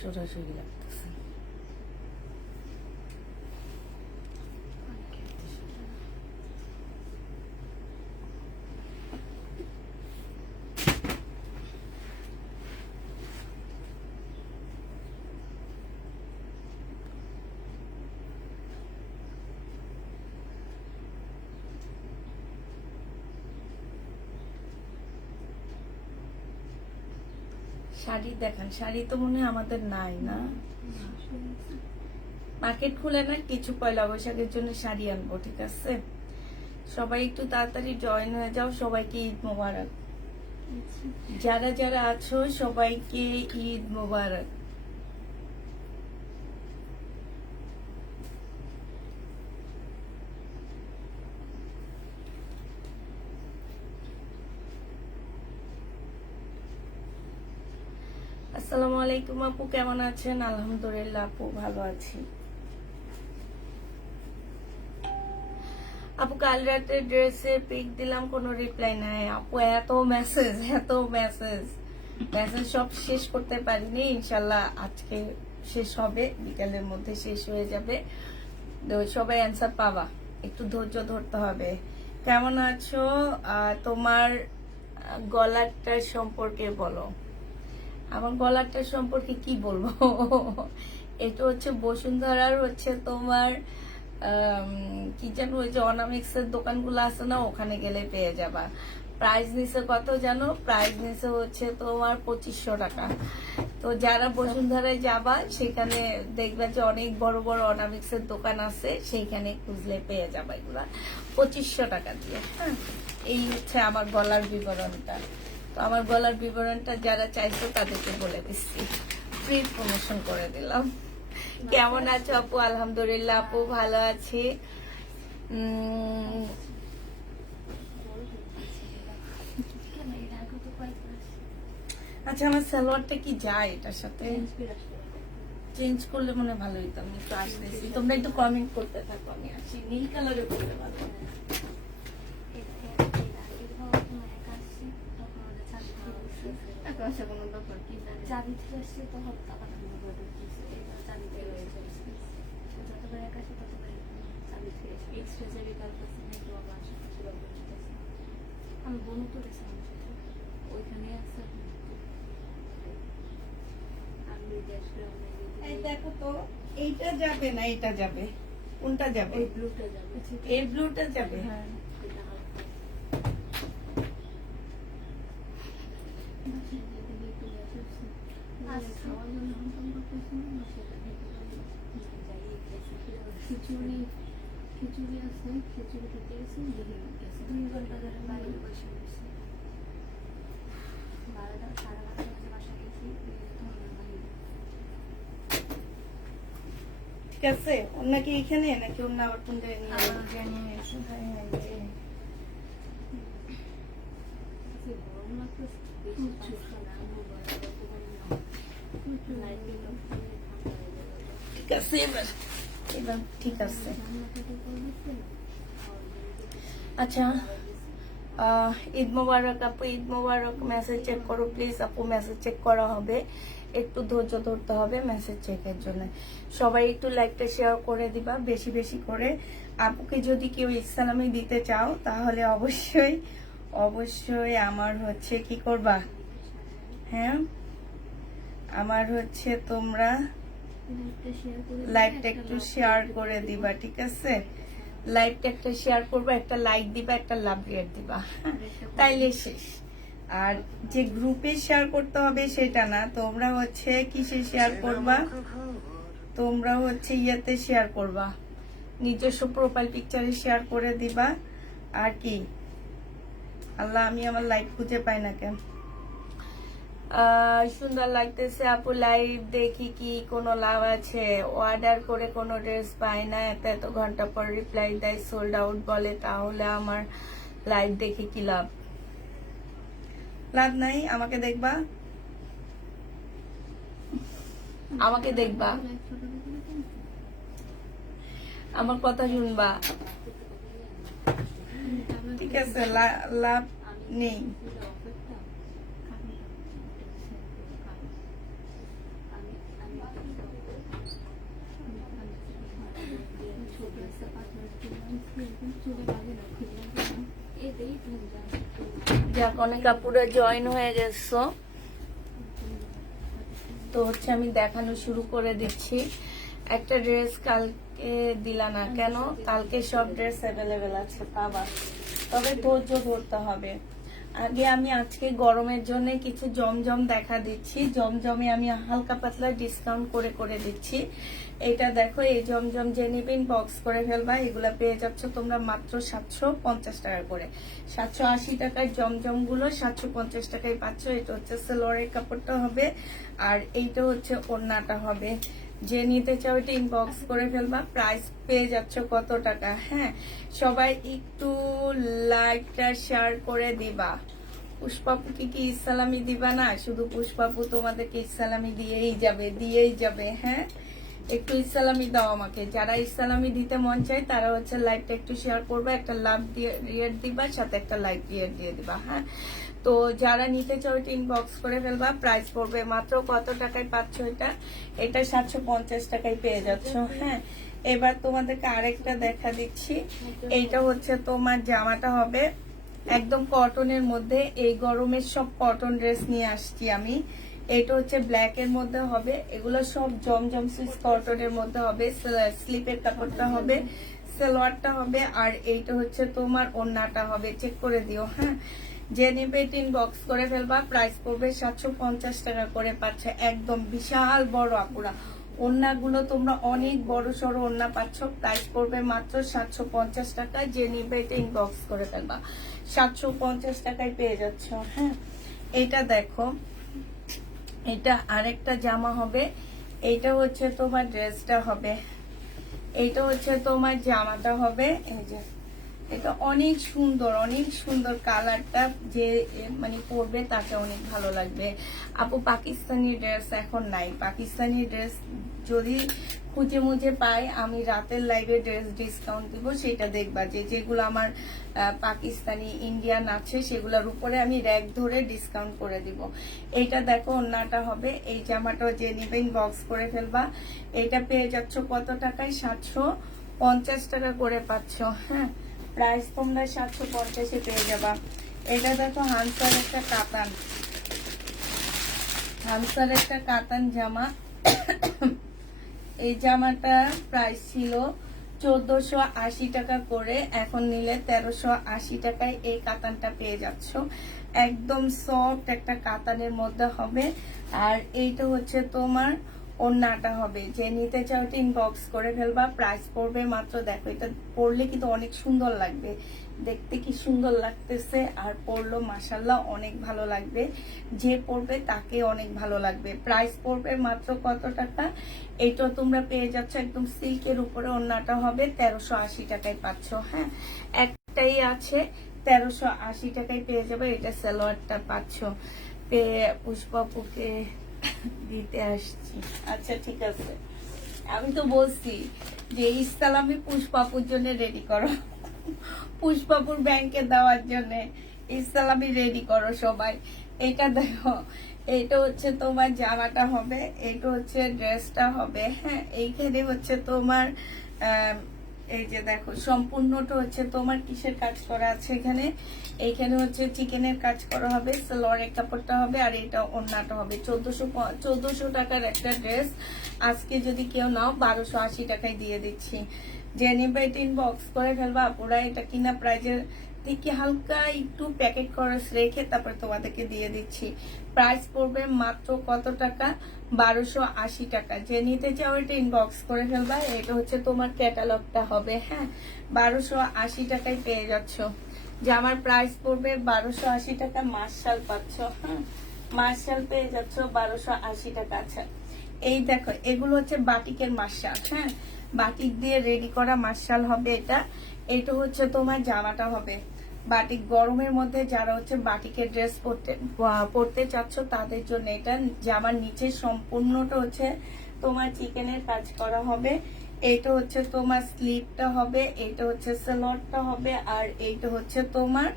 সরাসরি লাগতেছে। শাড়ি দেখান, শাড়ি তো মনে হয় আমাদের নাই না, মার্কেট খুলে না কিছু, পয়লা বৈশাখের জন্য শাড়ি আনবো। ঠিক আছে, সবাই একটু তাড়াতাড়ি জয়েন হয়ে যাও। সবাইকে ঈদ মোবারক, যারা যারা আছো সবাইকে ঈদ মোবারক। আসসালামু আলাইকুম আপু, কেমন আছেন? আলহামদুলিল্লাহ আপু ভালো আছি। আপু কাল রাতে ড্রেসে পিক দিলাম, কোনো রিপ্লাই নাই। আপু এত মেসেজ, এত মেসেজ, মেসেজ সব শেষ করতে পারিনি। ইনশাল্লাহ আজকে শেষ হবে, বিকালের মধ্যে শেষ হয়ে যাবে। তো সবাই অ্যান্সার পাবা, একটু ধৈর্য ধরতে হবে। কেমন আছো? তোমার গলাটা সম্পর্কে বলো। আমার গলাটা সম্পর্কে কি বলবো? এটা হচ্ছে বসুন্ধরার হচ্ছে তোমার কি জানো, ওই যে অনামিক্স এর দোকানগুলো আছে না, ওখানে গেলে পেয়ে যাবা। প্রাইস নিচে কত জানো? প্রাইস নিচে হচ্ছে তোমার 2500 টাকা। তো যারা বসুন্ধরায় যাবা সেখানে দেখবে যে অনেক বড় বড় অনামিক্স এর দোকান আছে, সেইখানে খুঁজলে পেয়ে যাবা এগুলা 2500 টাকা দিয়ে। হ্যাঁ, এই হচ্ছে আমার গলার বিবরণটা। তো আমার গলার বিবরণটা যারা চাইছো তাদেরকে বলে দিচ্ছি, ফ্রি প্রমোশন করে দিলাম। কেমন আছো আপু? আলহামদুলিল্লাহ আপু ভালো আছি। আচ্ছা, আমার সালোয়ারটা কি যায় এটার সাথে? চেঞ্জ করলে মনে ভালো হইতো। আমি একটু আসতেছি, তোমরা একটু কমেন্ট করতে থাকো, আমি আসি। নীল কালারে করলে ভালো। কোনো ব্যাপার কি চাবি থেকে আসছে তখন টাকা চাবি থেকে যতবার একা আসে ততবার চাবি থেকে এক্সট্রা চাবি কার কাছে নেই, তো আবার আমি বনু তো গেছি আমার সাথে, ওইখানে আছে। আমি দেখো তো, এইটা যাবে না এটা যাবে, কোনটা যাবে? এই ব্লুটা যাবে। এই ব্লুটা যাবে। হ্যাঁ, খিচুড়ি খিচুড়ি আছে, খিচুড়ি খেতে গেছি, 2 ঘন্টা ধরে বাইরে বসে বসে 12টা 12:30 বাজে বাসা গেছি। ঠিক আছে, অন্য কি এখানে নাকি অন্য আবার কোন জায়গায় নিয়ে এসে? ঠিক আছে, এবার এবার ঠিক আছে। আচ্ছা, ঈদ মোবারক আপু, ঈদ মোবারক। মেসেজ চেক করো প্লিজ আপু, মেসেজ চেক করা হবে, একটু ধৈর্য ধরতে হবে মেসেজ চেকের জন্য। সবাই একটু লাইকটা শেয়ার করে দিবা বেশি বেশি করে। আপুকে যদি কেউ ইসলামি দিতে চাও তাহলে অবশ্যই অবশ্যই আমার হচ্ছে কি করবা, হ্যাঁ আমার হচ্ছে তোমরা লাইভটা একটু শেয়ার করে দিবা। ঠিক আছে, লাইভটা একটা শেয়ার করবা, একটা লাইক দিবা, একটা লাভ রেট দিবা, তাইলে শেষ। আর যে গ্রুপে শেয়ার করতে হবে সেটা না, তোমরা হচ্ছে কিসে শেয়ার করবা, তোমরা হচ্ছে ইয়াতে শেয়ার করবা, নিজস্ব প্রোফাইল পিকচারে শেয়ার করে দিবা। আর কি, আল্লাহ আমি আমার লাইভ খুঁজে পাই না কেন। সুন্দর লাগতেছে আপু, লাইভ দেখি কি কোনো লাভ আছে? অর্ডার করে কোনো ড্রেস পাই না, এত ঘন্টা পর রিপ্লাই দেয় সোল্ড আউট বলে, তাহলে আমার লাইভ দেখে কি লাভ? লাভ নাই, আমাকে দেখবা, আমাকে দেখবা, আমার কথা শুনবা। ঠিক আছে, লাভ নেই। যাক, অনেক কাপড়ে জয়েন হয়ে গেছো। তো হচ্ছে আমি দেখানো শুরু করে দিচ্ছি। একটা ড্রেস কালকে দিলা না কেন? কালকে সব ড্রেস অ্যাভেলেবেল আছে পাবা, তবে ধৈর্য ধরতে হবে। আগে আমি আজকে গরমের জন্য কিছু জমজম দেখা দিচ্ছি। জমজমে আমি হালকা পাতলা ডিসকাউন্ট করে করে দিচ্ছি। এটা দেখো, এই জমজম যে নিবেন বক্স করে ফেলবা। এগুলা পেয়ে যাচ্ছ তোমরা মাত্র 750 টাকা করে। 780 টাকায় জমজম গুলো 750 টাকায় পাচ্ছ। এটা হচ্ছে সালোয়ারের কাপড়টা হবে, আর এইটা হচ্ছে ওড়নাটা হবে। যে নিতে চাও এটা ইনবক্স করে ফেলবা। প্রাইস পেয়ে যাচ্ছ কত টাকা? হ্যাঁ, সবাই একটু লাইকটা শেয়ার করে দিবা। পুষ্পাপুকে কি ইসলামি দিবা না? শুধু পুষ্পাপু তোমাদেরকে ইসলামি দিয়েই যাবে। হ্যাঁ, একটু ইসলামি দাও আমাকে। যারা ইসলামি দিতে মন চায় তারা হচ্ছে লাইকটা একটু শেয়ার করবা, একটা লাভ দিয়ে রিয়েট দিবা, সাথে একটা লাইক দিয়ে দিবা। হ্যাঁ, তো যারা নিতে চাও এটা ইনবক্স করে ফেলবা। প্রাইস পড়বে মাত্র কত টাকায় পাচ্ছ? এটা 750 টাকায় পেয়ে যাচ্ছ। হ্যাঁ, এবার তোমাদেরকে আরেকটা দেখা দিচ্ছি। এইটা হচ্ছে তোমার জামাটা হবে একদম কটনের মধ্যে। এই গরমের সব কটন ড্রেস নিয়ে আসছি আমি। এটা হচ্ছে ব্ল্যাক এর মধ্যে হবে। এগুলো সব জমজম সুইস কটনের মধ্যে হবে। স্লিপের কাপড়টা হবে, সালোয়ারটা হবে, আর এইটা হচ্ছে তোমার ওড়নাটা হবে। চেক করে দিও। হ্যাঁ, যে নেবে ইনবক্স করে ফেলবা। প্রাইস পড়বে 750 টাকা করে পাচ্ছ। একদম বিশাল বড় আপুরা ওড়নাগুলো, তোমরা অনেক বড় সড়ো ওড়না পাচ্ছ। প্রাইস পড়বে মাত্র 750 টাকা। যে নিবে এটা ইনবক্স করে ফেলবা। 750 টাকায় পেয়ে যাচ্ছ। হ্যাঁ, এটা দেখো, এটা আরেকটা জামা হবে। এইটা হচ্ছে তোমার ড্রেসটা হবে, এইটা হচ্ছে তোমার জামাটা হবে। এই যে এটা অনেক সুন্দর কালারটা। যে মানে পরবে তাকে অনেক ভালো লাগবে। আপু পাকিস্তানি ড্রেস এখন নাই। পাকিস্তানি ড্রেস যদি খুঁজে মুজে পাই, আমি রাতের লাইভে ড্রেস ডিসকাউন্ট দিব। সেটা দেখবা যে যেগুলো আমার পাকিস্তানি ইন্ডিয়ান আছে সেগুলোর উপরে আমি র্যাক ধরে ডিসকাউন্ট করে দিব। এইটা দেখো, ওড়নাটা হবে। এই জামাটাও যে নিবেন বক্স করে ফেলবা। এটা পেয়ে যাচ্ছ কত টাকায়? 750 টাকা করে পাচ্ছ। হ্যাঁ, প্রাইস তোমরা 750-এ পেয়ে যাবা। এটা দেখো, হানসার একটা কাতান জামা। এই জামাটা প্রাইস ছিল 1480 টাকা করে, এখন নিলে 1380 টাকায় এই কাতানটা পেয়ে যাচ্ছ। একদম সফট একটা কাতানের মধ্যে হবে। আর এইটা হচ্ছে তোমার ওড়নাটা হবে। যে নিতে চাও এটা ইনবক্স করে ফেলবা। প্রাইস পড়বে মাত্র, দেখো এটা পরলে কিন্তু অনেক সুন্দর লাগবে, দেখতে কি সুন্দর লাগতেছে, আর পরলো মাশাল্লাহ অনেক ভালো লাগবে। যে পরবে তাকে অনেক ভালো লাগবে। প্রাইস পড়বে মাত্র কত টাকা? এটা তোমরা পেয়ে যাচ্ছ একদম সিল্কের উপরে। ওড়নাটা হবে 1380 টাকায় পাচ্ছ। হ্যাঁ, একটাই আছে, 1380 টাকায় পেয়ে যাবে। এটা সালোয়ারটা পাচ্ছ। পুষ্পাপুকে দিতে আসছি। আচ্ছা ঠিক আছে, আমি তো বলছি যে ইসলামি পুষ্পাপুর জন্য রেডি করো, পুষ্পাপুর ব্যাংকে দেওয়ার জন্য ইসলামি রেডি করো সবাই। এটা দেখো, এইটা হচ্ছে তোমার জামাটা হবে, এইটা হচ্ছে ড্রেসটা হবে। হ্যাঁ, এইখানে হচ্ছে তোমার এই যে দেখো, সম্পূর্ণটা হচ্ছে তোমার কিসের কাজ করা আছে এখানে? এইখানে হচ্ছে চিকেনের কাজ করা হবে। সালোয়ারের কাপড়টা হবে, আর এটা ওড়নাটা হবে। 1400 টাকার একটা ড্রেস আজকে যদি কেউ নাও 1280 টাকায় দিয়ে দিচ্ছি। যে নিবে এটা ইনবক্স করে ফেলবা। আপুরা এটা কিনা প্রাইজের থেকে হালকা একটু প্যাকেট খরচ রেখে তারপর তোমাদেরকে দিয়ে দিচ্ছি। প্রাইস পড়বে মাত্র কত টাকা? 1280 টাকা। যে নিতে চাও এটা ইনবক্স করে ফেলবা। এটা হচ্ছে তোমার ক্যাটালগটা হবে। হ্যাঁ, 1280 টাকায় পেয়ে যাচ্ছ। জামার প্রাইস পড়বে 1280 টাকা। মার্শাল পাচ্ছ। হ্যাঁ, মার্শাল পেয়ে যাচ্ছ 1280 টাকা। আচ্ছা, এই দেখো, এগুলো হচ্ছে বাটিকের মার্শাল। হ্যাঁ, বাটিক দিয়ে রেডি করা মার্শাল হবে এটা। এটা হচ্ছে তোমার জামাটা হবে বাটিক। গরমের মধ্যে যারা হচ্ছে বাটিকের ড্রেস পরতে চাচ্ছ তাদের জন্য এটা। জামার নিচে সম্পূর্ণটা হচ্ছে তোমার চিকেনের কাজ করা হবে। এইটা হচ্ছে তোমার স্লিপটা হবে, এইটা হচ্ছে সালোয়ারটা হবে, আর এইটা হচ্ছে তোমার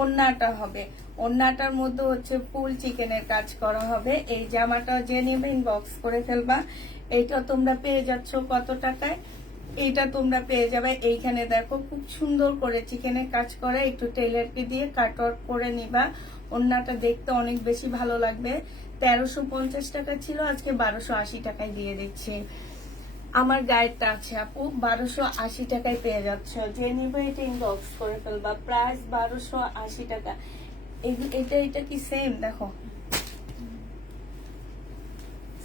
ওড়নাটা হবে। ওড়নাটার মধ্যে হচ্ছে ফুল চিকেনের কাজ করা হবে। এই জামাটা যে নেবে ইনবক্স করে ফেলবা। এইটা তোমরা পেয়ে যাচ্ছ কত টাকায়? এটা তোমরা পেয়ে যাবে। এইখানে দেখো খুব সুন্দর করে চিকেনের কাজ করা, একটু টেলারকে দিয়ে কাটওয়ার্ক করে নিবা। ওড়নাটা দেখতে অনেক বেশি ভালো লাগবে। 1350 টাকা ছিল, আজকে 1280 টাকায় দিয়ে দিচ্ছি। আমার গাইডটা আছে আপু, 1280 টাকায় পেয়ে যাচ্ছ। যে নিবে এটা ইনবক্স করে ফেলবা। প্রাইস 1280 টাকা। এটা কি সেম? দেখো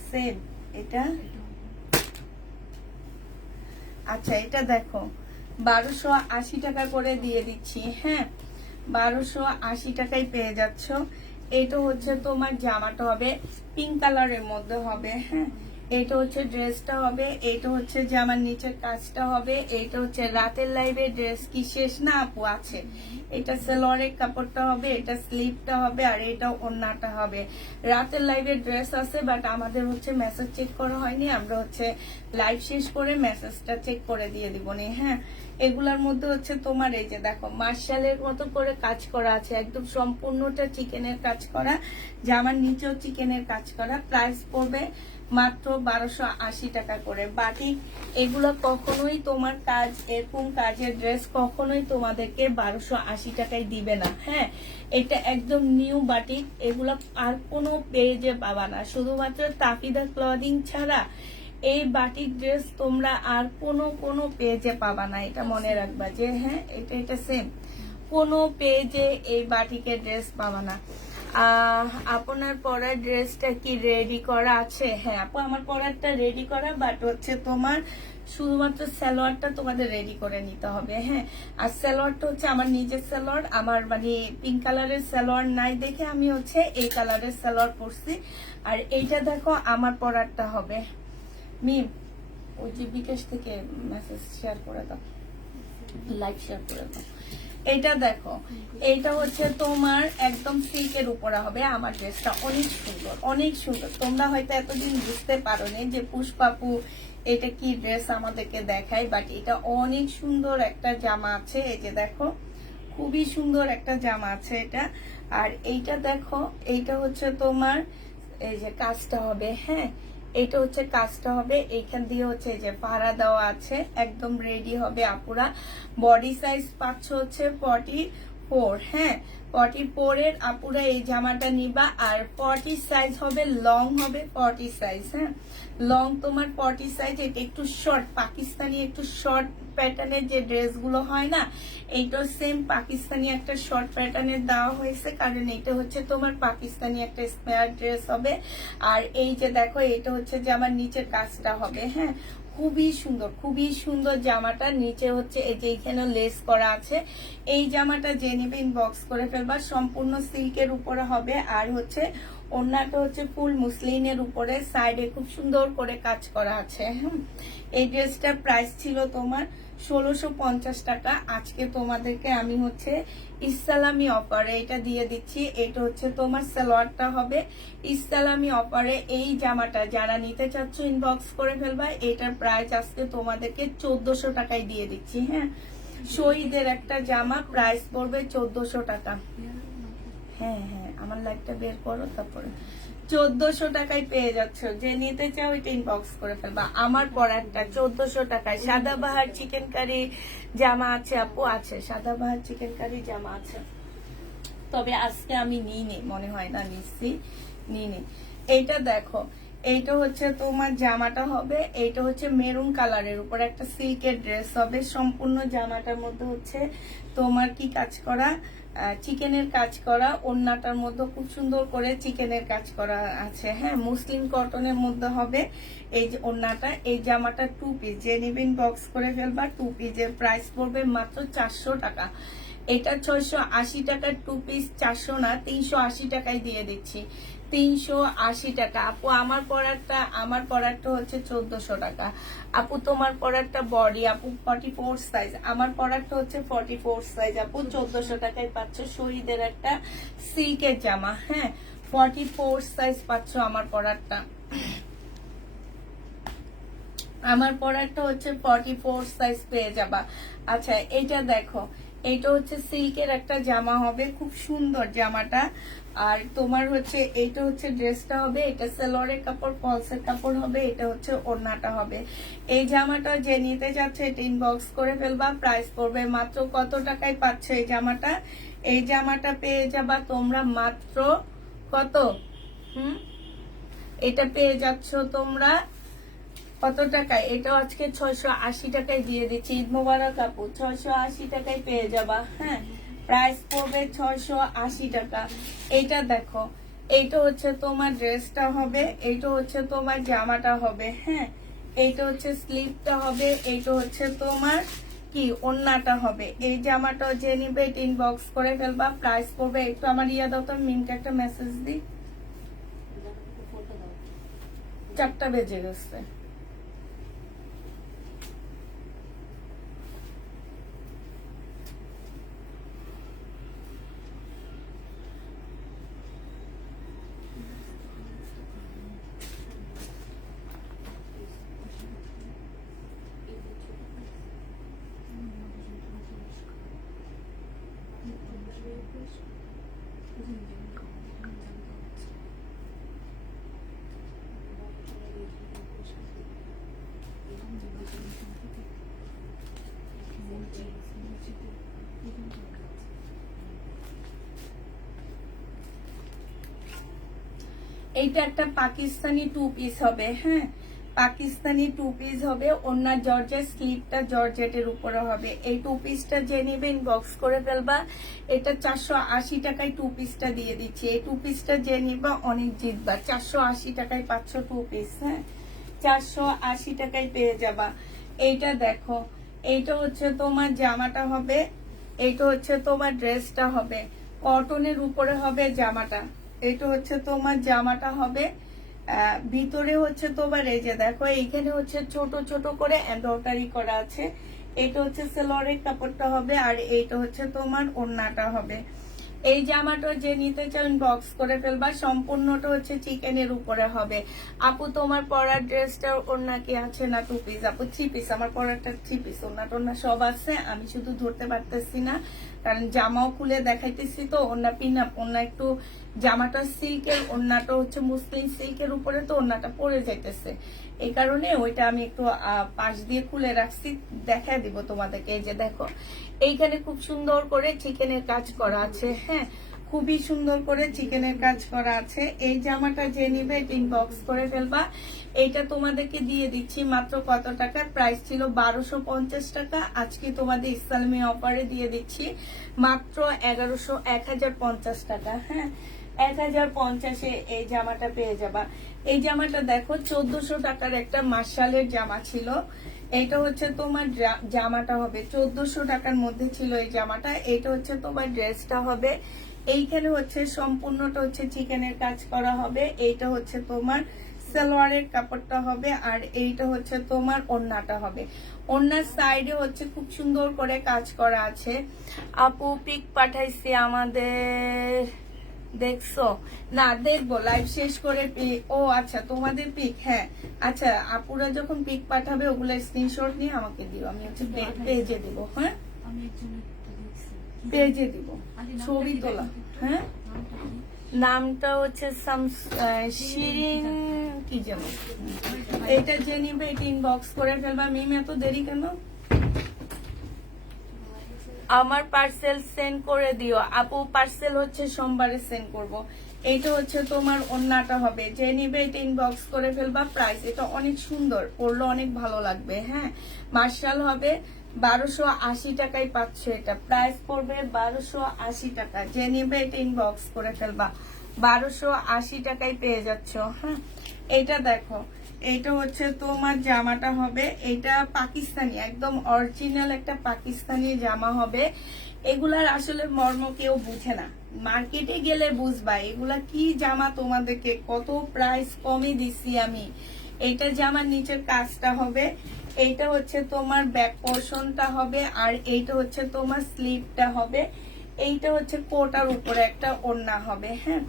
সেম এটা। আচ্ছা এটা দেখো 1280 টাকা করে দিয়ে দিচ্ছি। হ্যাঁ 1280 টাকায় পেয়ে যাচ্ছ। এটা হচ্ছে তোমার জামাটা হবে পিঙ্ক কালারের মধ্যে হবে। হ্যাঁ এটা হচ্ছে ড্রেসটা হবে, এটা হচ্ছে জামার নিচের কাজটা হবে। এটা হচ্ছে রাতের লাইভে ড্রেস কি শেষ না আপু? আছে। এটা সেলোয়ারের কাপড়টা হবে, এটা স্লিপটা হবে, আর এটা ওড়নাটা হবে। রাতের লাইভে ড্রেস আছে, বাট আমাদের হচ্ছে মেসেজ চেক করা হয়নি। আমরা হচ্ছে লাইভ শেষ করে মেসেজটা চেক করে দিয়ে দিব নি। হ্যাঁ এগুলার মধ্যে হচ্ছে তোমার এই যে দেখো মার্শালের মতো করে কাজ করা আছে, একদম সম্পূর্ণটা চিকেনের কাজ করা, জামার নিচেও চিকেনের কাজ করা। প্রাইস পড়বে মাত্র 1280 টাকা করে। বাটিক এগুলো কখনোই তোমার কাজ, এরকম কাজের ড্রেস কখনোই তোমাদেরকে 1280 টাকায় দিবে না। হ্যাঁ এটা একদম নিউ বাটিক, এগুলো আর কোনো পেজে পাবা না, শুধুমাত্র তাফিদা ক্লদিং ছাড়া এই বাটিক ড্রেস তোমরা আর কোনো পেজে পাবা না। এটা মনে রাখবা যে হ্যাঁ এটা সেম, কোনো পেজে এই বাটিকের ড্রেস পাবা না। আপনার পরার ড্রেসটা কি রেডি করা আছে? হ্যাঁ আপু আমার পরারটা রেডি করা, বাট হচ্ছে তোমার শুধুমাত্র সালোয়ারটা তোমাদের রেডি করে নিতে হবে। হ্যাঁ আর সালোয়ারটা হচ্ছে আমার নিজের সালোয়ার, আমার মানে পিঙ্ক কালারের সালোয়ার নাই দেখে আমি হচ্ছে এই কালারের সালোয়ার পরছি। আর এইটা দেখো আমার পরারটা হবে। মিম ওই যে বিকাশ থেকে মেসেজ শেয়ার করে দাও, লাইভ শেয়ার করে দাও। এটা দেখো এইটা হচ্ছে তোমার একদম সিল্কের উপরে হবে। আমার ড্রেসটা অনেক সুন্দর, অনেক সুন্দর। তোমরা হয়তো এতদিন বুঝতে পারোনি যে পুষ্পাপু এটা কি ড্রেস আমাদেরকে দেখায়, বাট এটা অনেক সুন্দর একটা জামা আছে। এই যে দেখো খুবই সুন্দর একটা জামা আছে এটা। আর এইটা দেখো এইটা হচ্ছে তোমার এই যে কাজটা হবে। হ্যাঁ এটা হচ্ছে কাজটা হবে, এইখান দিয়ে হচ্ছে এই যে পাড়া দেওয়া আছে, একদম রেডি হবে আপুরা। বডি সাইজ পাচ্ছ হচ্ছে 44। হ্যাঁ 44 এর আপুরা এই জামাটা নিবা। আর 40 সাইজ হবে, লং হবে 40 সাইজ। হ্যাঁ লং তোমার 40 সাইজ। এটা একটু শর্ট, পাকিস্তানি একটু শর্ট প্যাটার্নের যে ড্রেসগুলো হয় না, এইটা সেম পাকিস্তানি একটা শর্ট প্যাটার্নের দেওয়া হয়েছে, কারণ এটা হচ্ছে তোমার পাকিস্তানি একটা স্পেয়ার ড্রেস হবে। আর এই যে দেখো এটা হচ্ছে যে আমার নিচের কাজটা হবে। হ্যাঁ খুবই সুন্দর, খুবই সুন্দর জামাটা। নিচে হচ্ছে এই যে এখানে লেস করা আছে। এই জামাটা যে নিবে ইনবক্স করে ফেলবা। সম্পূর্ণ সিল্কের উপরে হবে, আর হচ্ছে ওড়নাটা হচ্ছে ফুল মুসলিনের উপরে, সাইডে খুব সুন্দর করে কাজ করা আছে। হ্যাঁ এই ড্রেসটার প্রাইস ছিল তোমার 1650 টাকা। আজকে তোমাদেরকে আমি হচ্ছে ইসলামি অফারে এটা দিয়ে দিচ্ছি। এটা হচ্ছে তোমার সালোয়ারটা হবে ইসলামি অফারে। এই জামাটা যারা নিতে চাচ্ছ ইনবক্স করে ফেলবা। এটার প্রাইস আজকে তোমাদেরকে 1400 টাকায় দিয়ে দিচ্ছি। হ্যাঁ শহীদের একটা জামা, প্রাইস পড়বে 1400 টাকা। হ্যাঁ আমার লাইটটা বের করো, তারপরে 1400 টাকায় পেয়ে যাচ্ছ। যে নিতে চাও এটা ইনবক্স করে ফেলবা। আমার পরারটা 1400 টাকায়। সাদাবাহার চিকেন কারি জামা আছে আপু, আছে সাদাবাহার চিকেন কারি জামা আছে, তবে আজকে আমি নিইনি, মনে হয় না নিইনি। এইটা দেখো এইটা হচ্ছে তোমার জামাটা হবে, এইটা হচ্ছে মেরুন কালারের উপর একটা সিল্কের ড্রেস হবে। সম্পূর্ণ জামাটার মধ্যে হচ্ছে তোমার কি কাজ করা, চিকেনের কাজ করা। ওড়নাটার মধ্যে খুব সুন্দর করে চিকেনের কাজ করা আছে। হ্যাঁ মুসলিম কটনের মধ্যে হবে এই যে ওড়নাটা। এই জামাটা 2 পিস, যে নিবেন বক্স করে ফেলবা। 2 পিসের প্রাইস পড়বে মাত্র 400 টাকা। এটা 680 টাকার 2 পিস, 400 না 380 টাকায় দিয়ে দিচ্ছি। 380 টাকা আপু। আমার পরারটা হচ্ছে 1400 টাকা আপু। তোমার পরারটা বডি আপু 44 সাইজ, আমার পরারটা হচ্ছে 44 সাইজ আপু। 1400 টাকায় পাচ্ছ শহীদের একটা সিল্কের জামা। হ্যাঁ 44 সাইজ পাচ্ছ আমার পরারটা। আমার পরারটা হচ্ছে 44 সাইজ পেয়ে যাবা। আচ্ছা এটা দেখো এইটা হচ্ছে সিল্কের একটা জামা হবে, খুব সুন্দর জামাটা। আর তোমার হচ্ছে এইটা হচ্ছে ড্রেসটা হবে, এটা সালোয়ারের কাপড়, ফলসের কাপড় হবে, এটা হচ্ছে ওড়নাটা হবে। এই জামাটা যে নিতে যাচ্ছে এটা ইনবক্স করে ফেলবা। প্রাইস পড়বে মাত্র কত টাকায় পাচ্ছ এই জামাটা? এই জামাটা পেয়ে যাবা তোমরা মাত্র কত? এটা পেয়ে যাচ্ছ তোমরা কত টাকায়? এটাও আজকে 680 টাকায় দিয়ে দিচ্ছি। ঈদ মোবারক আপু, 680 টাকায় পেয়ে যাবা। হ্যাঁ, প্রাইস পড়বে 680 টাকা। এইটা দেখো, এইটা হচ্ছে তোমার ড্রেসটা হবে, এইটা হচ্ছে তোমার জামাটা হবে। হ্যাঁ, এইটা হচ্ছে স্লিভটা হবে, এইটা হচ্ছে তোমার কি ওড়নাটা হবে। এই জামাটা যে নিবে এটা ইনবক্স করে ফেলবা। প্রাইস পড়বে, একটু আমার ইয়া দাও তো, মিমকে একটা মেসেজ দিই। 4টা বেজে গেছে। এইটা একটা পাকিস্তানি 2 পিস হবে। হ্যাঁ, পাকিস্তানি 2 পিস হবে, ওনার জর্জেট, স্লিপটা জর্জেটের উপরে হবে। এই 2 পিসটা যে নেবে ইনবক্স করে ফেলবা। এটা 480 টাকায় 2 পিসটা দিয়ে দিচ্ছি। এই 2 পিসটা যে নিবা অনেক জিতবা। 480 টাকায় পাচ্ছ 2 পিস। হ্যাঁ, 480 টাকায় পেয়ে যাবা। এইটা দেখো, এইটা হচ্ছে তোমার জামাটা হবে, এইটা হচ্ছে তোমার ড্রেসটা হবে, কটনের উপরে হবে জামাটা। এটা হচ্ছে তোমার জামাটা হবে, ভিতরে হচ্ছে তোমার এই যে দেখো এইখানে হচ্ছে ছোট ছোট করে এমব্রয়ডারি করা আছে। এটা হচ্ছে সালোয়ারের কাপড়টা হবে, আর এইটা হচ্ছে তোমার ওড়নাটা হবে। এই জামাটা যে নিতে চাও ইনবক্স করে ফেলবা। সম্পূর্ণটা হচ্ছে চিকেনের উপরে হবে। আপু তোমার পরার ড্রেসটার ওড়না কি আছে না 2 পিস? আপু 3 পিস, আমার পরারটা 3 পিস, ওড়না টোড়না সব আছে, আমি শুধু ধরতে পারতেছি না কারণ জামাও খুলে দেখাইতেছি তো। ওড়না পিন আপ, ওড়না একটু, জামাটা সিল্কের, ওড়নাটা হচ্ছে মুসলিম সিল্কের উপরে, তো ওড়নাটা পরে যাইতেছে, এই কারণে ওইটা আমি একটু পাশ দিয়ে খুলে রাখছি। দেখা দিব তোমাদেরকে। এই যে দেখো, এইখানে খুব সুন্দর করে চিকেনের কাজ করা আছে। হ্যাঁ, খুবই সুন্দর করে চিকেনের কাজ করা আছে। এই জামাটা যে নিবে এটা ইনবক্স করে ফেলবা। এইটা তোমাদেরকে দিয়ে দিচ্ছি মাত্র কত টাকা? প্রাইস ছিল 1250 টাকা, আজকে তোমাদের ইসলামী অফারে দিয়ে দিচ্ছি মাত্র 1050 টাকা। হ্যাঁ, 1050-এ এই জামাটা পেয়ে যাবা। এই জামাটা দেখো 1400 টাকার একটা মার্শালের জামা ছিল। এটা হচ্ছে তোমার জামাটা হবে, 1400 টাকার মধ্যে ছিল এই জামাটা। এটা হচ্ছে তোমার ড্রেসটা হবে। এইখানে হচ্ছে সম্পূর্ণটা হচ্ছে চিকেনের কাজ করা হবে। এইটা হচ্ছে তোমার সালোয়ারের কাপড়টা হবে, আর এইটা হচ্ছে তোমার ওড়নাটা হবে। ওড়নার সাইডে হচ্ছে খুব সুন্দর করে কাজ করা আছে। আপু পিক পাঠাইছি আমাদের, দেখছো? না, দেখবো লাইভ শেষ করে পিক। ও আচ্ছা, তোমাদের পিক। হ্যাঁ, আচ্ছা, আপুরা যখন পিক পাঠাবে ওগুলো স্ক্রিনশট নিয়ে আমাকে দিও, আমি হচ্ছে পেজে দিব। হ্যাঁ, পেজে দিব ছবি তোলা। হ্যাঁ, নামটা হচ্ছে শিরিন কি যেন। এটা যে নিবে এটা ইনবক্স করে ফেলবা। মিম এত দেরি কেন? আমার পার্সেল সেন্ড করে দিও আপু। পার্সেল হচ্ছে সোমবারে সেন্ড করব। এইটা হচ্ছে তোমার ওড়নাটা হবে, যে নিবে এটা ইনবক্স করে ফেলবা। প্রাইস এটা অনেক সুন্দর, পরলে অনেক ভালো লাগবে। হ্যাঁ, মার্শাল হবে, 1280 টাকায় পাচ্ছ এটা। প্রাইস পড়বে 1280 টাকা, যে নিবে এটা ইনবক্স করে ফেলবা। 1280 টাকায় পেয়ে যাচ্ছ। হ্যাঁ, এটা দেখো, এইটা হচ্ছে তোমার জামাটা হবে, এটা পাকিস্তানি, একদম অরিজিনাল একটা পাকিস্তানি জামা হবে। এগুলার আসলে মর্ম কেউ বুঝে না, মার্কেটে গেলে বুঝবা এগুলা কি জামা। তোমাদেরকে কত প্রাইস কমে দিচ্ছি আমি। এইটা জামার নিচের কাজটা হবে, এইটা হচ্ছে তোমার ব্যাক পোর্শনটা হবে, আর এইটা হচ্ছে তোমার স্লিভটা হবে, এইটা হচ্ছে কোটার উপরে একটা ওড়না হবে। হ্যাঁ,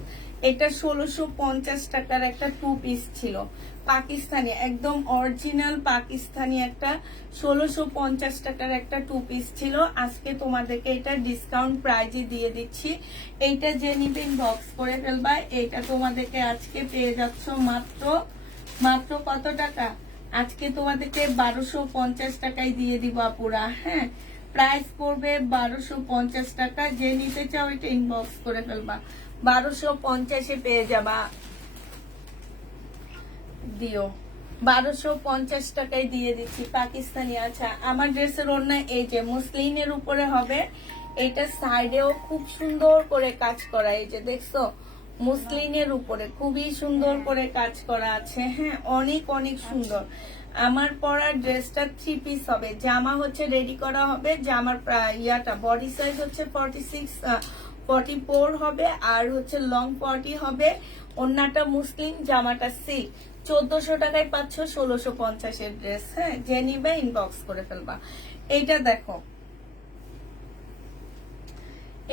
এটা 1650 টাকার একটা 2 পিস ছিল, পাকিস্তানি, একদম অরিজিনাল পাকিস্তানি একটা 1650 টাকার একটা 2 পিস ছিল। আজকে তোমাদেরকে এটা ডিসকাউন্ট প্রাইজে দিয়ে দিচ্ছি। এইটা যে নিবে ইনবক্স করে ফেলবা। এটা তোমাদেরকে আজকে পেয়ে যাচ্ছ মাত্র মাত্র কত টাকা, আজকে তোমাদেরকে 1250 টাকায় দিয়ে দিব আপুরা। হ্যাঁ, প্রাইস পড়বে 1250 টাকা। যে নিতে চাও এটা ইনবক্স করে ফেলবা, 1250-এ পেয়ে যাবা। দিও 1250 টাকায় দিয়ে দিচ্ছি পাকিস্তানি। আচ্ছা, আমার ড্রেসের ওড়না এই যে মুসলিনের উপরে হবে, এটা সাইডেও খুব সুন্দর করে কাজ করা, এই যে দেখছো মুসলিনের উপরে খুবই সুন্দর করে কাজ করা আছে। হ্যাঁ, অনেক অনেক সুন্দর। আমার পরা ড্রেসটা 3 পিস হবে, জামা হচ্ছে রেডি করা হবে, জামার ইয়াটা বডি সাইজ হচ্ছে 44 হবে, আর হচ্ছে লং 40 হবে। ওড়নাটা মুসলিম, জামাটা সিল্ক। 1400 টাকায় পাচ্ছ 1650-এর ড্রেস। হ্যাঁ, যে নিবে ইনবক্স করে ফেলবা। এইটা দেখো,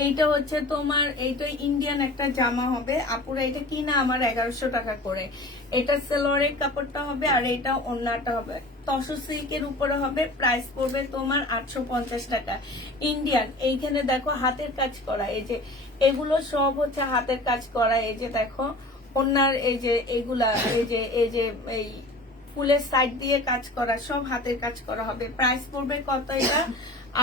এইটা হচ্ছে তোমার, এইটা ইন্ডিয়ান একটা জামা হবে আপুরা, এটা কিনা আমার 1100 টাকা করে। এটা সালোয়ারের কাপড়টা হবে, আর এটা ওড়নাটা হবে তসর সিল্কের উপরে হবে। প্রাইস পড়বে তোমার 850 টাকা ইন্ডিয়ান। এইখানে দেখো হাতের কাজ করা, এই যে এগুলো সব হচ্ছে হাতের কাজ করা। এই যে দেখো ওড়নার এই যে এগুলা, এই যে এই ফুলের সাইড দিয়ে কাজ করা, সব হাতের কাজ করা হবে। প্রাইস পড়বে কত এটা,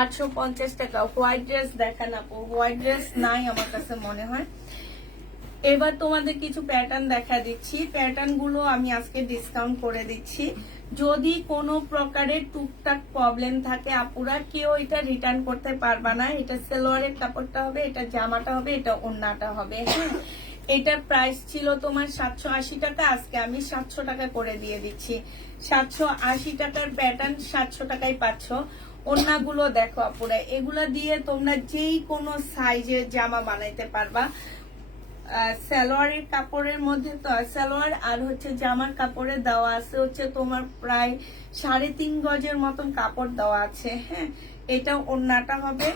850 টাকা। হোয়াইট ড্রেস দেখান আপু, হোয়াইট ড্রেস নাই আমার কাছে মনে হয়। এবার তোমাদের কিছু প্যাটার্ন দেখা দিচ্ছি, প্যাটার্ন গুলো আমি আজকে ডিসকাউন্ট করে দিচ্ছি। যদি কোনো প্রকারের টুকটাক প্রবলেম থাকে আপুরা, কেউ এটা রিটার্ন করতে পারবা না। এটা সালোয়ারের কাপড়টা হবে, এটা জামাটা হবে, এটা ওড়নাটা হবে। হ্যাঁ, এটার প্রাইস ছিল তোমার 780 টাকা, আজকে আমি 700 টাকা করে দিয়ে দিচ্ছি। 780 টাকার প্যাটার্ন 700 টাকায় পাচ্ছ। ওড়নাগুলো দেখো আপুরা, এগুলা দিয়ে তোমরা যেই কোনো সাইজের জামা বানাইতে পারবা। সালোয়ারের কাপড়ের মধ্যে তো সালোয়ার আর হচ্ছে জামার কাপড়ে দেওয়া আছে হচ্ছে তোমার প্রায় 3.5 গজের মতন কাপড় দেওয়া আছে। হ্যাঁ, এটা ওড়নাটা হবে,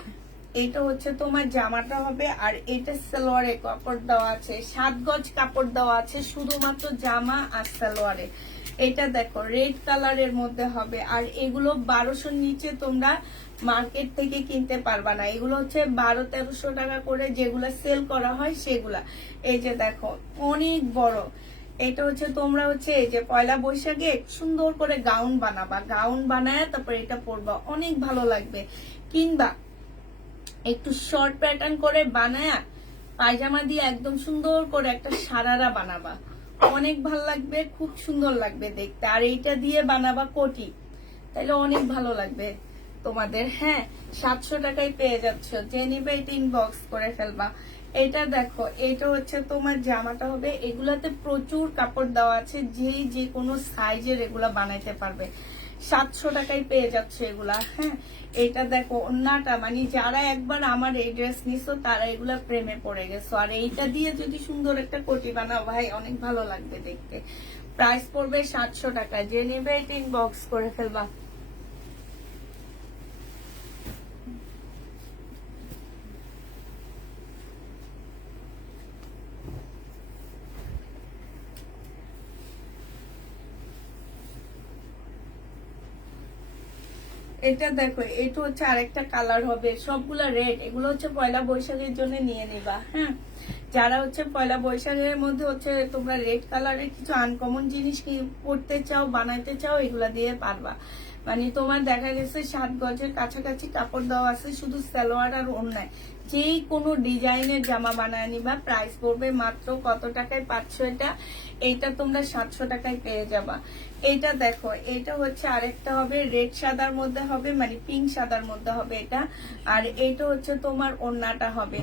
এটা হচ্ছে তোমার জামাটা হবে, আর এটা সালোয়ারে কাপড় দেওয়া আছে 7 গজ কাপড় দেওয়া আছে শুধুমাত্র জামা আর সালোয়ারে। এটা দেখো রেড কালারের মধ্যে হবে, আর এগুলো 1200-র নিচে তোমরা মার্কেট থেকে কিনতে পারবা না। এগুলো হচ্ছে 1200-1300 টাকা করে যেগুলা সেল করা হয় সেগুলা। এই যে দেখো অনেক বড়, এটা হচ্ছে তোমরা হচ্ছে এই যে পয়লা বৈশাখে সুন্দর করে গাউন বানাবা, গাউন বানায় তারপর এটা পরবা, অনেক ভালো লাগবে। কিংবা একটু শর্ট প্যাটার্ন করে বানায়া পায়জামা দিয়ে একদম সুন্দর করে একটা সারারা বানাবা, অনেক ভালো লাগবে, খুব সুন্দর লাগবে দেখতে। আর এইটা দিয়ে বানাবা কোটি, তাহলে অনেক ভালো লাগবে তোমাদের। হ্যাঁ, 700 টাকায় পেয়ে যাচ্ছ, যে নিবে এটা ইনবক্স করে ফেলবা। এটা দেখো, এটা হচ্ছে তোমার জামাটা হবে, এগুলাতে প্রচুর কাপড় দেওয়া আছে, যে কোনো সাইজের এগুলা বানাইতে পারবে। 700 টাকায় পেয়ে যাচ্ছে এগুলা। হ্যাঁ, এটা দেখো ওন্নাটা, মানে যারা একবার আমার এই ড্রেস নিছো তারা এগুলা প্রেমে পড়ে গেছো। আর এইটা দিয়ে যদি সুন্দর একটা কোটি বানাও ভাই, অনেক ভালো লাগবে দেখতে। প্রাইস পড়বে 700 টাকা, যে নেবে এটা ইনবক্স করে ফেলবা। এটা দেখো, এটা হচ্ছে আরেকটা কালার হবে, সবগুলা রেড। এগুলো হচ্ছে পয়লা বৈশাখের জন্য নিয়ে নিবা। হ্যাঁ, যারা হচ্ছে পয়লা বৈশাখের মধ্যে হচ্ছে তোমরা রেড কালারের কিছু আনকমন জিনিস কি পড়তে চাও, বানাইতে চাও, এগুলা দিয়ে পারবা। মানে তোমার দেখা গেছে 7 গজের কাছাকাছি কাপড় দেওয়া আছে, শুধু সালোয়ার আর ওড়নায় যেই কোনো ডিজাইনের জামা বানায় নিবা। প্রাইস পড়বে মাত্র কত টাকায় পাচ্ছ এটা, এইটা তোমরা 700 টাকায় পেয়ে যাবা। এইটা দেখো, এটা হচ্ছে আরেকটা হবে রেড সাদার মধ্যে হবে, মানে পিঙ্ক সাদার মধ্যে হবে এটা। আর এইটা হচ্ছে তোমার ওড়নাটা হবে।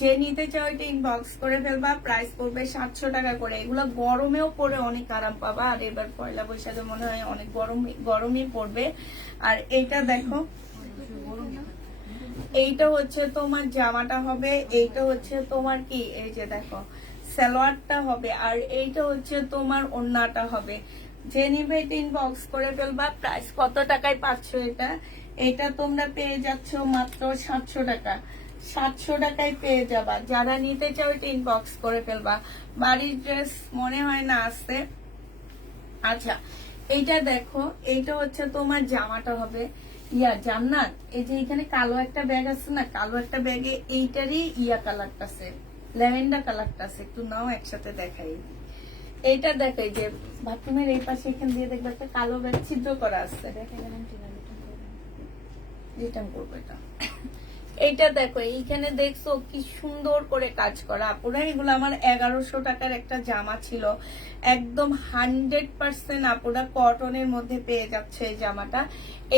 যে নিতে চাও এটা ইনবক্স করে ফেলবা। প্রাইস পড়বে 700 টাকা করে। এগুলো গরমেও পরে অনেক আরাম পাবা, আর এবার পয়লা বৈশাখে মনে হয় অনেক গরমই পড়বে। আর এইটা দেখো, এইটা হচ্ছে তোমার জামাটা হবে, এইটা হচ্ছে তোমার কি এই যে দেখো সালোয়ারটা হবে, আর এইটা হচ্ছে তোমার ওড়নাটা হবে। যে নিবে এটা ইনবক্স করে ফেলবা। প্রাইস কত টাকায় পাচ্ছ এটা, এটা তোমরা পেয়ে যাচ্ছ মাত্র 700 টাকা। 700 টাকায় পেয়ে যাবা। যারা নিতে চাও এটা ইনবক্স করে ফেলবা। বাড়ির ড্রেস মনে হয় না আসছে। আচ্ছা এইটা দেখো, এইটা হচ্ছে তোমার জামাটা হবে জান্নাত, এই যে এখানে কালো একটা ব্যাগ আছে না, কালো একটা ব্যাগে এইটারই কালারটা আছে, ল্যাভেন্ডার কালারটা আছে। একটু নাও একসাথে দেখাই। এইটা দেখো, এই যে বাথরুমের এই পাশে এখান দিয়ে দেখবে একটা কালো ব্যাগ ছিদ্র করা আছে, রিটার্ন করবো এটা। এইটা দেখো, এইখানে দেখছো কি সুন্দর করে কাজ করা। আপুরা এগুলো আমার 1100 টাকার একটা জামা ছিল, একদম 100% আপুরা কটনের মধ্যে পেয়ে যাচ্ছে এই জামাটা।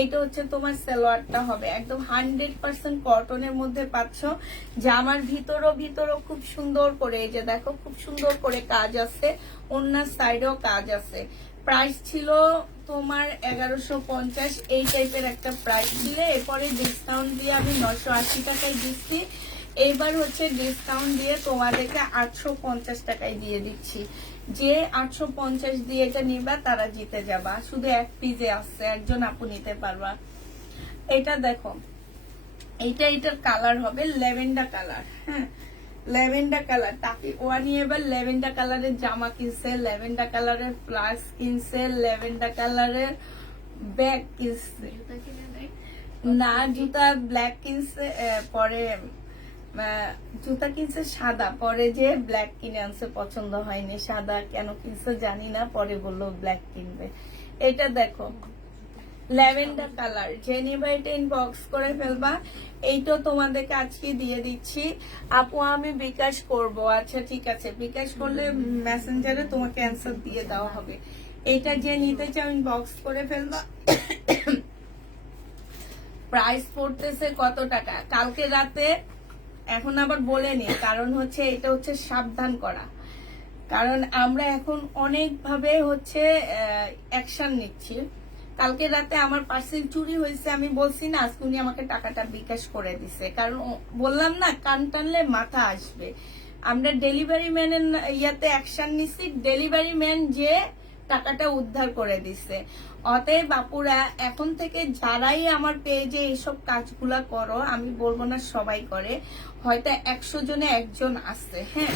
এইটা হচ্ছে তোমার সালোয়ারটা হবে একদম 100% কটনের মধ্যে পাচ্ছ। জামার ভিতরও খুব সুন্দর করে, এই যে দেখো খুব সুন্দর করে কাজ আছে, ওনার সাইডেও কাজ আছে। প্রাইস ছিল তোমার 1150, এই টাইপের একটা প্রাইস ছিল। এরপরে ডিসকাউন্ট দিয়ে আমি 980 টাকায় দিচ্ছি। এইবার হচ্ছে ডিসকাউন্ট দিয়ে তোমাদেরকে 850 টাকায় দিয়ে দিচ্ছি। যে 850 দিয়ে এটা নিবা তারা জিতে যাবা। শুধু এক পিসে আসছে, একজন আপু নিতে পারবা। এটা দেখো, এটার কালার হবে ল্যাভেন্ডার কালার। হ্যাঁ, ল্যাভেন্ডার কালার। তাকে ওয়ানি এবার ল্যাভেন্ডার কালারের জামা কিনছে, ল্যাভেন্ডার কালারের প্লাস কিনছে, ল্যাভেন্ডার কালারের ব্যাগ কিনছে, না জুতা ব্ল্যাক কিনছে, পরে জুতা কিনছে সাদা, পরে যে ব্ল্যাক কিনে আনছে, পছন্দ হয়নি, সাদা কেন কিনছে জানি না, পরে বললো ব্ল্যাক কিনবে। এটা দেখো ল্যাভেন্ডার কালার, যে নিবা এটা ইনবক্স করে ফেলবা। এইটাও তোমাদেরকে আজকে দিয়ে দিচ্ছি। আপু আমি বিকাশ করব, আচ্ছা ঠিক আছে, বিকাশ করলে মেসেঞ্জারে তোমাকে অ্যান্সার দিয়ে দেওয়া হবে। এটা যে নিতে চাও ইনবক্স করে ফেলবা। প্রাইস পড়তেছে কত টাকা কালকে রাতে, এখন আবার বলে নি, কারণ হচ্ছে এটা হচ্ছে সাবধান করা, কারণ আমরা এখন অনেক ভাবে হচ্ছে অ্যাকশন নিচ্ছি। কালকে রাতে আমার পার্সেল চুরি হয়েছে, আমি বলছি না, আজকে উনি আমাকে টাকাটা বিকাশ করে দিছে, কারণ বললাম না কান টানলে মাথা আসবে। আমরা ডেলিভারি ম্যানের ইয়াতে অ্যাকশন নিচ্ছি, ডেলিভারি ম্যান যে টাকাটা উদ্ধার করে দিছে। অতএব বাপুরা এখন থেকে যারাই আমার পেজে এইসব কাজগুলা করো, আমি বলবো না সবাই করে, হয়তো 100 জনে একজন আছে, হ্যাঁ,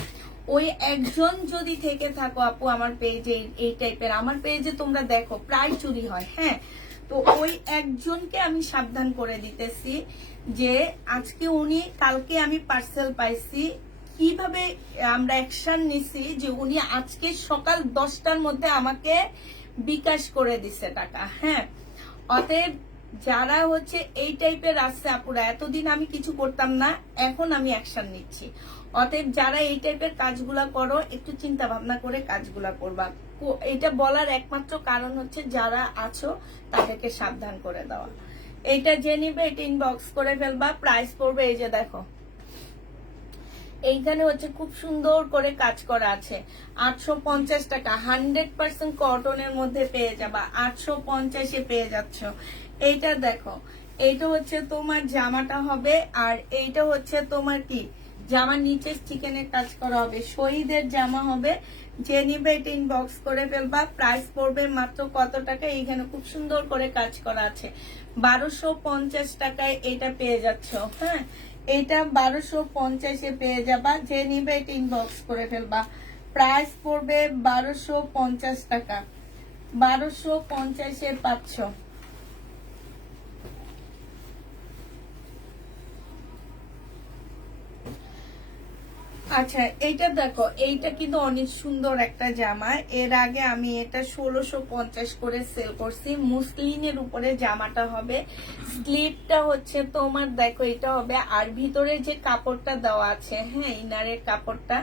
ওই একজন যদি থেকে থাকো আপু আমার পেজে এই টাইপের, আমার পেজে তোমরা দেখো প্রায় চুরি হয়, হ্যাঁ, তো ওই একজনকে আমি সাবধান করে দিতেছি যে আজকে উনি, কালকে আমি পার্সেল পাইছি, কিভাবে আমরা অ্যাকশন নিছি যে উনি আজকে সকাল 10টার মধ্যে আমাকে বিকাশ করে দিছে টাকা, হ্যাঁ। অতএব যারা হচ্ছে এই টাইপের আসছে আপুরা, এতদিন আমি কিছু করতাম না, এখন আমি অ্যাকশন নিচ্ছি। অতএব যারা এই টাইপের কাজগুলা করো, একটু চিন্তা ভাবনা করে কাজগুলা করবা। এটা বলার একমাত্র কারণ হচ্ছে যারা আছো তাদেরকে সাবধান করে দেওয়া। এইটা যে নিবে এটা ইনবক্স করে ফেলবা। প্রাইস পড়বে এই যে দেখো, এইখানে হচ্ছে খুব সুন্দর করে কাজ করা আছে, 850 টাকা, 100% কটনের মধ্যে পেয়ে যাবা, 850-এ পেয়ে যাচ্ছ। এইটা দেখো, এইটা হচ্ছে তোমার জামাটা হবে, আর এইটা হচ্ছে তোমার কি জামার নিচে চিকেনের কাজ করা হবে, শহীদের জামা হবে। যে নিবে এটা ইনবক্স করে ফেলবা। প্রাইস পড়বে মাত্র কত টাকা, এইখানে খুব সুন্দর করে কাজ করা আছে, 1250 টাকায় এটা পেয়ে যাচ্ছ, হ্যাঁ। এটা 1250-এ পেয়ে যাবা। যে নিবে এটা ইনবক্স করে ফেলবা। প্রাইস পড়বে 1250 টাকা, 1250-এ পাচ্ছ। আচ্ছা এইটা দেখো, এইটা কিন্তু অনেক সুন্দর একটা জামা। এর আগে আমি এটা 1650 করে সেল করছি। মুসলিনের উপরে জামাটা হবে, স্লিভটা হচ্ছে তোমার দেখো এটা হবে, আর ভিতরে যে কাপড়টা দেওয়া আছে, হ্যাঁ, ইনারের কাপড়টা,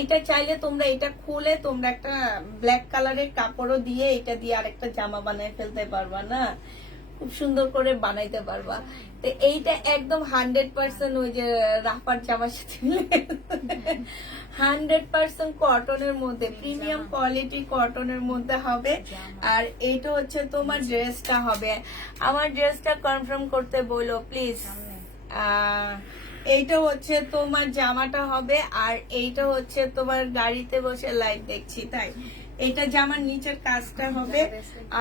এটা চাইলে তোমরা এটা খুলে তোমরা একটা ব্ল্যাক কালারের কাপড়ও দিয়ে এটা দিয়ে আরেকটা জামা বানায় ফেলতে পারবা, না খুব সুন্দর করে বানাইতে পারবা। তো এইটা একদম 100% ওই যে রাফার জামার সাথে 100% কটনের মধ্যে, প্রিমিয়াম কোয়ালিটি কটনের মধ্যে হবে। আর এইটা হচ্ছে তোমার ড্রেসটা হবে। আমার ড্রেসটা কনফার্ম করতে বলো প্লিজ। এইটা হচ্ছে তোমার জামাটা হবে, আর এইটা হচ্ছে তোমার গাড়িতে বসে লাইট দেখছি তাই, এইটা জামার নিচের কাজটা হবে।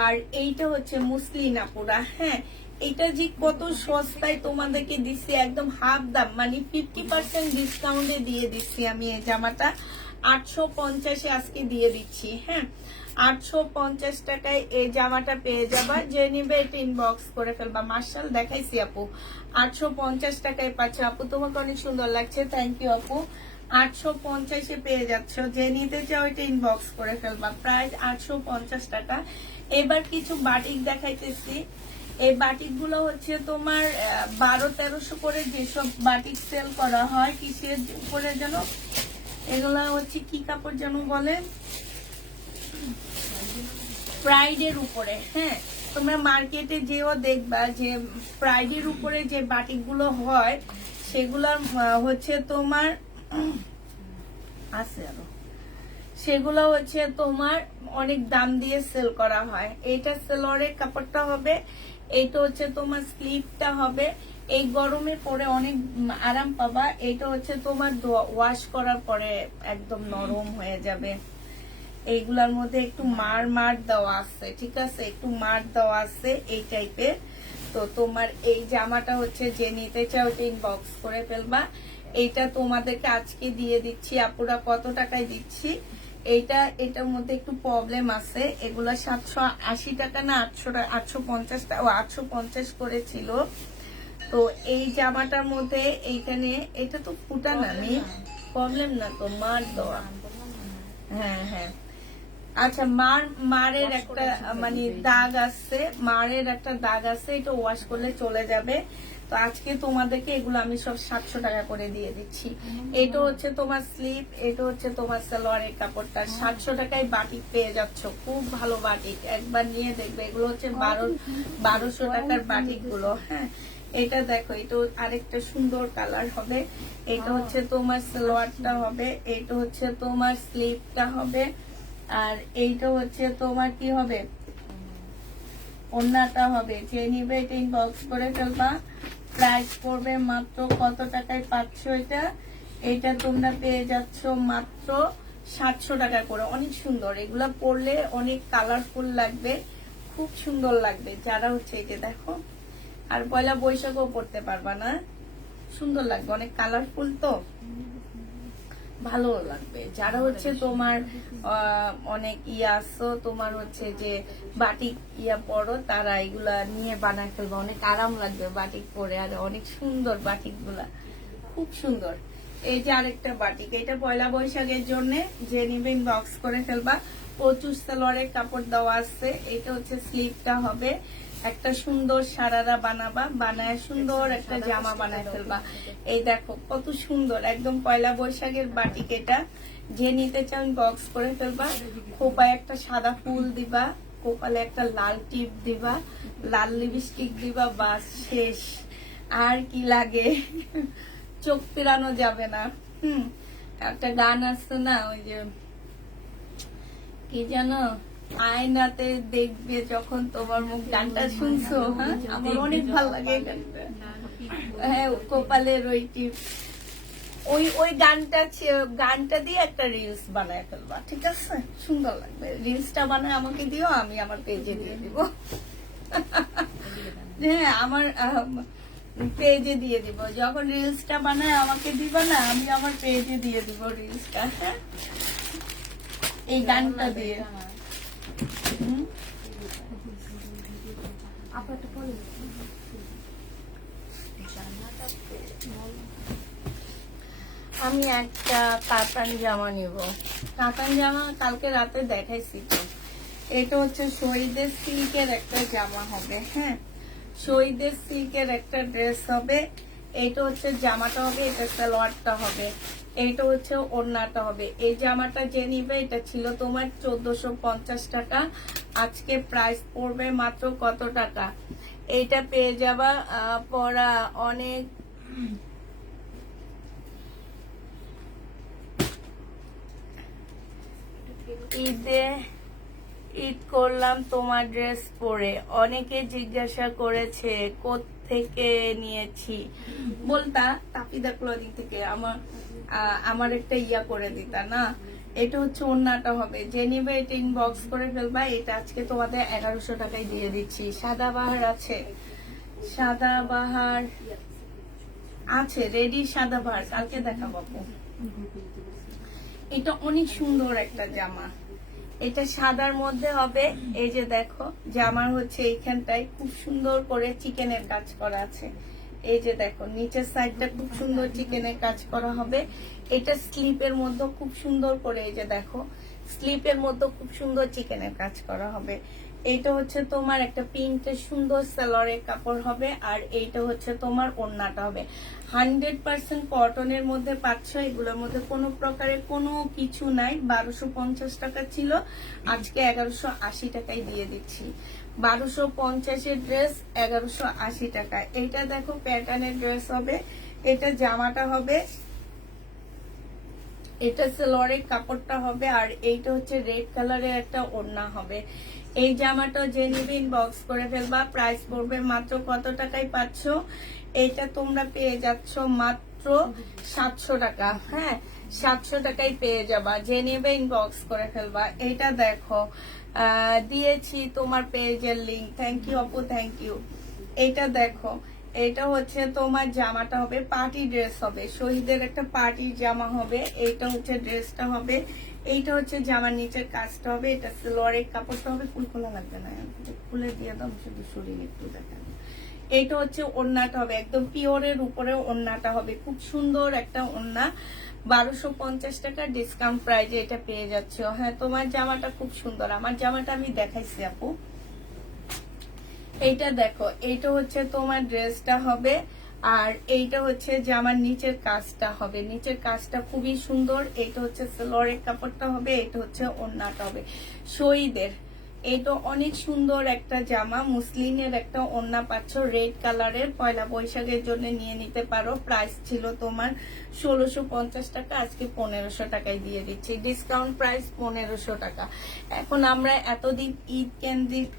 আর এইটা হচ্ছে মুসলিন আপুরা, হ্যাঁ, এটা যে কত সস্তায় তোমাদেরকে দিচ্ছি, একদম হাফ দাম, মানে 50% ডিসকাউন্টে দিয়ে দিচ্ছি আমি এই জামাটা। 850 আজকে দিয়ে দিচ্ছি। হ্যাঁ, 850 টাকায় এই জামাটা পেয়ে যাবা। যে নিবে এটা ইনবক্স করে ফেলবা। মার্শাল দেখাইছি আপু, 850 টাকায় পাচ্ছ। আপু তোমাকে অনেক সুন্দর লাগছে, থ্যাংক ইউ আপু। 850 পেয়ে যাচ্ছ, যে নিতে চাও এটা ইনবক্স করে ফেলবা। প্রাইস 850 টাকা। এবার কিছু বাটিক দেখাইতেছি। এই বাটিক গুলো হচ্ছে তোমার 1200-1300 করে যেসব বাটিক সেল করা হয়, কিসের উপরে যেন, এগুলা হচ্ছে কি কাপড় যেন বলে, প্রাইডের উপরে। হ্যাঁ, তোমরা মার্কেটে যেও দেখবা যে প্রাইডের উপরে যে বাটিক গুলো হয় সেগুলোর হচ্ছে তোমার আছে আরো, সেগুলো হচ্ছে তোমার অনেক দাম দিয়ে সেল করা হয়। এইটা সেলরের কাপড়টা হবে, এইটা হচ্ছে তোমার স্লিভটা হবে। এই গরমে পরে অনেক আরাম পাবা। এটা হচ্ছে তোমার ওয়াশ করার পরে একদম নরম হয়ে যাবে। এইগুলার মধ্যে একটু মার দেওয়া আছে, ঠিক আছে, একটু মার দেওয়া আছে এই টাইপের। তো তোমার এই জামাটা হচ্ছে যে নিতে চাও ওটা ইনবক্স করে ফেলবা। এইটা তোমাদেরকে আজকে দিয়ে দিচ্ছি। আপুরা কত টাকায় দিচ্ছি এটার মধ্যে একটু প্রবলেম আছে। এগুলা 780 টাকা না 850 টাকা, 850 করেছিল। তো এই জামাটার মধ্যে এইখানে এটা তো ফুটান, আমি প্রবলেম না তো, মার দেওয়া। হ্যাঁ হ্যাঁ, আচ্ছা, মারের একটা মানে দাগ আছে, মারের একটা দাগ আছে, এটা ওয়াশ করলে চলে যাবে। তো আজকে তোমাদেরকে এগুলো আমি সব 700 টাকা করে দিয়ে দিচ্ছি। এটা হচ্ছে তোমার স্লিপ, এটা হচ্ছে তোমার সালোয়ারের কাপড়টা। 700 টাকায় বাটিক পেয়ে যাচ্ছ, খুব ভালো বাটিক, একবার নিয়ে দেখবে। এগুলো হচ্ছে 1200 টাকার বাটিক গুলো। হ্যাঁ, এটা দেখো, এটা আরেকটা সুন্দর কালার হবে। এটা হচ্ছে তোমার সালোয়ারটা হবে, এটা হচ্ছে তোমার স্লিপটা হবে, আর এইটা হচ্ছে তোমার কি হবে, ওড়নাটা হবে। যে নিবে এটা ইনবক্স করে ফেলবা। প্রাইস পড়বে মাত্র কত টাকায় পাচ্ছ এটা? এটা তোমরা পেয়ে যাচ্ছ মাত্র 700 টাকা করে। অনেক সুন্দর, এগুলা পরলে অনেক কালারফুল লাগবে, খুব সুন্দর লাগবে। যারা হচ্ছে এই যে দেখো, আর পয়লা বৈশাখও পড়তে পারবা না, সুন্দর লাগবে, অনেক কালারফুল তো ভালো লাগবে। যারা হচ্ছে তোমার অনেক আসো, তোমার হচ্ছে যে বাটিক পরো, তারা এগুলা নিয়ে বানায় ফেলবে, অনেক আরাম লাগবে বাটিক পরে। আর অনেক সুন্দর বাটিক গুলা, খুব সুন্দর। এই যে আরেকটা বাটিক, এটা পয়লা বৈশাখের জন্য, যে নিবে ইনবক্স করে ফেলবা। প্রচুর সালোয়ারের কাপড় দেওয়া আছে। এটা হচ্ছে স্লিভটা হবে, একটা সুন্দর সারারা বানাবা, বানায় সুন্দর একটা জামা বানায় ফেলবা। এই দেখো কত সুন্দর, একদম পয়লা বৈশাখের বাটিক। এটা যে নিতে চান বক্স করে ফেলবা। খোপায় একটা সাদা ফুল দিবা, কপালে একটা লাল টিপ দিবা, লাল লিপস্টিক দিবা, বাস শেষ। আর কি লাগে, চোখ ফেরানো যাবে না। একটা গান আছে না, ওই যে কি জানো, আয়নাতে দেখবে যখন তোমার মুখ, গানটা শুনছো? হ্যাঁ, আমার অনেক ভালো লাগে গানটা। হ্যাঁ, কপালের ওই টিপ, ওই গানটা দিয়ে একটা রিলস বানায় ফেলবা, ঠিক আছে? সুন্দর লাগবে। রিলসটা বানায় আমাকে দিও, আমি আমার পেজে দিয়ে দিব। হ্যাঁ, আমার পেজে দিয়ে দিব। যখন রিলসটা বানায় আমাকে দিবা না, আমি আমার পেজে দিয়ে দিব রিলসটা। হ্যাঁ, এই গানটা দিয়ে। আমি একটা কাতান জামা নিব। কাতান জামা কালকে রাতে দেখাইছি তো। এটা হচ্ছে শহীদের সিল্কের একটা জামা হবে। হ্যাঁ, শহীদের সিল্কের একটা ড্রেস হবে। এটা হচ্ছে জামাটা হবে, এটা সালোয়ারটা হবে, এইটা হচ্ছে ওড়নাটা হবে। এই জামাটা যে নিবে, এটা ছিল তোমার 1450 টাকা, আজকে প্রাইস পড়বে মাত্র কত টাকা? এইটা পেয়ে যাবা পরা অনেক ঈদ করলাম তোমার ড্রেস পরে। অনেকে জিজ্ঞাসা করেছে কোত্থেকে নিয়েছি, বলতা তাপিদা ক্লদিং থেকে। আমার একটা করে দিতা না। এটা হচ্ছে ওড়নাটা হবে, যে নিবে এটা ইনবক্স করে ফেলবা। এটা আজকে তোমাদের 1100 টাকায় দিয়ে দিচ্ছি। সাদা বাহার আছে, সাদাবাহার আছে, রেডি সাদাবাহার, কালকে দেখাবো আপু। এটা অনেক সুন্দর একটা জামা, এটা সাদার মধ্যে হবে। এই যে দেখো জামার হচ্ছে এইখানটায় খুব সুন্দর করে চিকেনের কাজ করা আছে। এই যে দেখো নিচের সাইডটা খুব সুন্দর চিকেনের কাজ করা হবে। এটা স্লিপের মধ্যে খুব সুন্দর করে, এই যে দেখো স্লিপের মধ্যে খুব সুন্দর চিকেনের কাজ করা হবে। এইটা হচ্ছে তোমার একটা প্রিন্টের সুন্দর সালোয়ারের কাপড় হবে, আর এইটা হচ্ছে তোমার ওড়নাটা হবে 100% কটনের মধ্যে পাচ্ছ। এগুলোর মধ্যে কোনো প্রকারের কোনো কিছু নাই। 1250 টাকা ছিল, আজকে 1180 টাকায় দিয়ে দিচ্ছি। 1250 এর ড্রেস 1180 টাকা। এইটা দেখো প্যাটার্নের ড্রেস হবে, এটা জামাটা হবে, এটা সালোয়ারের কাপড়টা হবে, আর এইটা হচ্ছে রেড কালারের একটা ওড়না হবে। এই জামাটা যে নিবে ইনবক্স করে ফেলবা। প্রাইস পড়বে মাত্র কত টাকায় পাচ্ছ? এইটা তোমরা পেয়ে যাচ্ছ মাত্র 700 টাকা। হ্যাঁ 700 টাকায় পেয়ে যাবা, যে নেবে ইনবক্স করে ফেলবা। এইটা দেখো দিয়েছি তোমার পেজের লিংক। থ্যাংক ইউ আপু, থ্যাংক ইউ। এইটা দেখো, এটা হচ্ছে তোমার জামাটা হবে পার্টি ড্রেস হবে, শহীদের একটা পার্টির জামা হবে। এইটা হচ্ছে ড্রেসটা হবে, এইটা হচ্ছে জামার নিচের কাজটা হবে, এটা সালোয়ারের কাপড়টা হবে। ফুল খোলা লাগবে না, খুলে দিয়ে দাও, শুধু শরীর একটু দেখানো। এইটা হচ্ছে ওড়নাটা হবে, একদম পিওরের উপরে ওড়নাটা হবে, খুব সুন্দর একটা ওড়না। 1250 টাকা ডিসকাউন্ট প্রাইজে এটা পেয়ে যাচ্ছ। হ্যাঁ তোমার জামাটা খুব সুন্দর, আমার জামাটা আমি দেখাইছি আপু। এইটা দেখো, এইটা হচ্ছে তোমার ড্রেসটা হবে, আর এইটা হচ্ছে জামার নিচের কাজটা হবে। নিচের কাজটা খুবই সুন্দর। এইটা হচ্ছে সালোয়ারের কাপড়টা হবে, এটা হচ্ছে ওড়নাটা হবে শহীদের। এইটা অনেক সুন্দর একটা জামা, মুসলিনের একটা ওড়না পাচ্ছ রেড কালারের। পয়লা বৈশাখের জন্য নিয়ে নিতে পারো। প্রাইস ছিল তোমার 1650 টাকা, আজকে 1500 টাকায় দিয়ে দিচ্ছি। ডিসকাউন্ট প্রাইস 1500 টাকা। এখন আমরা এতদিন ঈদ কেন্দ্রিক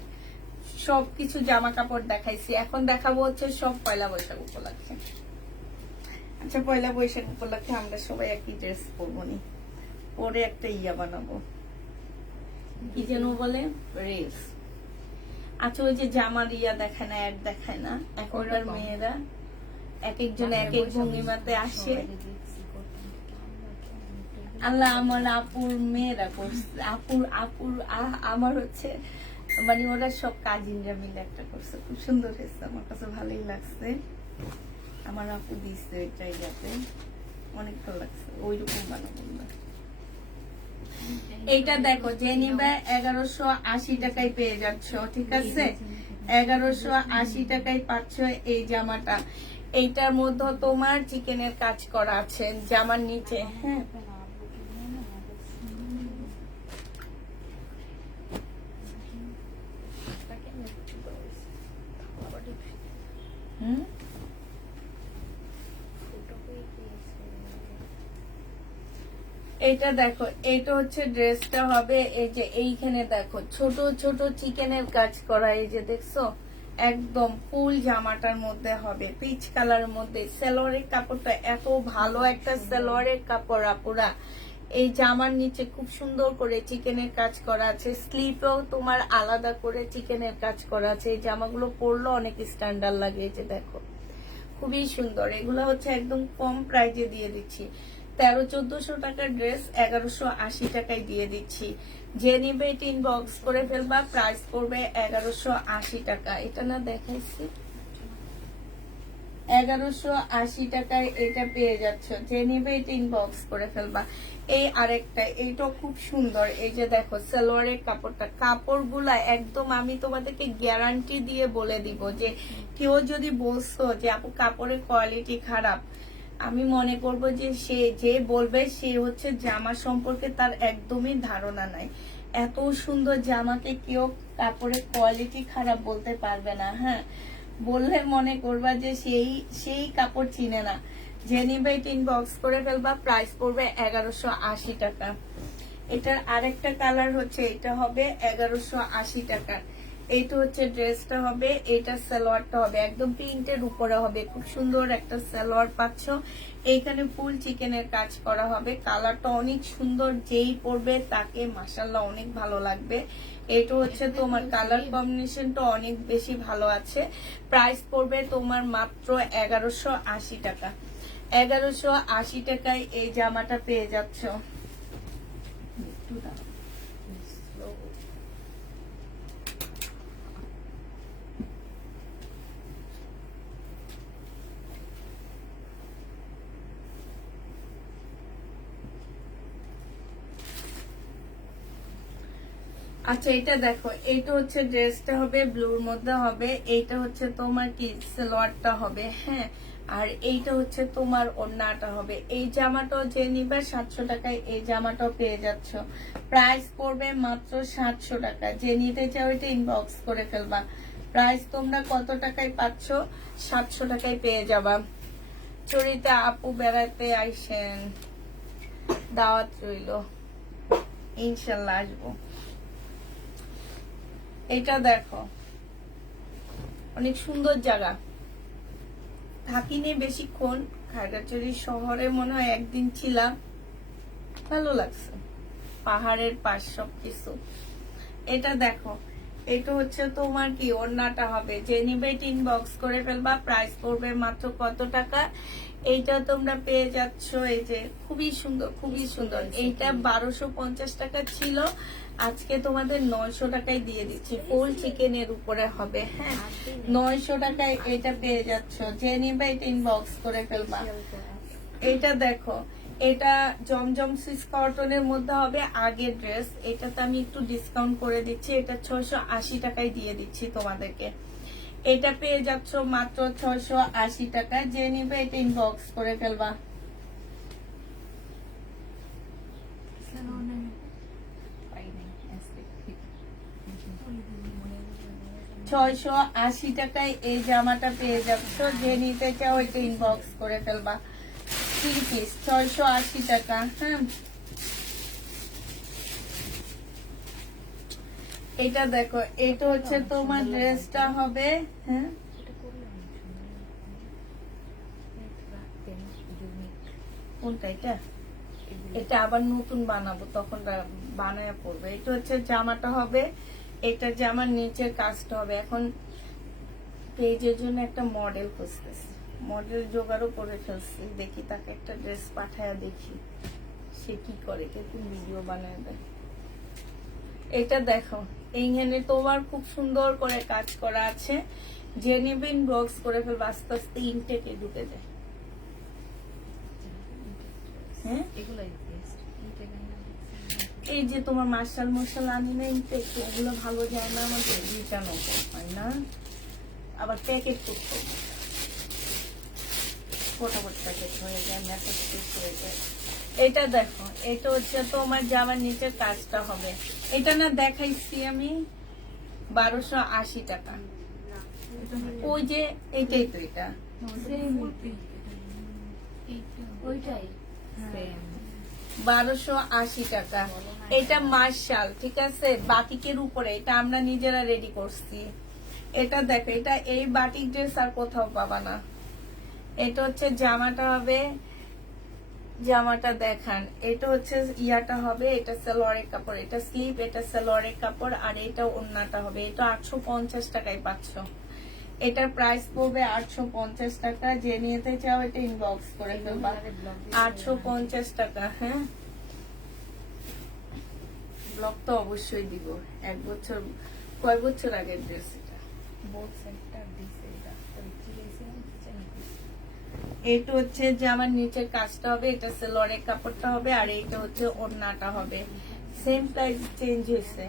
সবকিছু জামা কাপড় দেখাইছি, এখন দেখাবো হচ্ছে সব পয়লা বৈশাখ উপলক্ষে। আচ্ছা পয়লা বৈশাখ উপলক্ষে আমরা সবাই একই ড্রেস পরবো নি, পরে একটা ইয়া বানাবো, কি যেন বলে রিলস। আচ্ছা ওই যে জামার ইয়া দেখায় না, অ্যাড দেখায় না, এখনকার মেয়েরা এক একজন এক এক ভঙ্গিমাতে আসে। আল্লাহ আমার আপুর মেয়েরা করছে, আমার হচ্ছে মানে ওরা সব কাজিনরা মিলে একটা করছে, খুব সুন্দর হয়েছে, আমার কাছে ভালোই লাগছে। আমার আপু দিচ্ছে এটাই, যাতে অনেক ভালো লাগছে, ওইরকম বানাবো না। এইটা দেখো যে নিবে 1180 টাকায় পেয়ে যাচ্ছ, ঠিক আছে? 1180 টাকায় পাচ্ছ এই জামাটা। এইটার মধ্যে তোমার চিকেনের কাজ করা আছে জামার নিচে। হ্যাঁ এইটা দেখো, এইটা হচ্ছে ড্রেসটা হবে। এই যে এইখানে দেখো ছোট ছোট চিকেনের কাজ করা, এই যে দেখছো একদম ফুল জামাটার মধ্যে হবে পিচ কালারের মধ্যে। সালোয়ারের কাপড়টা এত ভালো একটা সালোয়ারের কাপড় আপুরা। এই জামার নিচে খুব সুন্দর করে চিকেনের কাজ করা আছে, স্লিপেও তোমার আলাদা করে চিকেনের কাজ করা আছে। এই জামাগুলো পরলে অনেক স্ট্যান্ডার্ড লাগে। এই যে দেখো খুবই সুন্দর। এগুলো হচ্ছে একদম কম প্রাইজে দিয়ে দিচ্ছি, 1300-1400 টাকার ড্রেস 1180 টাকায় দিয়ে দিচ্ছি। যে নিবে এটা ইনবক্স করে ফেলবা। প্রাইস পড়বে 1180 টাকা। এটা না দেখাইছি, 1180 টাকায় এটা পেয়ে যাচ্ছ। যে নিবে এটা ইনবক্স করে ফেলবা। এই আরেকটা, এইটা খুব সুন্দর। এই যে দেখো সালোয়ারের কাপড়টা, কাপড়গুলা একদম আমি তোমাদেরকে গ্যারান্টি দিয়ে বলে দিব যে কেউ যদি বলছো যে আপু কাপড়ের কোয়ালিটি খারাপ, আমি মনে করব যে সে যে বলবে সে হচ্ছে জামা সম্পর্কে তার একদমই ধারণা নাই। এত সুন্দর জামাকে কেউ কাপড়ের কোয়ালিটি খারাপ বলতে পারবে না। হ্যাঁ বললে মনে করবা যে সেই কাপড় চিনে না। যে নিবে এটা ইনবক্স করে ফেলবা। প্রাইস পড়বে 1180 টাকা। এটার আরেকটা কালার হচ্ছে, এটা হবে 1180 টাকা। এইটা হচ্ছে ড্রেসটা হবে, এটা সালোয়ারটা হবে একদম প্রিন্টের উপরে হবে, খুব সুন্দর একটা সালোয়ার পাচ্ছ। এইখানে ফুল চিকেনের কাজ করা হবে, কালারটা অনেক সুন্দর, যেই পরবে তাকে মাশাআল্লাহ অনেক ভালো লাগবে। এটা হচ্ছে তোমার কালার কম্বিনেশনটা অনেক বেশি ভালো আছে। প্রাইস পড়বে তোমার মাত্র 1180 টাকা। 1180 টাকায় এই জামাটা পেয়ে যাচ্ছ। আচ্ছা এটা দেখো, এইটা হচ্ছে ড্রেসটা হবে ব্লুর মধ্যে হবে, এইটা হচ্ছে তোমার কি সালোয়ারটা হবে, হ্যাঁ। আর এইটা হচ্ছে তোমার ওড়নাটা হবে। এই জামাটাও যে নিবে 700 টাকায় এই জামাটাও পেয়ে যাচ্ছ। প্রাইস পড়বে মাত্র 700 টাকা। যে নিতে চাও এটা ইনবক্স করে ফেলবা। প্রাইস তোমরা কত টাকায় পাচ্ছ? 700 টাকায় পেয়ে যাবা। চরিতে আপু বেড়াতে আইসেন, দাওয়াত রইল, ইনশাল্লাহ আসবো। এটা দেখো অনেক সুন্দর জায়গা, থাকিনি বেশিক্ষণ, খাগড়াছড়ি শহরে মনে হয় একদিন ছিলাম, ভালো লাগছে, পাহাড়ের পাশ সবকিছু। এটা দেখো, এটা হচ্ছে তোমার কি ওড়নাটা হবে, যে নিবে ইনবক্স করে ফেলবা। প্রাইস পড়বে মাত্র কত টাকা? এইটা তোমরা পেয়ে যাচ্ছ, এই যে খুবই সুন্দর, খুবই সুন্দর। এইটা 1250 টাকা ছিল, আজকে তোমাদের 900 টাকায় দিয়ে দিচ্ছি। ফুল চিকেনের উপরে হবে, হ্যাঁ, 900 টাকায় এটা পেয়ে যাচ্ছ। যে নিবে এটা ইনবক্স করে ফেলবা। এটা দেখো, এটা জমজম সুইস কটনের মধ্যে হবে আগের ড্রেস, এটাতে আমি একটু ডিসকাউন্ট করে দিচ্ছি, এটা 680 টাকায় দিয়ে দিচ্ছি তোমাদেরকে। এটা পেয়ে যাচ্ছ মাত্র 680 টাকা। যে নিবে এটা ইনবক্স করে ফেলবা। 680 টাকায় এই জামাটা পেয়ে যাচ্ছ। যে নিতে চাও এটা ইনবক্স করে ফেলবা। 3 পিস 680 টাকা, হ্যাঁ। এটা দেখো, এটা হচ্ছে তোমার ড্রেসটা হবে, হ্যাঁ। কোনটা এটা? এটা আবার নতুন বানাবো, তখন বানায় পড়বে। এটা হচ্ছে জামাটা হবে, এটা জামার নিচের কাজটা হবে। এখন পেজের জন্য একটা মডেল খুঁজতেছি, মডেল জোগাড়ও করে ফেলছি, দেখি তাকে একটা ড্রেস পাঠায়, দেখি সে কি করে, কে কোন ভিডিও বানায় দেয়। এটা দেখো, এইখানে তোমার খুব সুন্দর করে কাজ করা আছে, যে নেবে ইনবক্স করে ফেলবে। আস্তে আস্তে ইনটেকে ঢুকে যায়, হ্যাঁ। এই যে তোমার মার্শাল মশাল আনি না ইনটেক, ওগুলো ভালো যায় না, আমাদের রিটার্ন হয় না, আবার প্যাকেট করতে ফটাফট প্যাকেট হয়ে যায়, মেসেজ হয়ে যায়। এটা দেখো, এটা হচ্ছে তোমার জামার নিচের কাজটা হবে। এটা না দেখাইছি আমি 1280 টাকা। ওই যে এইটাই তো, এটা 1280 টাকা। এটা মার্শাল, ঠিক আছে, বাটিকের উপরে, এটা আমরা নিজেরা রেডি করছি। এটা দেখো, এটা এই বাটিক ড্রেস আর কোথাও পাবা না। এটা হচ্ছে জামাটা হবে, জামাটা দেখান। এটা হচ্ছে ইয়াটা হবে, এটা সালোয়ারের কাপড়, এটা স্লিভ, এটা সালোয়ারের কাপড়, আর এটা ওড়নাটা হবে। এটা 850 টাকায় পাচ্ছ। এটার প্রাইস পড়বে 850 টাকা। যে নিতে চাও এটা ইনবক্স করে ফেলবা। 850 টাকা, হ্যাঁ। ব্লগ তো অবশ্যই দিব। 1 বছর, কয় বছর আগের ড্রেস এটা। এটা হচ্ছে যে আমার নিচের কাজটা হবে, এটা সালোয়ারের কাপড়টা হবে, আর এটা হচ্ছে ওড়নাটা হবে। সেম প্রাইস চেঞ্জ হয়েছে।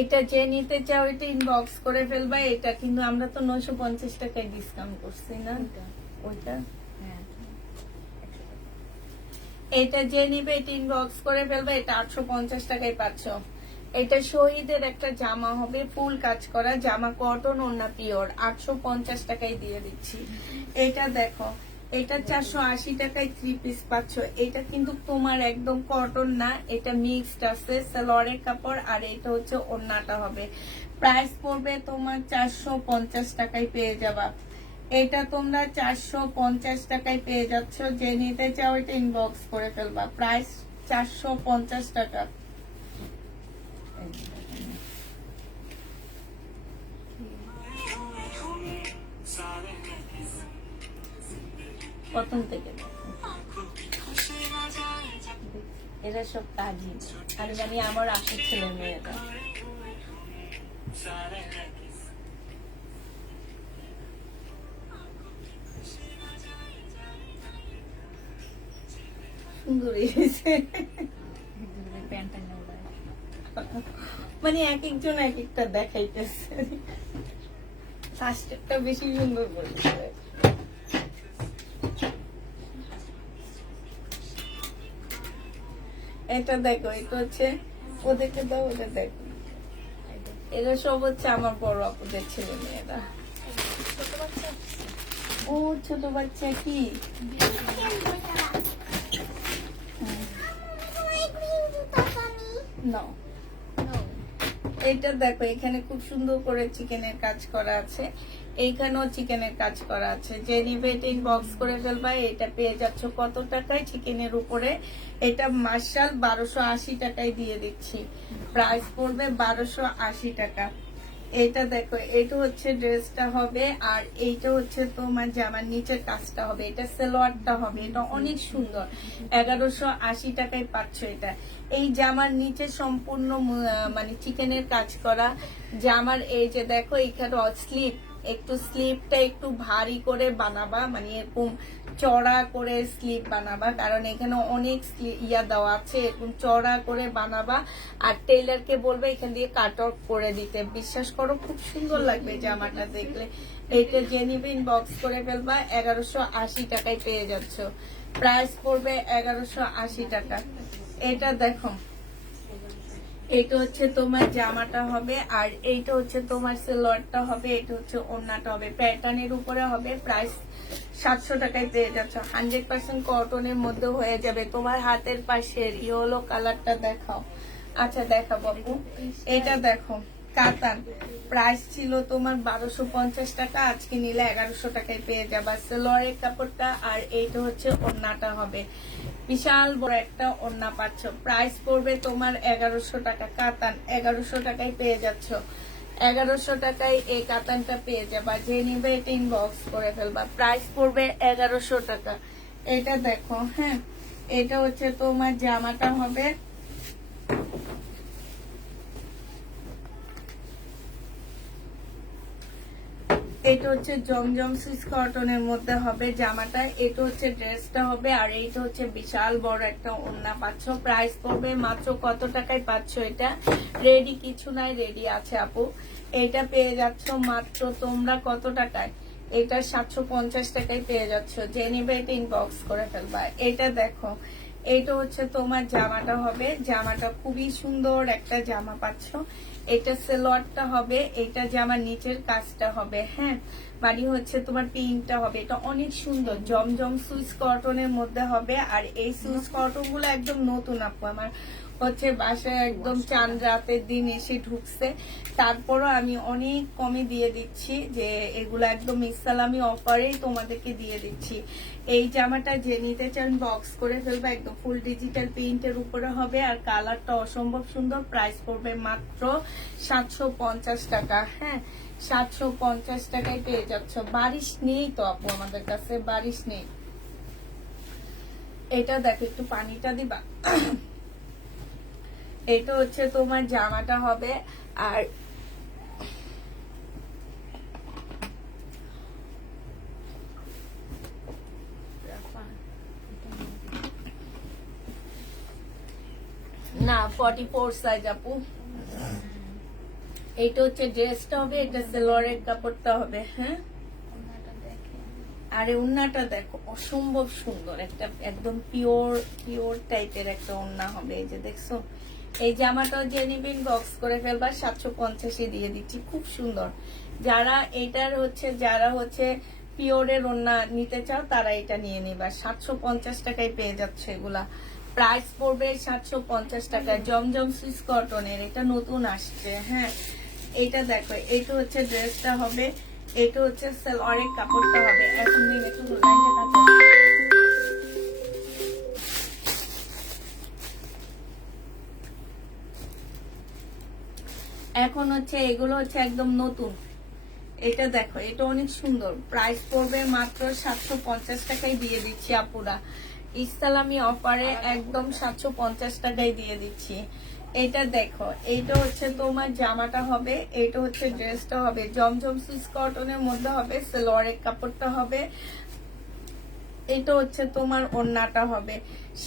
এটা যে নিতে চাও এটা ইনবক্স করে ফেলবা। এটা কিন্তু আমরা তো 950 টাকায় ডিসকাউন্ট করছি না, ওইটা। এটা যে নিবে এটা ইনবক্স করে ফেলবা। এটা 850 টাকায় পাচ্ছ। এটা শহীদের একটা জামা হবে, ফুল কাজ করা জামা, কটন ওড়না পিওর, 850 টাকায় দিয়ে দিচ্ছি। এটা দেখো, এটা 480 টাকায় 3 পিস পাচ্ছ। এটা কিন্তু তোমার একদম কটন না, এটা মিক্সড আছে, সালোয়ারের কাপড়, আর এটা হচ্ছে ওড়নাটা হবে। প্রাইস পড়বে তোমার 450 টাকায় পেয়ে যাবা। এটা তোমরা 450 টাকায় পেয়ে যাচ্ছ। যে নিতে চাও এটা ইনবক্স করে ফেলবা। প্রাইস 450 টাকা। প্রথম থেকে এরা সব কাজই, আর জানি আমার আশির ছেলে মেয়েরা। সুন্দর হয়েছে, মানে এক একজন এক একটা দেখাইতেছে। ফার্স্টেরটা বেশি সুন্দর বলছে। এটা দেখো, এটা হচ্ছে ওদেরকে দাও, ওদের দেখো। এরা সব হচ্ছে আমার বড় আপুদের ছেলে মেয়েরা। ও ছোট বাচ্চা কি নাও। এইটা দেখো, এখানে খুব সুন্দর করে চিকেনের কাজ করা আছে, এইখানেও চিকেনের কাজ করা আছে। যে নিবে এটা ইনবক্স করে ফেলবা। এটা পেয়ে যাচ্ছ কত টাকায় চিকেনের উপরে? এটা মার্শাল 1280 টাকায় দিয়ে দিচ্ছি। প্রাইস পড়বে 1280 টাকা। এটা দেখো, এটা হচ্ছে ড্রেসটা হবে, আর এইটা হচ্ছে তোমার জামার নিচের কাজটা হবে। এটা সালোয়ারটা হবে, এটা অনেক সুন্দর। 1180 টাকায় পাচ্ছ এটা। এই জামার নিচে সম্পূর্ণ মানে চিকেনের কাজ করা জামার। এই যে দেখো, এইখানে স্লিপ, একটু স্লিপটা একটু ভারী করে বানাবা, মানে এরকম চড়া করে স্লিপ বানাবা, কারণ এখানে অনেক ইয়া দেওয়া আছে। এরকম চড়া করে বানাবা, আর টেইলারকে বলবে এখান দিয়ে কাট অফ করে দিতে। বিশ্বাস করো, খুব সুন্দর লাগবে জামাটা দেখলে। এইটা যে নিবে ইনবক্স করে ফেলবা। 1180 টাকায় পেয়ে যাচ্ছ। প্রাইস পড়বে 1180 টাকা। এটা দেখো, এটা হচ্ছে তোমার জামাটা হবে, আর এইটা হচ্ছে তোমার সালোয়ারটা হবে, এটা হচ্ছে ওড়নাটা হবে। প্যাটার্নের উপরে হবে। প্রাইস 700 টাকায় পেয়ে যাচ্ছ। 100% কটনের মধ্যে হয়ে যাবে। তোমার হাতের পাশের ইয়েলো কালারটা দেখাও। আচ্ছা দেখাবো আপু। এটা দেখো, কাতান। প্রাইস ছিল তোমার 1250 টাকা, আজকে নিলে 1100 টাকায় পেয়ে যাবা। সালোয়ারের কাপড়টা, আর এইটা হচ্ছে ওড়নাটা হবে। বিশাল বড় একটা ওড়না পাচ্ছ। প্রাইস পড়বে তোমার 1100 টাকা। কাতান 1100 টাকায় পেয়ে যাচ্ছ। 1100 টাকায় এই কাতানটা পেয়ে যাবা। যে নিবে এটা ইনবক্স করে ফেলবা। প্রাইস পড়বে 1100 টাকা। এটা দেখো, হ্যাঁ, এটা হচ্ছে তোমার জামাটা হবে। এটা হচ্ছে জমজম সুইস কটনের মধ্যে হবে জামাটা। এটা হচ্ছে ড্রেসটা হবে, আর এইটা হচ্ছে বিশাল বড় একটা ওড়না পাচ্ছ। প্রাইস পড়বে মাত্র কত টাকায় পাচ্ছ এটা? রেডি কিছু নাই, রেডি আছে আপু। এটা পেয়ে যাচ্ছ মাত্র তোমরা কত টাকায়? এটা 750 টাকায় পেয়ে যাচ্ছ। যে নিবে এটা ইনবক্স করে ফেলবা। এটা দেখো, এইটা হচ্ছে তোমার জামাটা হবে। জামাটা খুবই সুন্দর একটা জামা পাচ্ছ। এটা সালোয়ারটা হবে, এটা জামার নিচের কাজটা হবে, হ্যাঁ, মানে হচ্ছে তোমার প্রিন্টটা হবে। এটা অনেক সুন্দর জমজম সুইস কটনের মধ্যে হবে। আর এই সুইস কটন গুলো একদম নতুন আপু, আমার হচ্ছে বাসায় একদম চান রাতের দিন এসে ঢুকছে। তারপরও আমি অনেক কমে দিয়ে দিচ্ছি, যে এগুলো একদম ইসলামি অফারেই তোমাদেরকে দিয়ে দিচ্ছি। এই জামাটা যে নিতে চান বক্স করে ফেলবে। একদম ফুল ডিজিটাল প্রিন্টের উপরে হবে, আর কালারটা অসম্ভব সুন্দর। প্রাইস পড়বে মাত্র 750 টাকা। হ্যাঁ, 750 টাকায় পেয়ে যাচ্ছ। বারিশ নেই তো আপু আমাদের কাছে, বারিশ নেই। এটা দেখো, একটু পানিটা দিবা। এটা হচ্ছে তোমার জামাটা হবে, আর না 44 সাইজ আপু। এইটা হচ্ছে ড্রেসটা হবে, এটা সালোয়ারের কাপড়টা হবে। হ্যাঁ, আরে ওড়নাটা দেখো, অসম্ভব সুন্দর একটা একদম পিওর টাইপের একটা ওড়না হবে। এই যে দেখছো, এই জামাটাও যে নিবেন বক্স করে ফেলবা। 750 দিয়ে দিচ্ছি, খুব সুন্দর। যারা হচ্ছে পিওরের ওড়না নিতে চাও তারা এটা নিয়ে নিবা। 750 টাকায় পেয়ে যাচ্ছে এগুলা। প্রাইস পড়বে 750 টাকা। জমজম সুইস কটনের, এটা নতুন আসছে। হ্যাঁ, এটা দেখো, এটা হচ্ছে ড্রেসটা হবে, এটা হচ্ছে সালোয়ারের কাপড়টা হবে। এখন নিয়ে একটু লাইনটা কাটো। এখন হচ্ছে এগুলো হচ্ছে একদম নতুন। এটা দেখো, এটা অনেক সুন্দর। প্রাইস পড়বে মাত্র 750 টাকায় দিয়ে দিচ্ছি আপুরা। ইসলামি অফারে একদম 750 টাকায় দিয়ে দিচ্ছি। এটা দেখো, এটা হচ্ছে তোমার জামাটা হবে, এটা হচ্ছে ড্রেসটা হবে। জমজম সুইস কটনের মধ্যে হবে, সালোয়ারের কাপড়টা হবে, এটা হচ্ছে তোমার ওড়নাটা হবে।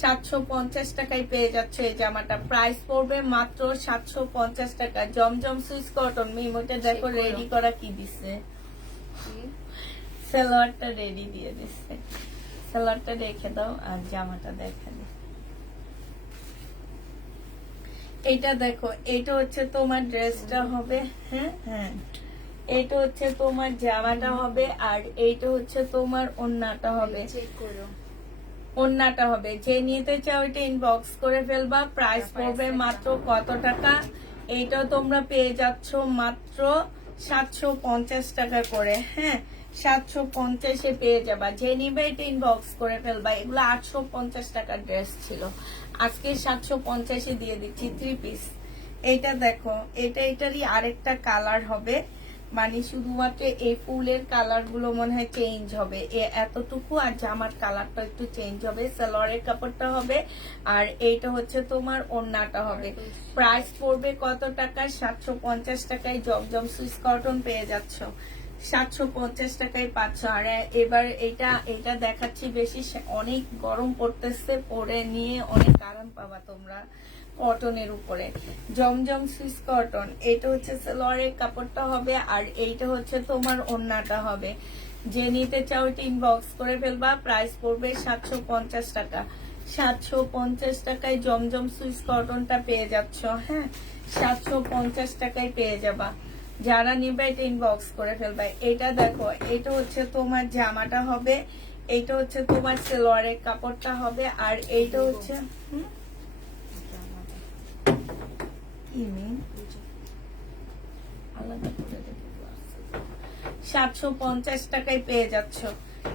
750 টাকায় পেয়ে যাচ্ছে এই জামাটা। প্রাইস পড়বে মাত্র 750 টাকা। জমজম সুইস কটন। মিমোটা দেখো রেডি করা কি দিছে, সালোয়ারটা রেডি দিয়ে দিচ্ছে। সালোয়ারটা রেখে দাও আর জামাটা দেখে দাও। এটা দেখো, এটা হচ্ছে তোমার ড্রেসটা হবে। হ্যাঁ হ্যাঁ, এটা হচ্ছে তোমার জামাটা হবে, আর এইটা হচ্ছে তোমার ওড়নাটা হবে। ওড়নাটা হবে। যে নিতে চাও এটা ইনবক্স করে ফেলবা। প্রাইস পড়বে মাত্র কত টাকা? এইটা তোমরা পেয়ে যাচ্ছ মাত্র 750 টাকা করে। হ্যাঁ, 750-এ পেয়ে যাবা। যে নিবে এটা ইনবক্স করে ফেলবা। এগুলো 850 টাকার ড্রেস ছিল, আজকে 750-এ দিয়ে দিচ্ছি 3 পিস। এইটা দেখো, এটারই আরেকটা কালার হবে, মানে শুধুমাত্র এই ফুলের কালার গুলো মনে হয় চেঞ্জ হবে, এতটুকু। আর জামার কালারটা একটু চেঞ্জ হবে। সালোয়ারের কাপড়টা হবে, আর এইটা হচ্ছে তোমার ওড়নাটা হবে। প্রাইস পড়বে কত টাকা? 750 টাকায় জমজম সুইস কটন পেয়ে যাচ্ছ। 750 টাকায় পাচ্ছ। আর এবার এটা দেখাচ্ছি বেশি, অনেক গরম পড়তেছে, পরে নিয়ে অনেক আরাম পাবা তোমরা কটনের উপরে। জমজম সুইস কটন, এটা হচ্ছে সালোয়ারের কাপড়টা হবে, আর এইটা হচ্ছে তোমার ওড়নাটা হবে। যে নিতে চাও এটা ইনবক্স করে ফেলবা। প্রাইস পড়বে 750 টাকা। 750 টাকায় জমজম সুইস কটনটা পেয়ে যাচ্ছ। হ্যাঁ, 750 টাকায় পেয়ে যাবা। যারা নিবে এটা ইনবক্স করে ফেলবা। এটা দেখো, এটা হচ্ছে তোমার জামাটা হবে, এইটা হচ্ছে তোমার সালোয়ারের কাপড়টা হবে, আর এইটা হচ্ছে আলাদা করে 750 টাকায় পেয়ে যাচ্ছ।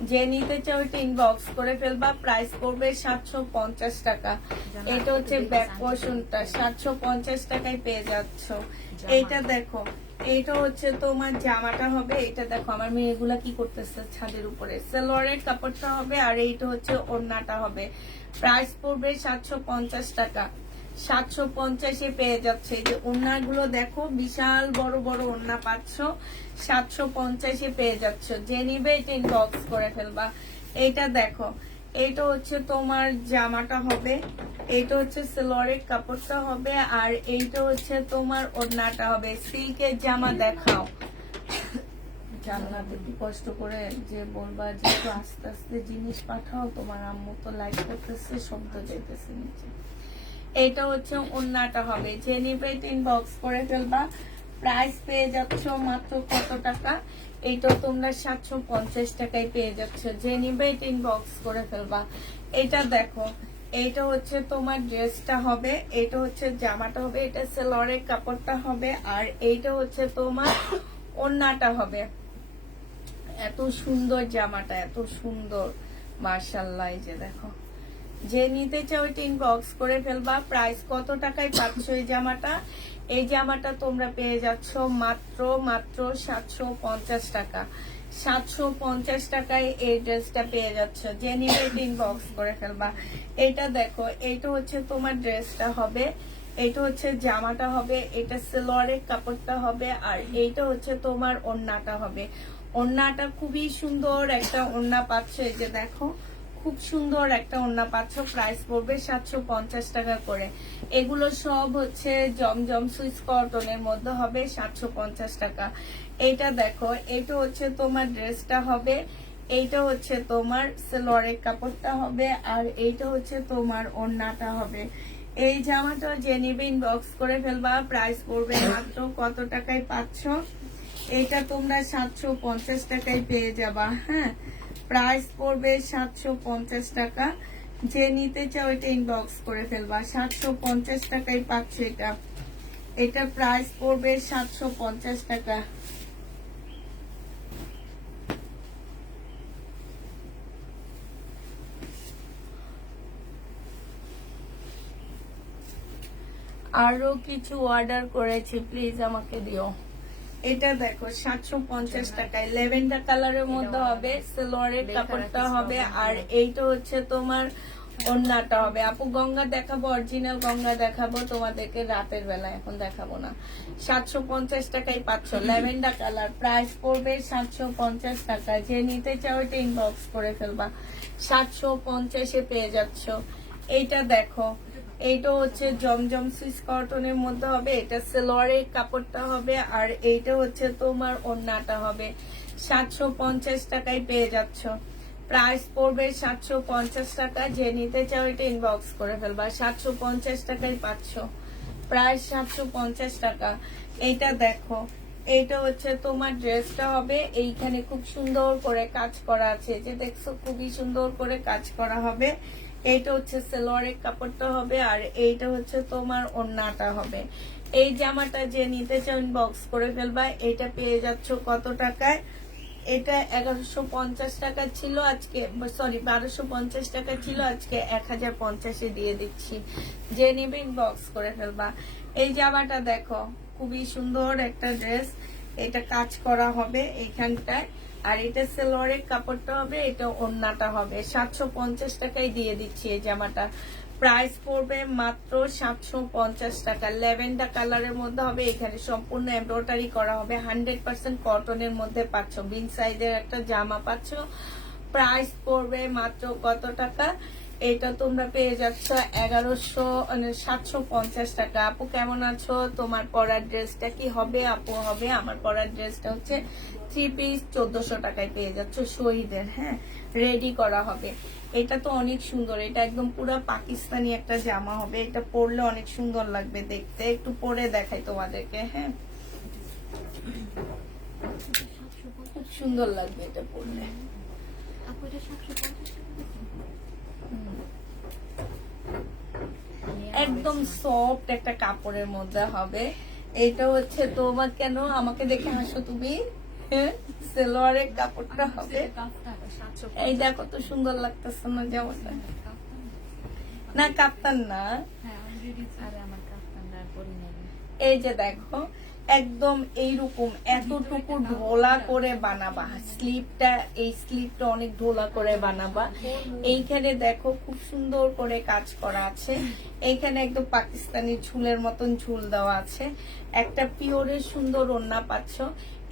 যে নিতে চাও এটা ইনবক্স করে ফেলবা। প্রাইস পড়বে 750 টাকা। এটা হচ্ছে ব্যাক পোর্শনটা, 750 টাকায় পেয়ে যাচ্ছ। এইটা দেখো, এইটা হচ্ছে তোমার জামাটা হবে। এটা দেখো, আমার মেয়ে এগুলা কি করতেছে ছাদের উপরে। সালোয়ারের কাপড়টা হবে, আর এইটা হচ্ছে ওড়নাটা হবে। প্রাইস পড়বে 750 টাকা। 750-এ পেয়ে যাচ্ছে। এই যে ওড়নাগুলো দেখো, বিশাল বড় বড় ওড়না পাচ্ছ। 750-এ পেয়ে যাচ্ছ। যে নিবে এটা ইনবক্স করে ফেলবা। এইটা দেখো, এইটা হচ্ছে তোমার জামাটা হবে, এইটা হচ্ছে সালোয়ারের কাপড়টা হবে, আর এইটা হচ্ছে তোমার ওড়নাটা হবে। সিল্কের জামা দেখাও। জানলাতে কি কষ্ট করে যে বলবা যে একটু আস্তে আস্তে জিনিস পাঠাও, তোমার আম্মু তো লাইক করতেছে, শব্দ যাইতেছে নিচে। এটা হচ্ছে ওড়নাটা হবে। যে নিবে এটা ইনবক্স করে ফেলবা। প্রাইস পেয়ে যাচ্ছ মাত্র কত টাকা? এইটা তোমরা 750 টাকায় পেয়ে যাচ্ছ। যে নিবে এটা ইনবক্স করে ফেলবা। এটা দেখো, এইটা হচ্ছে তোমার ড্রেসটা হবে, এটা হচ্ছে জামাটা হবে, এটা সালোয়ারের কাপড়টা হবে, আর এইটা হচ্ছে তোমার ওড়নাটা হবে। এত সুন্দর জামাটা, এত সুন্দর, মাশাআল্লাহ। এই যে দেখো, যে নিতে চাও এটা ইনবক্স করে ফেলবা। প্রাইস কত টাকায় পাচ্ছ এই জামাটা? এই জামাটা তোমরা পেয়ে যাচ্ছ মাত্র 750 টাকা। 750 টাকায় এই ড্রেসটা পেয়ে যাচ্ছ। যে নিবে এটা ইনবক্স করে ফেলবা। এটা দেখো, এটা হচ্ছে তোমার ড্রেসটা হবে, এটা হচ্ছে জামাটা হবে, এটা সালোয়ারের কাপড়টা হবে, আর এইটা হচ্ছে তোমার ওড়নাটা হবে। ওড়নাটা খুবই সুন্দর একটা ওড়না পাচ্ছ। এই যে দেখো, খুব সুন্দর একটা ওড়না পাচ্ছ। প্রাইস পড়বে 750 টাকা করে। এগুলো সব হচ্ছে জমজম সুইস কটনের মধ্যে হবে, 750 টাকা। এইটা দেখো, এটা হচ্ছে তোমার ড্রেসটা হবে, এইটা হচ্ছে তোমার সালোয়ারের কাপড়টা হবে, আর এইটা হচ্ছে তোমার ওড়নাটা হবে। এই জামাটা যে নিবে ইনবক্স করে ফেলবা। প্রাইস পড়বে মাত্র কত টাকায় পাচ্ছ? এটা তোমরা 750 টাকায় পেয়ে যাবা। হ্যাঁ, প্রাইস পড়বে 750 টাকা। যে নিতে চাও এটা ইনবক্স করে ফেলবা। 750 টাকায় পাচ্ছ এটা। এটা প্রাইস পড়বে 750 টাকা। আরো কিছু অর্ডার করেছি, প্লিজ আমাকে দিও। এটা দেখো 750 টাকায় ল্যাভেন্ডার কালারের মধ্যে হবে, সালোয়ারের কাপড়টা হবে, আর এইটা হচ্ছে তোমার ওড়নাটা হবে। আপু গঙ্গা দেখাবো, অরিজিনাল গঙ্গা দেখাবো তোমাদেরকে রাতের বেলা, এখন দেখাবো না। 750 টাকায় পাচ্ছ ল্যাভেন্ডার কালার। প্রাইস পড়বে 750 টাকা। যে নিতে চাও এটা ইনবক্স করে ফেলবা। 750-এ পেয়ে যাচ্ছ। এইটা দেখো, এইটা হচ্ছে জমজম সুইস কটনের মধ্যে হবে। এটা সালোয়ারের কাপড়টা হবে, আর এইটা হচ্ছে তোমার ওড়নাটা হবে। 750 টাকায় পেয়ে যাচ্ছ। প্রাইস পড়বে 750 টাকা। যে নিতে চাও এটা ইনবক্স করে ফেলবা। 750 টাকায় পাচ্ছ। প্রাইস 750 টাকা। এইটা দেখো, এইটা হচ্ছে তোমার ড্রেসটা হবে। এইখানে খুব সুন্দর করে কাজ করা আছে, যে দেখছো খুবই সুন্দর করে কাজ করা হবে। এইটা হচ্ছে সালোয়ারের কাপড়টা হবে, আর এইটা হচ্ছে তোমার ওড়নাটা হবে। এই জামাটা যে নিতে চাও ইনবক্স করে ফেলবা। এটা পেয়ে যাচ্ছ কত টাকায়? এটা 1150 টাকা ছিল আজকে, সরি 1250 টাকা ছিল, আজকে 1050-এ দিয়ে দিচ্ছি। যে নিবে ইনবক্স করে ফেলবা। এই জামাটা দেখো, খুবই সুন্দর একটা ড্রেস। এটা কাজ করা হবে এইখানটায়, আর এটা সালোয়ারের কাপড়টা হবে, এটা ওড়নাটা হবে। 750 টাকায় দিয়ে দিচ্ছি এই জামাটা। প্রাইস পড়বে মাত্র 750 টাকা। ল্যাভেন্ডার কালারের মধ্যে হবে। এখানে সম্পূর্ণ এমব্রয়ডারি করা হবে। 100% কটনের মধ্যে পাচ্ছ। বিগ সাইজের একটা জামা পাচ্ছ। প্রাইস পড়বে মাত্র কত টাকা? এটা তোমরা পেয়ে যাচ্ছ 750 টাকা। আপু কেমন আছো? তোমার পরার ড্রেসটা কি হবে? আপু হবে। আমার পরার ড্রেসটা হচ্ছে 3 পিস 1400 টাকায় পেয়ে যাচ্ছ শহীদের। হ্যাঁ, রেডি করা হবে। এটা তো অনেক সুন্দর। এটা একদম পুরো পাকিস্তানি একটা জামা হবে। এটা পরলে অনেক সুন্দর লাগবে দেখতে। একটু পরে দেখাই তোমাদেরকে। হ্যাঁ, খুব সুন্দর লাগবে এটা পরলে। একদম সফট একটা কাপড়ের মধ্যে হবে। এটা হচ্ছে তোমার, কেন আমাকে দেখে হাসো তুমি? সালোয়ারের কাপড়টা হবে। এই দেখো তো সুন্দর লাগতেছে না জামাটা? না কাপ্তান না, এই যে দেখো একদম এইরকম এতটুকু ঢোলা করে বানাবা স্লিপটা। এই স্লিপটা অনেক ঢোলা করে বানাবা। এইখানে দেখো খুব সুন্দর করে কাজ করা আছে। এইখানে একদম পাকিস্তানি ঝুলের মতন ঝুল দেওয়া আছে। একটা পিওরের সুন্দর ওড়না পাচ্ছ।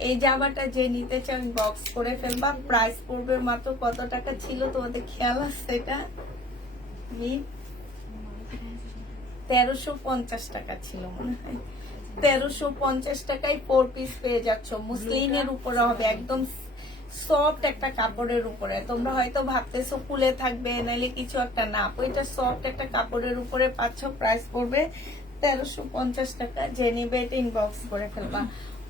এই জামাটা যে নিতে চান বক্স করে ফেলবা। প্রাইস পড়বে মাত্র কত টাকা ছিল তোমাদের খেয়াল আছে? এটা 1350 টাকা ছিল মনে হয়। 1350 টাকায় 4 পিস পেয়ে যাচ্ছ। মুসলিনের উপরে হবে, একদম সফট একটা কাপড়ের উপরে। তোমরা হয়তো ভাবতেছো খুলে থাকবে নাইলে কিছু একটা, না ওইটা সফট একটা কাপড়ের উপরে পাচ্ছ। প্রাইস পড়বে 1350 টাকা। যে নিবে এটা ইনবক্স করে ফেলবা।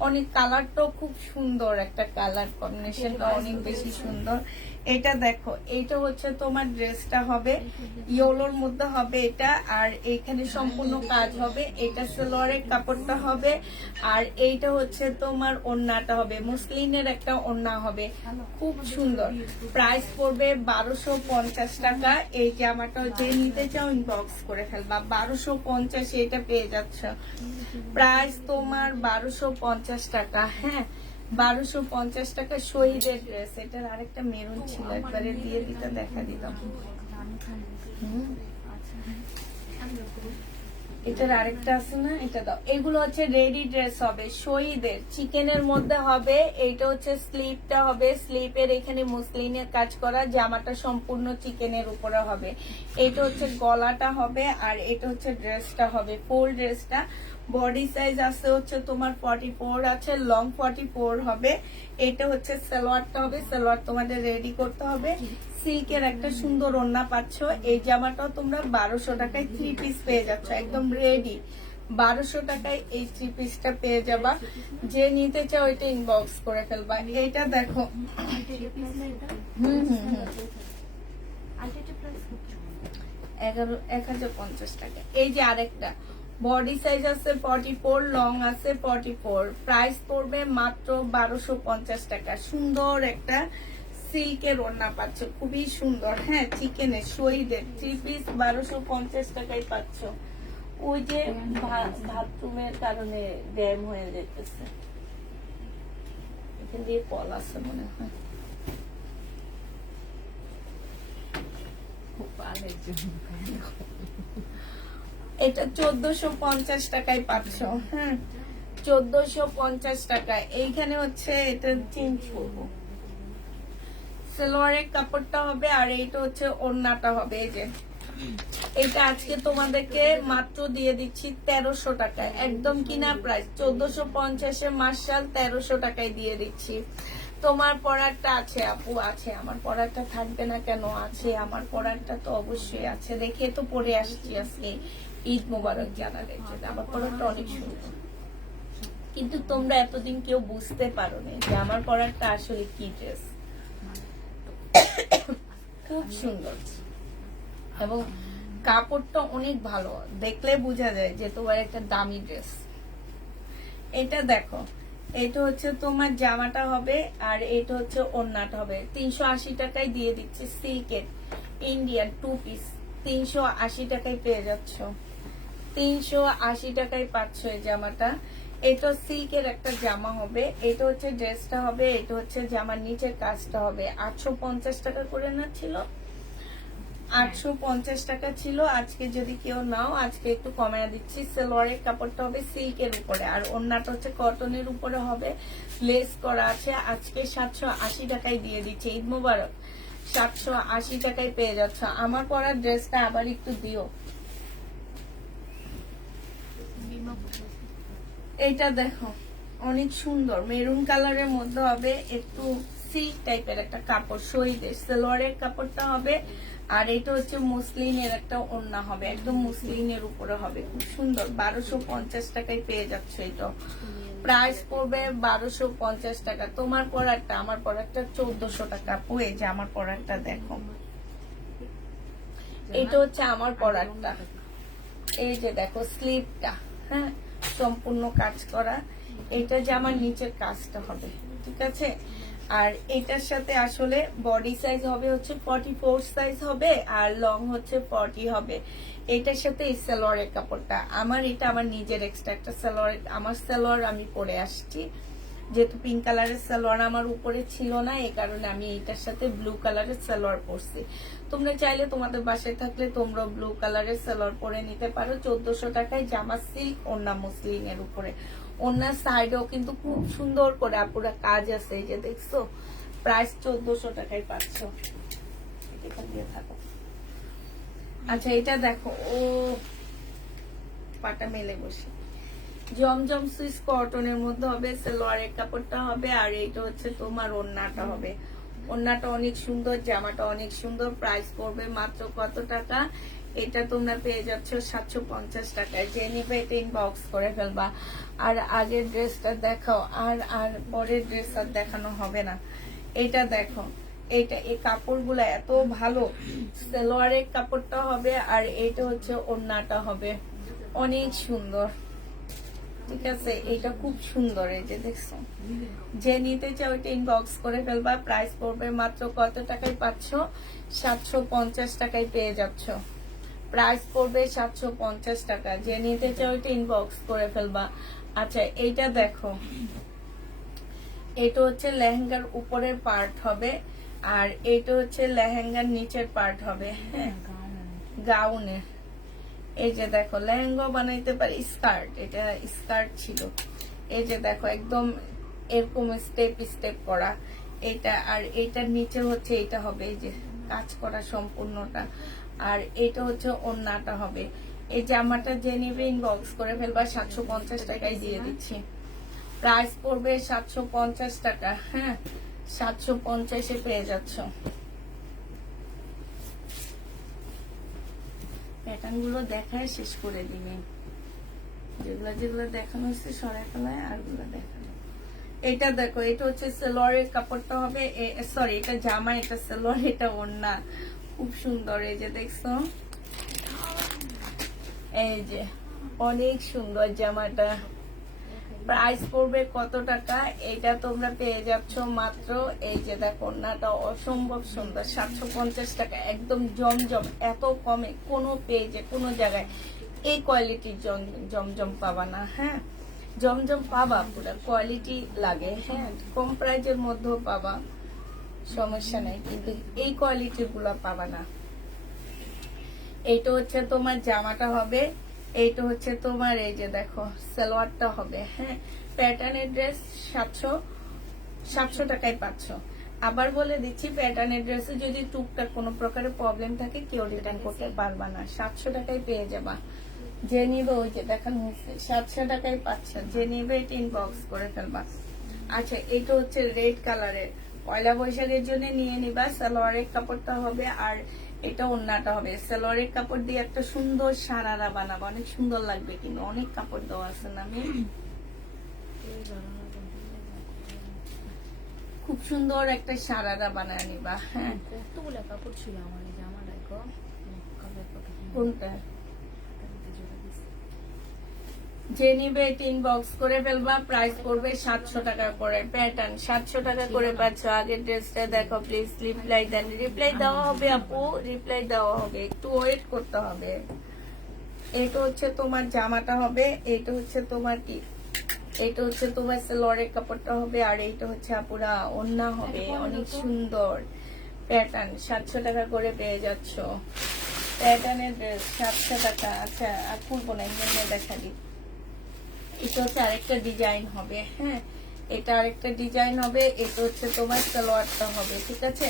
অনেক কালারটাও খুব সুন্দর, একটা কালার কম্বিনেশনটা অনেক বেশি সুন্দর। এটা দেখো, এইটা হচ্ছে তোমার ড্রেসটা হবে, ইয়েলোর মধ্যে হবে এটা, আর এইখানে সম্পূর্ণ কাজ হবে। এটা সালোয়ারের কাপড়টা হবে, আর এইটা হচ্ছে তোমার ওড়নাটা হবে। মুসলিনের একটা ওড়না হবে, খুব সুন্দর। প্রাইস পড়বে 1250 টাকা। এই জামাটা যে নিতে চাও ইনবক্স করে ফেলবা। 1250 এটা পেয়ে যাচ্ছ। প্রাইস তোমার 1250 টাকা। হ্যাঁ, 1250 টাকা শহীদের ড্রেস। এটার আরেকটা মেরুন ছিল, একবারে দিয়ে দিতে দেখা দিতাম। এটার আরেকটা আছে না, এটা দাও। এগুলো হচ্ছে রেডি ড্রেস হবে শহীদের, চিকেনের মধ্যে হবে। এইটা হচ্ছে স্লিপটা হবে, স্লিপের এখানে মুসলিনের কাজ করা। জামাটা সম্পূর্ণ চিকেনের উপরে হবে। এটা হচ্ছে গলাটা হবে, আর এটা হচ্ছে ড্রেসটা হবে, ফুল ড্রেসটা। বডি সাইজ আছে হচ্ছে তোমার 44 আছে, লং 44 হবে। এটা হচ্ছে সালোয়ারটা হবে, সালোয়ার তোমাদের রেডি করতে হবে। সিল্কের একটা সুন্দর ওড়না পাচ্ছ। এই জামাটাও তোমরা 1200 টাকায় 3 পিস পেয়ে যাচ্ছ, একদম রেডি। 1200 টাকায় এই 3 পিসটা পেয়ে যাবা। যে নিতে চাও এটা ইনবক্স করে ফেলবা। এইটা দেখো, 1050 টাকা। এই যে আরেকটা বডি সাইজ আছে 44, লং আছে 44, প্রাইস পড়বে মাত্র 1250 টাকা। সুন্দর একটা সিল্কের ওড়না পাচ্ছ, খুবই সুন্দর। হ্যাঁ, চিকেনের শহীদের 3 পিস 1250 টাকায় পাচ্ছ। ওই যে বাথরুমের কারণে ব্যায়াম হয়ে যেতেছে, এখান দিয়ে কল আছে মনে হয়। এটা 1450 টাকায় পাচ্ছ। হ্যাঁ, 1450 টাকা। এইখানে হচ্ছে এটা চেঞ্জ করবো, সালোয়ারের কাপড়টা হবে আর এইটা হচ্ছে ওড়নাটা হবে। এই যে এটা আজকে তোমাদেরকে মাত্র দিয়ে দিচ্ছি 1300 টাকায়, একদম কিনা প্রাইস 1450-এ মার্শাল 1300 টাকায় দিয়ে দিচ্ছি। তোমার পরারটা আছে আপু? আছে, আমার পরারটা থাকবে না কেন? আছে, আমার পরারটা তো অবশ্যই আছে, দেখে তো পরে আসছি আজকে। ঈদ মোবারক জানালে আমার পরারটা অনেক সুন্দর, কিন্তু তোমরা এতদিন কেউ বুঝতে পারোনি যে আমার পরারটা আসলে কি ড্রেস। খুব সুন্দর এবং কাপড়টা অনেক ভালো, দেখলে বোঝা যায় যে তোমার একটা দামি ড্রেস। এটা দেখো, এটা হচ্ছে তোমার জামাটা হবে আর এটা হচ্ছে ওড়নাটা হবে। 380 টাকায় দিয়ে দিচ্ছি, সিল্কের ইন্ডিয়ান 2 পিস 380 টাকায় পেয়ে যাচ্ছ। 380 টাকায় পাচ্ছ এই জামাটা। এটা সিল্কের একটা জামা হবে, এটা হচ্ছে ড্রেসটা হবে, এটা হচ্ছে জামার নিচের কাজটা হবে। 850 টাকা করে না ছিল? 850 টাকা ছিল। আজকে যদি কেউ নাও, আজকে একটু কমায় দিচ্ছি। সালোয়ারের কাপড়টা হবে সিল্কের উপরে আর ওড়নাটা হচ্ছে কটনের উপরে হবে, লেস করা আছে। আজকে 780 টাকায় দিয়ে দিচ্ছে। ঈদ মোবারক, 780 টাকায় পেয়ে যাচ্ছ। আমার পরা ড্রেসটা আবার একটু দিও। এইটা দেখো, অনেক সুন্দর মেরুন কালারের মধ্যে হবে, একটু সিল্ক টাইপের একটা কাপড়, শহীদের সালোয়ারের কাপড়টা হবে আর এটা হচ্ছে মুসলিনের একটা ওড়না হবে, একদম মুসলিনের উপরে হবে, খুব সুন্দর। 1250 টাকায় পেয়ে যাচ্ছে। এটা প্রাইস পড়বে 1250 টাকা। তোমার পরারটা, আমার পরারটা 1400 টাকা। এই যে আমার পরারটা দেখো, এটা হচ্ছে আমার পরারটা। এই যে দেখো স্লিভটা, হ্যাঁ, সম্পূর্ণ কাজ করা। এটা যে আমার নিচের কাজটা হবে, ঠিক আছে। আর এটার সাথে আসলে বডি সাইজ হবে হচ্ছে 44 সাইজ হবে আর লং হচ্ছে 40 হবে। এটার সাথে এই সালোয়ারের কাপড়টা আমার, এটা আমার নিজের এক্সট্রা একটা সালোয়ার, আমার সালোয়ার আমি পরে আসছি, যেহেতু পিঙ্ক কালারের সালোয়ার আমার উপরে ছিল না, এই কারণে আমি এটার সাথে ব্লু কালারের সালোয়ার পরছি। তোমরা চাইলে তোমাদের বাসায় থাকলে তোমরা ব্লু কালারের সালোয়ার পরে নিতে পারো। 1400 টাকায় জামা, সিল্ক ওড়না মুসলিনের উপরে। ওড়নার সাইডেও কিন্তু খুব সুন্দর করে আপুরা কাজ আছে, এই যে দেখছো। প্রাইস 1400 টাকায় পাচ্ছ। এখান দিয়ে থাকো। আচ্ছা, এটা দেখো, ও পাটা মেলে বসে, জমজম সুইস কটনের মধ্যে হবে, সালোয়ারের কাপড়টা হবে আর এইটা হচ্ছে তোমার ওড়নাটা হবে। ওড়নাটা অনেক সুন্দর, জামাটা অনেক সুন্দর। প্রাইস পড়বে মাত্র কত টাকা? এটা তোমরা পেয়ে যাচ্ছ 750 টাকায়। যে নিবে এটা ইনবক্স করে ফেলবা। আর আগের ড্রেসটা দেখাও, আর পরের ড্রেস আর দেখানো হবে না। এটা দেখো, এটা এই কাপড়গুলো এত ভালো, সালোয়ারের কাপড়টা হবে আর এটা হচ্ছে ওড়নাটা হবে, অনেক সুন্দর, ঠিক আছে। এটা খুব সুন্দর, এই যে দেখছো। যে নিতে চাও এটা ইনবক্স করে ফেলবা। প্রাইস পড়বে মাত্র কত টাকায় পাচ্ছ? 750 টাকায় পেয়ে যাচ্ছ। প্রাইস পড়বে 750 টাকা। যে নিতে চাও এটা ইনবক্স করে ফেলবা। আচ্ছা, এইটা দেখো, এটা হচ্ছে লেহেঙ্গার উপরের পার্ট হবে আর এটা হচ্ছে লেহেঙ্গার নিচের পার্ট হবে, হ্যাঁ, গাউনের। এই যে দেখো, লেহেঙ্গা বানাইতে পারি, স্কার্ট, এটা স্কার্ট ছিল। এই যে দেখো, একদম এরকম স্টেপ স্টেপ করা এটা। আর এটার নিচে হচ্ছে এটা হবে, এই যে কাজ করা সম্পূর্ণটা। আর এটা হচ্ছে ওড়নাটা হবে। এই জামাটা যে নেবে ইনবক্স করে ফেলবা। 750 টাকায় দিয়ে দিচ্ছি। প্রাইস পড়বে 750 টাকা। হ্যাঁ, 750-এ পেয়ে যাচ্ছ। প্যাটার্ন গুলো দেখায় শেষ করে দিবে। যেগুলা যেগুলো দেখানো হচ্ছে সরাই ফেলায় আর গুলো দেখানো। এটা দেখো, এটা হচ্ছে সালোয়ারের কাপড়টা হবে, সরি এটা জামা, এটা সালোয়ার, এটা ওড়না। খুব সুন্দর, এই যে দেখছো, এই যে অনেক সুন্দর জামাটা। প্রাইস পড়বে কত টাকা? এটা তোমরা পেয়ে যাচ্ছ মাত্র, এই যে দেখো ওড়নাটা অসম্ভব সুন্দর, 750 টাকা। একদম জমজম, এত কমে কোনো পেজে কোনো জায়গায় এই কোয়ালিটির জমজম পাবা না। হ্যাঁ, জমজম পাবা, পুরো কোয়ালিটি লাগে। হ্যাঁ, কম প্রাইজের মধ্যেও পাবা, সমস্যা নেই, কিন্তু এই কোয়ালিটির গুলো পাবা না। এইটা হচ্ছে তোমার জামাটা হবে, এইটা হচ্ছে তোমার এই যে দেখো সালোয়ারটা হবে। হ্যাঁ, প্যাটার্নের ড্রেস 700 টাকায় পাচ্ছ। আবার বলে দিচ্ছি, প্যাটার্নের ড্রেসে যদি টুকটাক কোনো প্রকারের প্রবলেম থাকে কেউ রিটার্ন করতে পারবা না, 700 টাকায় পেয়ে যাবা। যে নিবে, ওই যে দেখানো হচ্ছে 700 টাকায় পাচ্ছ, যে নিবে এটা ইনবক্স করে ফেলবা। আচ্ছা, এটা হচ্ছে রেড কালারের, পয়লা বৈশাখের জন্য নিয়ে নিবা। সালোয়ারের কাপড়টা হবে আর এটা ওড়নাটা হবে। সালোয়ারের কাপড় দিয়ে একটা সুন্দর সারারা বানাবো, অনেক সুন্দর লাগবে, কিন্তু অনেক কাপড় দেওয়া আছে না, আমি খুব সুন্দর একটা সারারা বানায় নিবা। হ্যাঁ, কতগুলো কাপড় ছিল আমার এই জামাটায় গো, কোনটা যে নিবে এটা ইনবক্স করে ফেলবা। প্রাইস পড়বে 700 টাকা করে, প্যাটার্ন 700 টাকা করে পাচ্ছ। আগের ড্রেসটা দেখো প্লিজ, রিপ্লাই দেন, রিপ্লাই দেওয়া হবে আপু, রিপ্লাই দেওয়া হবে, একটু ওয়েট করতে হবে। এটা হচ্ছে তোমার জামাটা হবে, এটা হচ্ছে তোমার কি, এটা হচ্ছে তোমার সালোয়ারের কাপড়টা হবে, আর এইটা হচ্ছে আপুরা ওড়না হবে, অনেক সুন্দর প্যাটার্ন। 700 টাকা করে পেয়ে যাচ্ছ প্যাটার্নের ড্রেস, 700 টাকা। আচ্ছা, আর খুলবো না, এমনি দেখা দিই। এটা হচ্ছে আরেকটা ডিজাইন হবে। হ্যাঁ, এটা আরেকটা ডিজাইন হবে, এটা হচ্ছে তোমার সালোয়ারটা হবে, ঠিক আছে,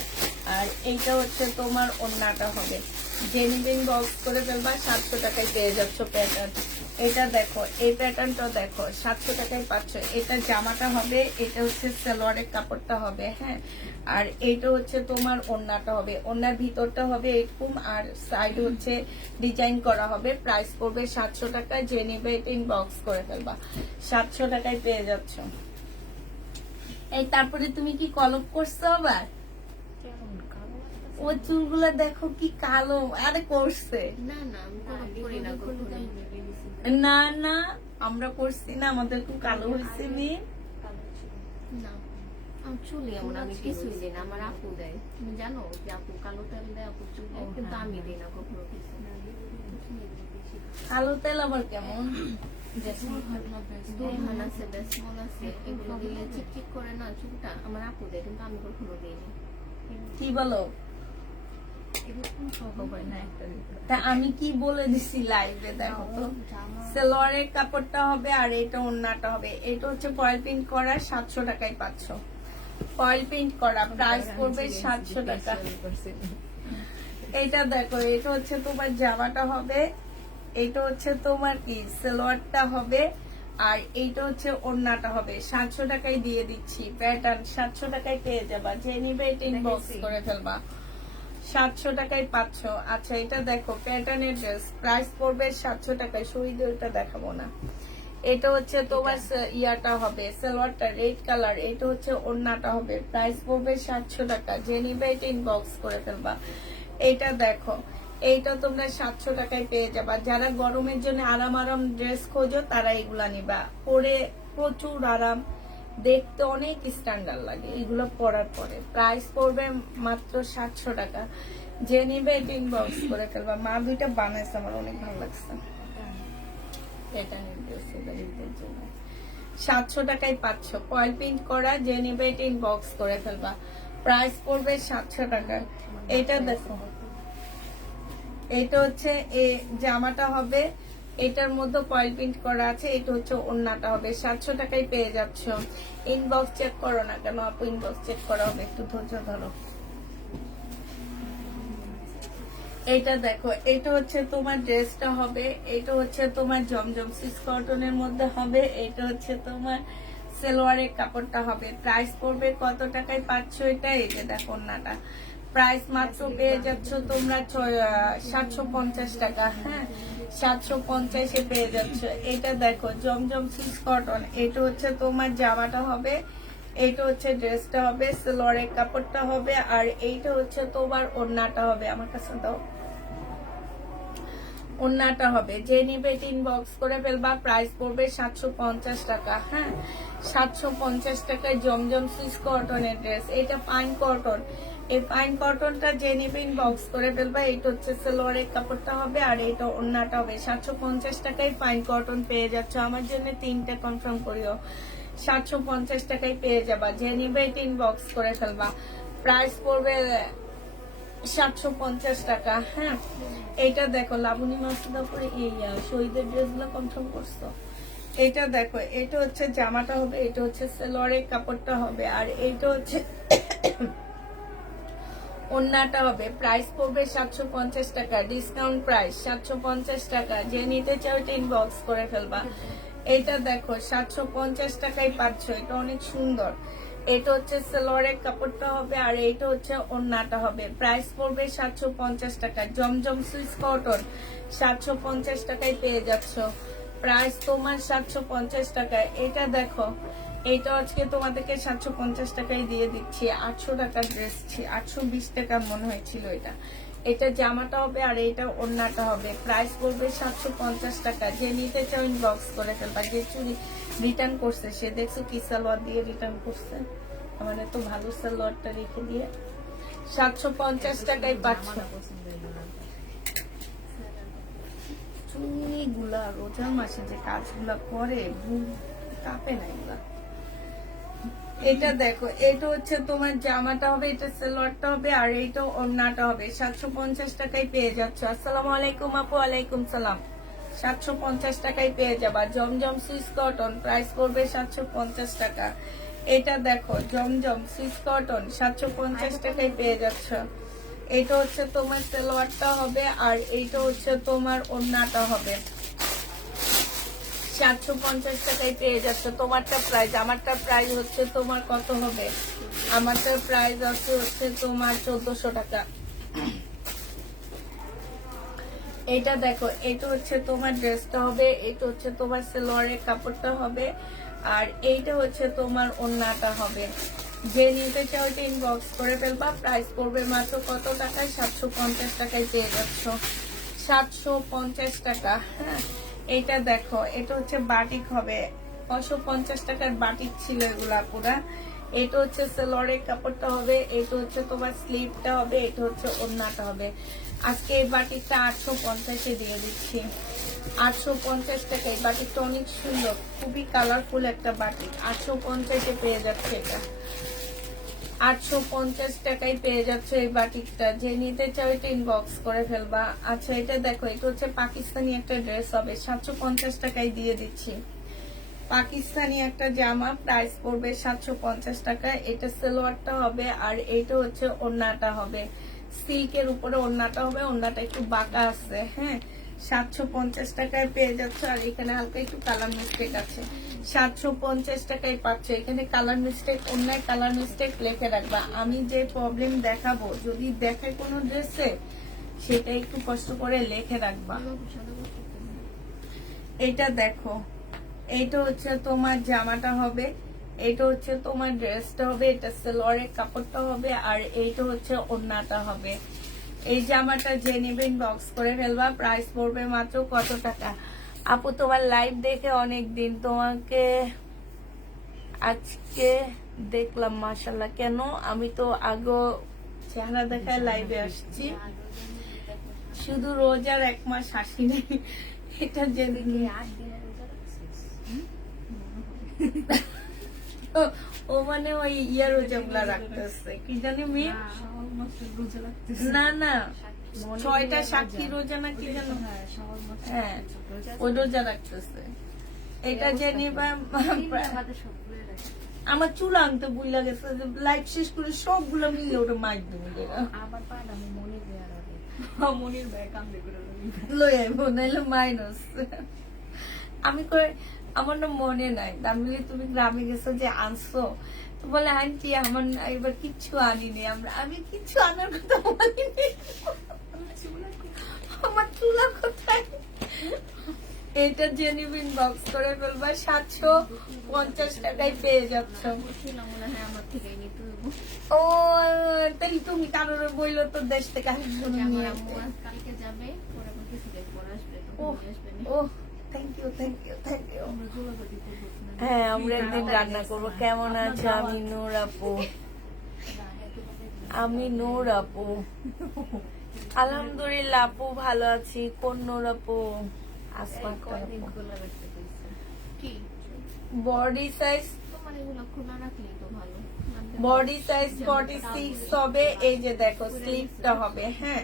আর এইটা হচ্ছে তোমার ওড়নাটা হবে। জেনিবিন বক্স করে ফেলবা, 700 টাকায় পেয়ে যাচ্ছ প্যাটার্ন। এটা দেখো, এই প্যাটার্নটা দেখো, 700 টাকায় পাচ্ছ। এটা জামাটা হবে, এটা হচ্ছে সালোয়ারের কাপড়টা হবে। হ্যাঁ, আর এইটা হচ্ছে তোমার ওড়নাটা হবে, ওড়নার ভিতরটা হবে এরকম, আর সাইড হচ্ছে ডিজাইন করা হবে। প্রাইস পড়বে 700 টাকা, যে নিবে এটা ইনবক্স করে ফেলবা, 700 টাকায় পেয়ে যাচ্ছ। এই তারপরে তুমি কি কলপ করছো আবার? ও চুলগুলো দেখো কি কালো, আরে করছে না না, আমি কলপ করি না কখনোই। না না, আমরা করছি না, আমাদের খুব কালো হয়েছে মেয়ে। না, আমার চুলে এমন, আমি কিছুই দিই না, আমার আপু দেয়। তুমি জানো যে আপু কালো তেল দেয় আপুর চুলে, কিন্তু আমি দিই না কখনো কিছু। কালো তেল আবার কেমন? দুলহান আছে, বেসমল আছে, এগুলো দিলে চিকচিক করে না চুলটা, আমার আপু দেয়, কিন্তু আমি কখনো দিই না। কি বলো? তা আমি কি বলে দিছি লাইভে, দেখো তো, সালোয়ারের কাপড়টা হবে আর এটা ওড়নাটা হবে। এটা হচ্ছে ফয়েল প্রিন্ট করা, 700 টাকায় পাচ্ছ। ফয়েল প্রিন্ট করা, প্রাইস পড়বে 700 টাকা। এটা দেখো, এটা হচ্ছে তোমার জামাটা হবে, এটা হচ্ছে তোমার কি সালোয়ারটা হবে, আর এইটা হচ্ছে ওড়নাটা হবে। 700 টাকায় দিয়ে দিচ্ছি, প্যাটার্ন 700 টাকায় পেয়ে যাবা, যে নিবে এটা ইনবক্স করে ফেলবা, 700 টাকায় পাচ্ছ। আচ্ছা, এটা দেখো প্যাটার্নের ড্রেস, প্রাইস পড়বে 700 টাকায়। শরীরটা দেখাবো না। এটা হচ্ছে তোমার ইয়াটা হবে, সালোয়ারটা রেড কালার, এটা হচ্ছে ওড়নাটা হবে। প্রাইস পড়বে 700 টাকা, যে নিবে এটা ইনবক্স করে ফেলবা। এটা দেখো, এইটা তোমরা 700 টাকায় পেয়ে যাবা। যারা গরমের জন্য আরাম আরাম ড্রেস খোঁজো তারা এগুলা নিবা, পরে প্রচুর আরাম, দেখতে অনেক স্ট্যান্ডার্ড লাগে এগুলো পরার পরে। প্রাইস পড়বে মাত্র 700 টাকা, যে নিবে এটা ইনবক্স করে ফেলবা। মা দুইটা বানাইছে, আমার অনেক ভালো লাগছে। এটা নিবে 700 টাকায় পাচ্ছ, ফয়েল প্রিন্ট করা, যে নিবে এটা ইনবক্স করে ফেলবা। প্রাইস পড়বে 700 টাকা। এটা দেখো, এটা হচ্ছে জামাটা হবে, এটার মধ্যে ফয়েল প্রিন্ট করা আছে, এটা হচ্ছে ওড়নাটা হবে। 700 টাকায় পেয়ে যাচ্ছ। ইনবক্স চেক করো না কেন আপু, ইনবক্স চেক করা হবে, একটু ধৈর্য ধরো। এটা দেখো, এটা হচ্ছে তোমার ড্রেসটা হবে, এটা হচ্ছে তোমার জমজম সিস কটনের মধ্যে হবে, এটা হচ্ছে তোমার সালোয়ারের কাপড়টা হবে। প্রাইস পড়বে কত টাকায় পাচ্ছ এটা? এই যে দেখো ওড়নাটা, প্রাইস মাত্র পেয়ে যাচ্ছ তোমরা 750 টাকা। হ্যাঁ, 750 পেয়ে যাচ্ছে। এটা দেখো জমজম সুইস কটন, এটা হচ্ছে তোমার জামাটা হবে, এইটা হচ্ছে ড্রেসটা হবে, সালোয়ারের কাপড়টা হবে, আর এইটা হচ্ছে তোমার ওড়নাটা হবে। আমার কাছে দাও, ওড়নাটা হবে। যে নিবে ইনবক্স করে ফেলবা। প্রাইস পড়বে 750 টাকা। হ্যাঁ, 750 টাকায় জমজম সুইস কটনের ড্রেস। এটা পাইন কটন, এই পাইন কটনটা যে নিবে ইনবক্স করে ফেলবা। এটা হচ্ছে সালোয়ারের কাপড়টা হবে, আর এটা ওড়নাটা হবে। 750 টাকায় পাইন কটন পেয়ে যাচ্ছ। আমার জন্য 3টা কনফার্ম করিও। 750 টাকায় পেয়ে যাবা। যে নিবে ইনবক্স করে ফেলবা। প্রাইস পড়বে 750 টাকা। হ্যাঁ, এটা দেখো লাবণী মাসুদা করে এই শহীদের ড্রেসগুলো কনফার্ম করছো। এটা দেখো, এটা হচ্ছে জামাটা হবে, এটা হচ্ছে সালোয়ারের কাপড়টা হবে, আর এইটা হচ্ছে ওড়নাটা হবে। প্রাইস পড়বে 750 টাকা, ডিসকাউন্ট প্রাইস 750 টাকা। যে নিতে চাও ইনবক্স করে ফেলবা। এটা দেখো 750 টাকায় পাচ্ছ, এটা অনেক সুন্দর। এটা হচ্ছে সালোয়ারের কাপড়টা হবে, আর এইটা হচ্ছে ওড়নাটা হবে। প্রাইস পড়বে 750 টাকা। জমজম সুইস কটন 750 টাকায় পেয়ে যাচ্ছ। প্রাইস তোমার 750 টাকায়। এটা দেখো, এটা আজকে তোমাদেরকে 750 টাকায় দিয়ে দিচ্ছি। 800 টাকার ড্রেস, 820 টাকা মনে হয়েছিল এটা। এটা জামাটা হবে, আর এটা ওড়নাটা হবে। প্রাইস পড়বে 750 টাকা। যে নিতে চাও ইনবক্স করে ফেলবা। যে চুরি রিটার্ন করছে সে দেখছো কি সালোয়ার দিয়ে রিটার্ন করছে, আমার তো ভালো সালোয়ারটা রেখে দিয়ে 750 টাকায় পাচ্ছ। চুড়িগুলা রোজার মাসে যে কাজগুলা করে কাঁপে না এগুলা। এটা দেখো, এটা হচ্ছে তোমার জামাটা হবে, এটা সালোয়ারটা হবে, আর এইটা ওড়নাটা হবে। 750 টাকায় পেয়ে যাচ্ছ। আসসালামু আলাইকুম আপু। ওয়ালাইকুম সালাম। 750 টাকায় পেয়ে যাবা। জমজম সুইস কটন, প্রাইস পড়বে 750 টাকা। এটা দেখো জমজম সুইস কটন 750 টাকায় পেয়ে যাচ্ছ। এটা হচ্ছে তোমার সালোয়ারটা হবে, আর এইটা হচ্ছে তোমার ওড়নাটা হবে। 750 টাকায় পেয়ে যাচ্ছে। তোমারটা প্রাইস, আমারটা প্রাইস হচ্ছে তোমার কত হবে? আমারটার প্রাইস আছে হচ্ছে তোমার 1400 টাকা। এটা দেখো, এটা হচ্ছে তোমার ড্রেসটা হবে, এটা হচ্ছে তোমার সালোয়ারের কাপড়টা হবে, আর এইটা হচ্ছে তোমার ওড়নাটা হবে। যে নিতে চাও এটা ইনবক্স করে ফেলবা। প্রাইস পড়বে মাত্র কত টাকায়? 750 টাকায় পেয়ে যাচ্ছ। 750 টাকা। হ্যাঁ, এটা দেখো, এটা হচ্ছে বাটিক হবে। 550 টাকার বাটিক ছিল এগুলা পুরা। এটা হচ্ছে সালোয়ারের কাপড়টা হবে, এটা হচ্ছে তোমার স্লিভটা হবে, এটা হচ্ছে ওড়নাটা হবে। আজকে এই বাটিকটা 850 দিয়ে দিচ্ছি। 850 টাকা। এই বাটিকটা অনেক সুন্দর, খুবই কালারফুল একটা বাটিক। 850 পেয়ে যাচ্ছে এটা। 850 টাকায় পেয়ে যাচ্ছে এই বাটিকটা। যে নিতে চাও এটা ইনবক্স করে ফেলবা। আচ্ছা, এটা দেখো, এটা হচ্ছে পাকিস্তানি একটা ড্রেস হবে, 750 টাকায় দিয়ে দিচ্ছি। পাকিস্তানি একটা জামা, প্রাইস পড়বে 750 টাকা। এটা সালোয়ারটা হবে, আর এটা হচ্ছে ওড়নাটা হবে। সিল্কের উপরে ওড়নাটা হবে, ওড়নাটা একটু বাঁকা আছে। হ্যাঁ, 750 টাকায় পেয়ে যাচ্ছে। আর এখানে হালকা একটু কালার মিস্টেক আছে। 750 টাকায় পাচ্ছ। এখানে কালার মিস্টেক, অন্যায় কালার মিস্টেক লিখে রাখবা। আমি যে প্রবলেম দেখাবো, যদি দেখায় কোনো ড্রেসে, সেটা একটু কষ্ট করে লিখে রাখবা। এটা দেখো, এইটা হচ্ছে তোমার জামাটা হবে, এটা হচ্ছে তোমার ড্রেসটা হবে, এটা সালোয়ারের কাপড়টা হবে, আর এইটা হচ্ছে ওড়নাটা হবে। এই জামাটা যে নেবেন বক্স করে ফেলবা। প্রাইস পড়বে মাত্র কত টাকা? আপু তোমার লাইভ দেখে অনেক দিন, তোমাকে আজকে দেখলাম, মাশাআল্লাহ। কেন, আমি তো আগে চেহারা দেখায় লাইভে আসছি, শুধু রোজার 1 মাস হাসি নেই। এটা যে ও মানে ওই ইয়ার রোজাগুলা রাখতেছে, কি জানি মেয়ে, না না 6টা সাক্ষী রোজা না কি জানো, হ্যাঁ ওই রোজা রাখতেছে। এটা জেনে আমার চুল আনতে বুঝলা গেছে, লাইফ শেষ করে সবগুলো মিলে ওটা মাইক দেবো লই আইবো, নাইলে মাইনাস। আমি কই আমার না মনে নাই। আমি বলি তুমি গ্রামে গেছো যে আনছো, তো বলে আন্টি আমার এবার কিচ্ছু আনিনি, আমি কিচ্ছু আনার কথা বলিনি। আমার চুলা কোথায়? এটা জেনুইন বক্স করে ফেলবা 750 টাকায় পেয়ে যাচ্ছ। বলছিলাম মনে হয় আমার থেকেই নিতে হইব। ও তাহলে তুমি কারোর বইলো তো দেশ থেকে আসলে আমার নিয়ে আম্মু আসতে। আজ কালকে যাবে, পরে আবার কিছুদিন পরে আসবে, তখন ওহ, নিয়ে আসবে নি। ওহ, থ্যাংক ইউ। আমরা গোলাগুলি করবো না। হ্যাঁ, আমরা একদিন রান্না করব। কেমন আছো? আমি নূর আপু। আমি নূর আপু। আলহামদুলিল্লাহ আপু ভালো আছি। কোন নূর আপু? আসমান কয়দিন খোলা রাখতে কইছে? কি? বডি সাইজ, তোমার এগুলো খোলা রাখলেই তো ভালো। বডি সাইজ 46 হবে। এই যে দেখো স্লিপটা হবে, হ্যাঁ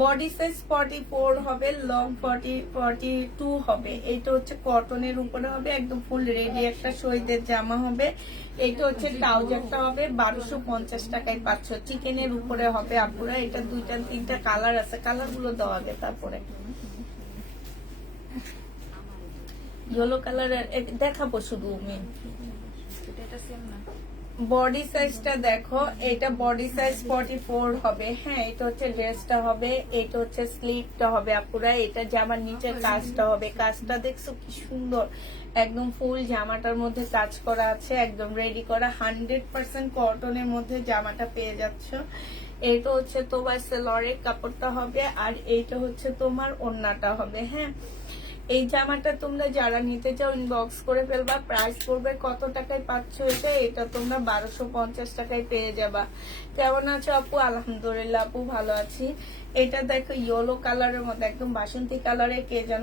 বডি সাইজ 44 হবে, লং 42 হবে। এইটা হচ্ছে কটনের উপরে হবে, একদম ফুল রেডি একটা শহীদের জামা হবে। এইটা হচ্ছে ট্রাউজারটা হবে 1250 টাকায় পাচ্ছ। চিকেনের উপরে হবে আপুরা। এটা 2-3টা কালার আছে, কালার গুলো দেওয়া হবে। তারপরে ইয়েলো কালারের দেখাবো শুধু আমি। বডি সাইজটা দেখো, এটা বডি সাইজ 44 হবে। হ্যাঁ, এটা হচ্ছে ড্রেসটা হবে, এটা হচ্ছে স্লিভটা হবে আপুরা। এটা জামার নিচের কাজটা হবে। কাজটা দেখছো কি সুন্দর, একদম ফুল জামাটার মধ্যে কাজ করা আছে, একদম রেডি করা। 100% কটনের মধ্যে জামাটা পেয়ে যাচ্ছ। এটা হচ্ছে তোমার সেলরের কাপড়টা হবে, আর এইটা হচ্ছে তোমার ওড়নাটা হবে। হ্যাঁ, এই জামাটা তোমরা যারা নিতে চাও ইনবক্স করে ফেলবা। প্রাইস পড়বে কত টাকায় পাচ্ছ এটা? এটা তোমরা 1250 টাকায় পেয়ে যাবা। কেমন আছো আপু? আলহামদুলিল্লাহ আপু ভালো আছি। এটা দেখো ইয়েলো কালারের মধ্যে, একদম বাসন্তী কালারে কে যেন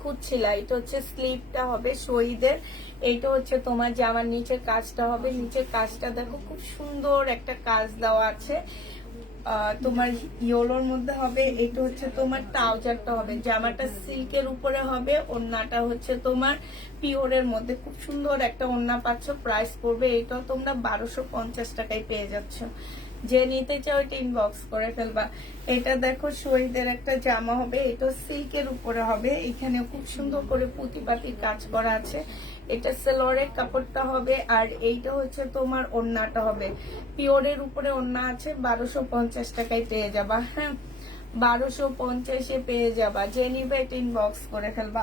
খুঁজছিল। এটা হচ্ছে স্লিভটা হবে শহীদের। এইটা হচ্ছে তোমার জামার নিচের কাজটা হবে। নিচের কাজটা দেখো খুব সুন্দর একটা কাজ দেওয়া আছে, তোমার ইয়েলোর মধ্যে হবে। এটা হচ্ছে তোমার ট্রাউজারটা হবে, জামাটা সিল্কের উপরে হবে, ওড়নাটা হচ্ছে তোমার পিওরের মধ্যে। খুব সুন্দর একটা ওড়না পাচ্ছ। প্রাইস পড়বে এটাও তোমরা 1250 টাকায় পেয়ে যাচ্ছ। যে নিতে চাও এটা ইনবক্স করে ফেলবা। এটা দেখো শহীদের একটা জামা হবে, এটা সিল্কের উপরে হবে। এখানে খুব সুন্দর করে পুঁতিপাতির কাজ করা আছে। এটা সেলরের কাপড়টা হবে, আর এইটা হচ্ছে তোমার ওড়নাটা হবে। পিওরের উপরে ওড়না আছে, 1250 টাকায় পেয়ে যাবা। হ্যাঁ, 1250-এ পেয়ে যাবা। যে নিবে এটা ইনবক্স করে ফেলবা।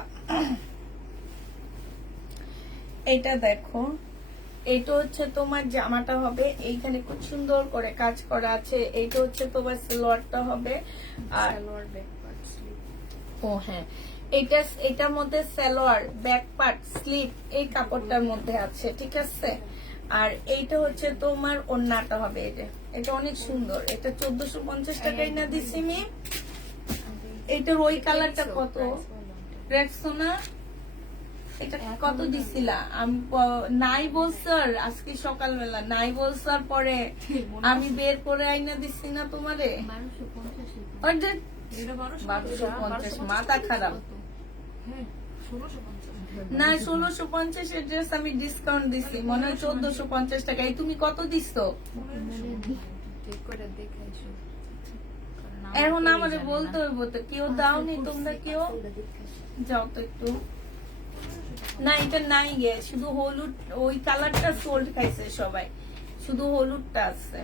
এটা দেখো, এইটা হচ্ছে তোমার জামাটা হবে, এইখানে খুব সুন্দর করে কাজ করা আছে। এইটা হচ্ছে তোমার সালোয়ারটা হবে। আর সালোয়ার ব্যাক পার্ট স্লিভ। ও হ্যাঁ, এটার মধ্যে সালোয়ার ব্যাক পার্ট স্লিভ এই কাপড়টার মধ্যে আছে, ঠিক আছে। আর এইটা হচ্ছে তোমার ওড়নাটা হবে। এটা অনেক সুন্দর। এটা 1450 টাকায় না দিছি আমি। এটার ওই কালারটা কত দেখছো না? এটা কত দিছিলা? আমি নাই বলছার আজকে সকালবেলা নাই বলছার পরে আমি বের করে আইনা দিছি না তোমারে। 1250 মাথা খারাপ না। 1650 এর ড্রেস আমি ডিসকাউন্ট দিছি, মনে হয় 1450 টাকায়। তুমি কত দিছো এখন? আমারে বলতে হইব তো। কেউ দাওনি তোমরা? কেউ যাও তো একটু। না এটা নাই গে, শুধু হলুদ ওই কালারটা সোল্ড খাইছে সবাই, শুধু হলুদটা আছে।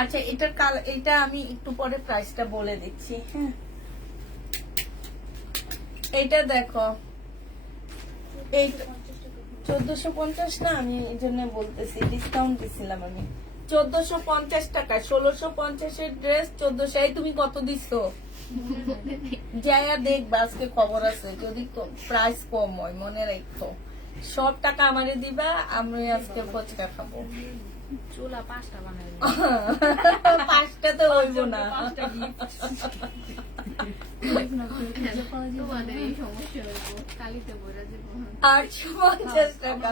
আচ্ছা, এটা আমি একটু পরে প্রাইসটা বলে দিচ্ছি। হ্যাঁ, এইটা দেখো, এই 1450 না, আমি এই জন্য বলতেছি ডিসকাউন্ট দিছিলাম আমি। 1450 টাকা, 1650 এর ড্রেস 1400। এই তুমি কত দিছো? যাইয়া দেখবা, আজকে খবর আছে। যদি প্রাইস কম হয় মনে রাখো, সব টাকা আমারে দিবা, আমি আজকে ফুচকা খাবো। চুলা 5টা বানাইলো। 5টা তো হইব না। তোমাদের এই সমস্যা হইব, কালিতে বইরা দিব। 850 টাকা।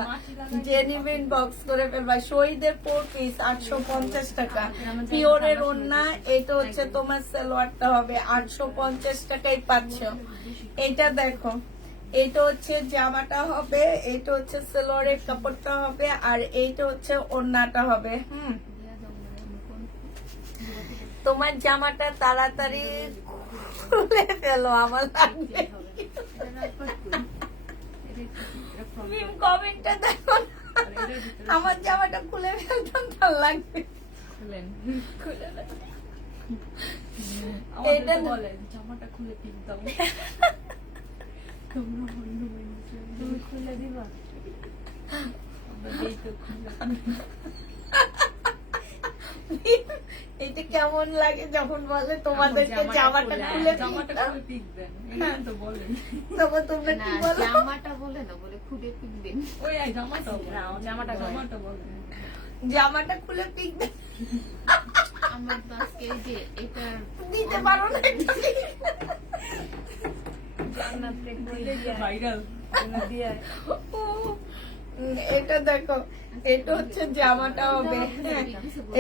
জেনুইন বক্স করে ফেলবা। শহীদের 4 পিস 850 টাকা। পিওরের ওড়না। এটা হচ্ছে তোমার সালোয়ারটা হবে, 850 টাকায় পাচ্ছ। এটা দেখো, এইটা হচ্ছে জামাটা হবে, এইটা হচ্ছে সালোয়ারের কাপড়টা হবে, আর এইটা হচ্ছে ওড়নাটা হবে। তোমার জামাটা তাড়াতাড়ি খুলে ফেলো, আমার লাগবে। কমেন্টটা দেখো না, আমার জামাটা খুলে ফেলতাম, ভালো লাগবে। আমাদের এটা তো বলে জামাটা খুলে পিক দাও তোমরা বন্ধু বান্ধব তুমি খুলে দিবা? আমরা দেই তো খুলে এটা কেমন লাগে যখন বলে তোমাদেরকে জামাটা খুলে জামাটা খুলে পিক দেন হ্যাঁ। এটা তো বলে তখন তোমরা না কি বলো? জামাটা বলে না, বলে খুলে পিক দিন। ওই এই জামাটা না, ও জামাটা বলে। জামাটা বলে জামাটা খুলে পিক আমার তো আজকে এই যে এটা দিতে পারো না জান্নাত থেকে ভাইরাল ও, এটা দেখো, এটা হচ্ছে জামাটা হবে, হ্যাঁ।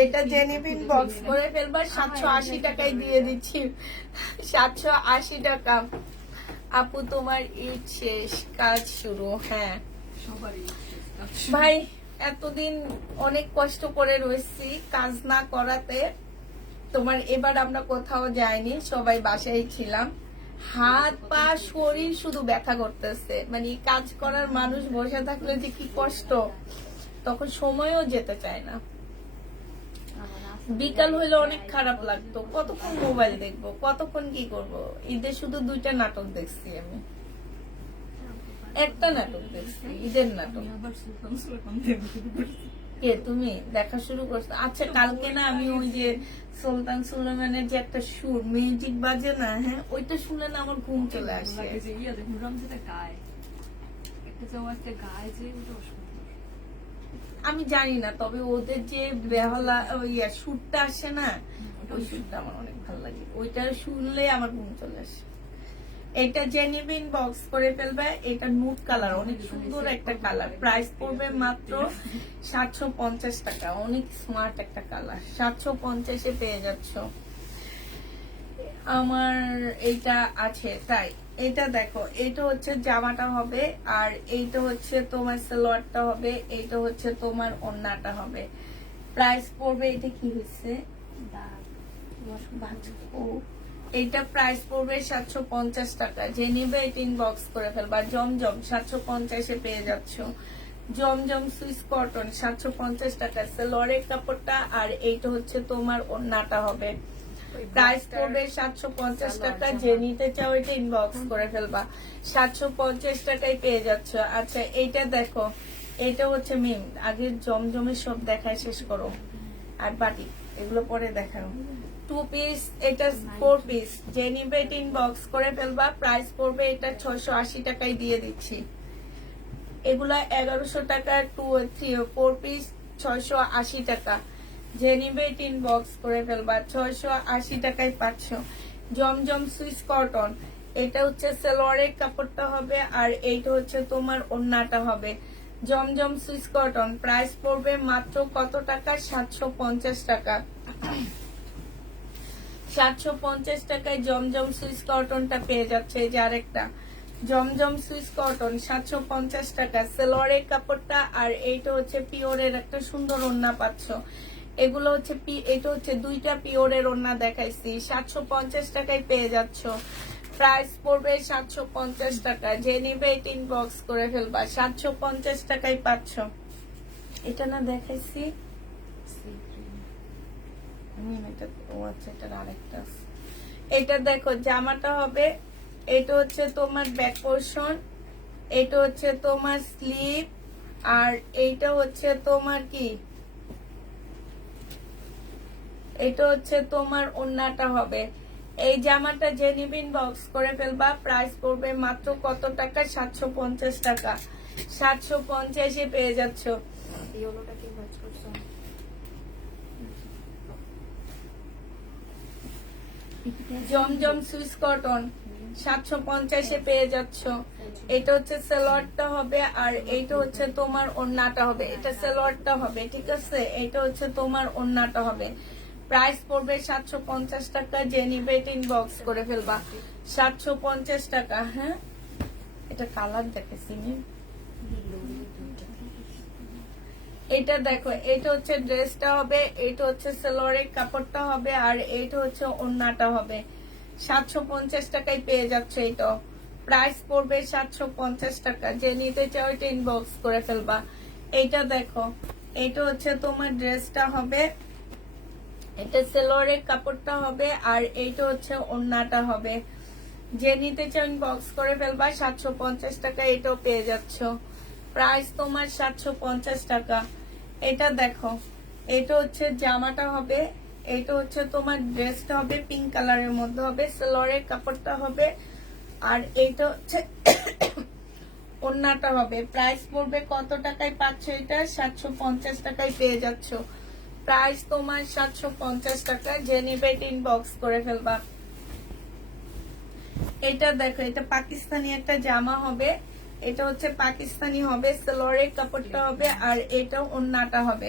এটা জেনিফিন বক্স করে ফেলবার 780 টাকায় দিয়ে দিচ্ছি, 780 টাকা। আপু তোমার ঈদ শেষ, কাজ শুরু। হ্যাঁ সবারই ভাই, এতদিন অনেক কষ্ট করে রয়েছি কাজ না করাতে। তোমার এবার আমরা কোথাও যাইনি, সবাই বাসায় ছিলাম। হাত পা শরীর শুধু ব্যথা করতেছে, মানে কাজ করার মানুষ বসে থাকলে যে কি কষ্ট, তখন সময়ও যেতে চায় না। বিকাল হইলে অনেক খারাপ লাগতো, কতক্ষণ মোবাইল দেখবো, কতক্ষণ কি করব। ঈদে শুধু 2টা নাটক দেখছি আমি, একটা নাটক দেখছি, ঈদের নাটক। আবার সুলতান সুলতান দেখতে শুরু করছি কে তুমি দেখা শুরু করছো? আচ্ছা, কালকে না আমি ওই যে সুলতান সুলেমানের যে একটা সুর মিউজিক বাজে না, হ্যাঁ, ওইটা শুনলে না আমার ঘুম চলে আসে। লাগে যে ইয়া দেখুন রাম যেটা গায় একটা যে ও একটা গায় যে ওটা অসুন্দর আমি জানি না, তবে ওদের যে বেহালা সুরটা আসে না, ওই সুরটা আমার অনেক ভালো লাগে। ওইটা শুনলে আমার ঘুম চলে আসে। এটা জেনিফিন বক্স করে ফেলবে, এটা নুট কালার, অনেক সুন্দর একটা কালার। প্রাইস পড়বে মাত্র 750 টাকা, অনেক স্মার্ট একটা কালার। 750-এ পেয়ে যাচ্ছ। আমার এইটা আছে তাই। এটা দেখো, এটা হচ্ছে জামাটা হবে, আর এইটা হচ্ছে তোমার সালোয়ারটা হবে, এইটা হচ্ছে তোমার ওড়নাটা হবে। প্রাইস পড়বে, এটা কি হয়েছে, ও, এইটা প্রাইস পড়বে 750 টাকা। যে নিবে এটা ইনবক্স করে ফেলবা। জমজম 750-এ পেয়ে যাচ্ছ। জমজম সুইস কটন 750 টাকা সালোয়ারের কাপড়টা, আর এইটা হচ্ছে তোমার ওড়নাটা হবে। প্রাইস পড়বে 750 টাকা। যে নিতে চাও এটা ইনবক্স করে ফেলবা। 750 টাকায় পেয়ে যাচ্ছ। আচ্ছা, এইটা দেখো, এটা হচ্ছে মিম। আগে জমজমের সব দেখায় শেষ করো, আর বাটি এগুলো পরে দেখাও। 2 পিস, এটা 4 পিস। যে নিবে এটা ইনবক্স করে ফেলবা। প্রাইস পড়বে এটা 680 টাকায় দিয়ে দিচ্ছি। এগুলা 1100 টাকা, 4 পিস 680 টাকা। যে নিবে এটা ইনবক্স করে ফেলবা। 680 টাকায় পাচ্ছ। জমজম সুইস কটন, এটা হচ্ছে সালোয়ারের কাপড়টা হবে, আর এইটা হচ্ছে তোমার ওড়নাটা হবে। জমজম সুইস কটন প্রাইস পড়বে মাত্র কত টাকা? 750 টাকা। 750 টাকায় জমজম সুইস কটনটা পেয়ে যাচ্ছে। এই যে আরেকটা জমজম সুইস কটন 750 টাকা সালোয়ারের কাপড়টা, আর এইটা হচ্ছে পিওরের একটা সুন্দর ওড়না পাচ্ছ। এগুলো হচ্ছে এটা হচ্ছে 2টা পিওরের ওড়না দেখাইছি। 750 টাকায় পেয়ে যাচ্ছ। প্রাইস পড়বে 750 টাকা। যে নিবে এটা ইনবক্স করে ফেলবা। 750 টাকায় পাচ্ছ। এটা না দেখাইছি, এটা দেখো, জামাটা হবে, এটা হচ্ছে তোমার ব্যাক পোর্শন, এটা হচ্ছে তোমার স্লিভ, আর এইটা হচ্ছে তোমার কি, এটা হচ্ছে তোমার ওড়নাটা হবে। এই জামাটা জেনিফিন বক্স করে ফেলবা। প্রাইস পড়বে মাত্র কত টাকা? 750 টাকা। 750-এ পেয়ে যাচ্ছ। জমজম সুইস কটন 750-এ পেয়ে যাচ্ছ। এটা হচ্ছে সালোয়ারটা হবে, আর এইটা হচ্ছে তোমার ওড়নাটা হবে। এটা সালোয়ারটা হবে, ঠিক আছে, এটা হচ্ছে তোমার ওড়নাটা হবে। প্রাইস পড়বে 750 টাকা। যে নিবে এটা ইনবক্স করে ফেলবা। 750 টাকা। হ্যাঁ, এটা কালার দেখেছি। এটা দেখো, এটা হচ্ছে ড্রেসটা হবে, এটা হচ্ছে সালোয়ারের কাপড়টা হবে, আর এইটা হচ্ছে ওড়নাটা হবে। 750 টাকায় পেয়ে যাচ্ছে। এটা প্রাইস পড়বে 750 টাকা। যে নিতে চাও এটা ইনবক্স করে ফেলবা। এইটা দেখো, এটা হচ্ছে তোমার ড্রেসটা হবে, এটা সেলোয়ারের কাপড়টা হবে আর এইটা হচ্ছে ওড়নাটা হবে। যে নিতে চাও ইনবক্স করে ফেলবা। 750 টাকা এটাও পেয়ে যাচ্ছ। প্রাইস তোমার 750 টাকা। এটা দেখো, এটা হচ্ছে জামাটা হবে, এটা হচ্ছে তোমার ড্রেসটা হবে, পিঙ্ক কালারের মধ্যে হবে, সেলোয়ারের কাপড়টা হবে আর এইটা হচ্ছে ওড়নাটা হবে। প্রাইস পড়বে কত টাকায় পাচ্ছ? এটা 750 টাকায় পেয়ে যাচ্ছ। প্রাইস তোমার 750 টাকা। যে নিবে ইনবক্স করে ফেলবা। এটা দেখো, এটা পাকিস্তানি একটা জামা হবে, এটা হচ্ছে পাকিস্তানি হবে, সালোয়ারের কাপড়টা হবে আর এটা ওড়নাটা হবে।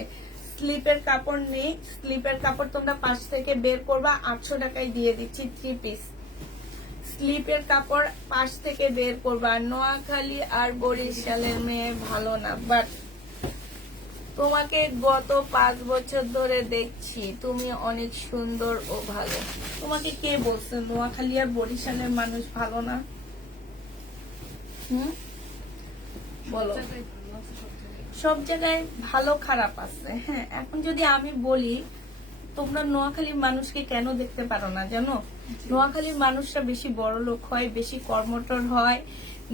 স্লিপের কাপড় নেই, স্লিপের কাপড় তোমরা পাশ থেকে বের করবা। 800 টাকায় দিয়ে দিচ্ছি 3 পিস। স্লিপের কাপড় পাশ থেকে বের করবা। নোয়াখালী আর বরিশালের মেয়ে ভালো না, বাট তোমাকে গত 5 বছর ধরে দেখছি, তুমি অনেক সুন্দর ও ভালো। তোমাকে কে বলছে নোয়াখালী আর বরিশালের মানুষ ভালো না? বলো। জায়গায় ভালো আছে, সব জায়গায়। সব জায়গায় ভালো খারাপ আছে। হ্যাঁ, এখন যদি আমি বলি, তোমরা নোয়াখালীর মানুষকে কেন দেখতে পারো না জানো? নোয়াখালীর মানুষরা বেশি বড় লোক হয়, বেশি কর্মঠর হয়,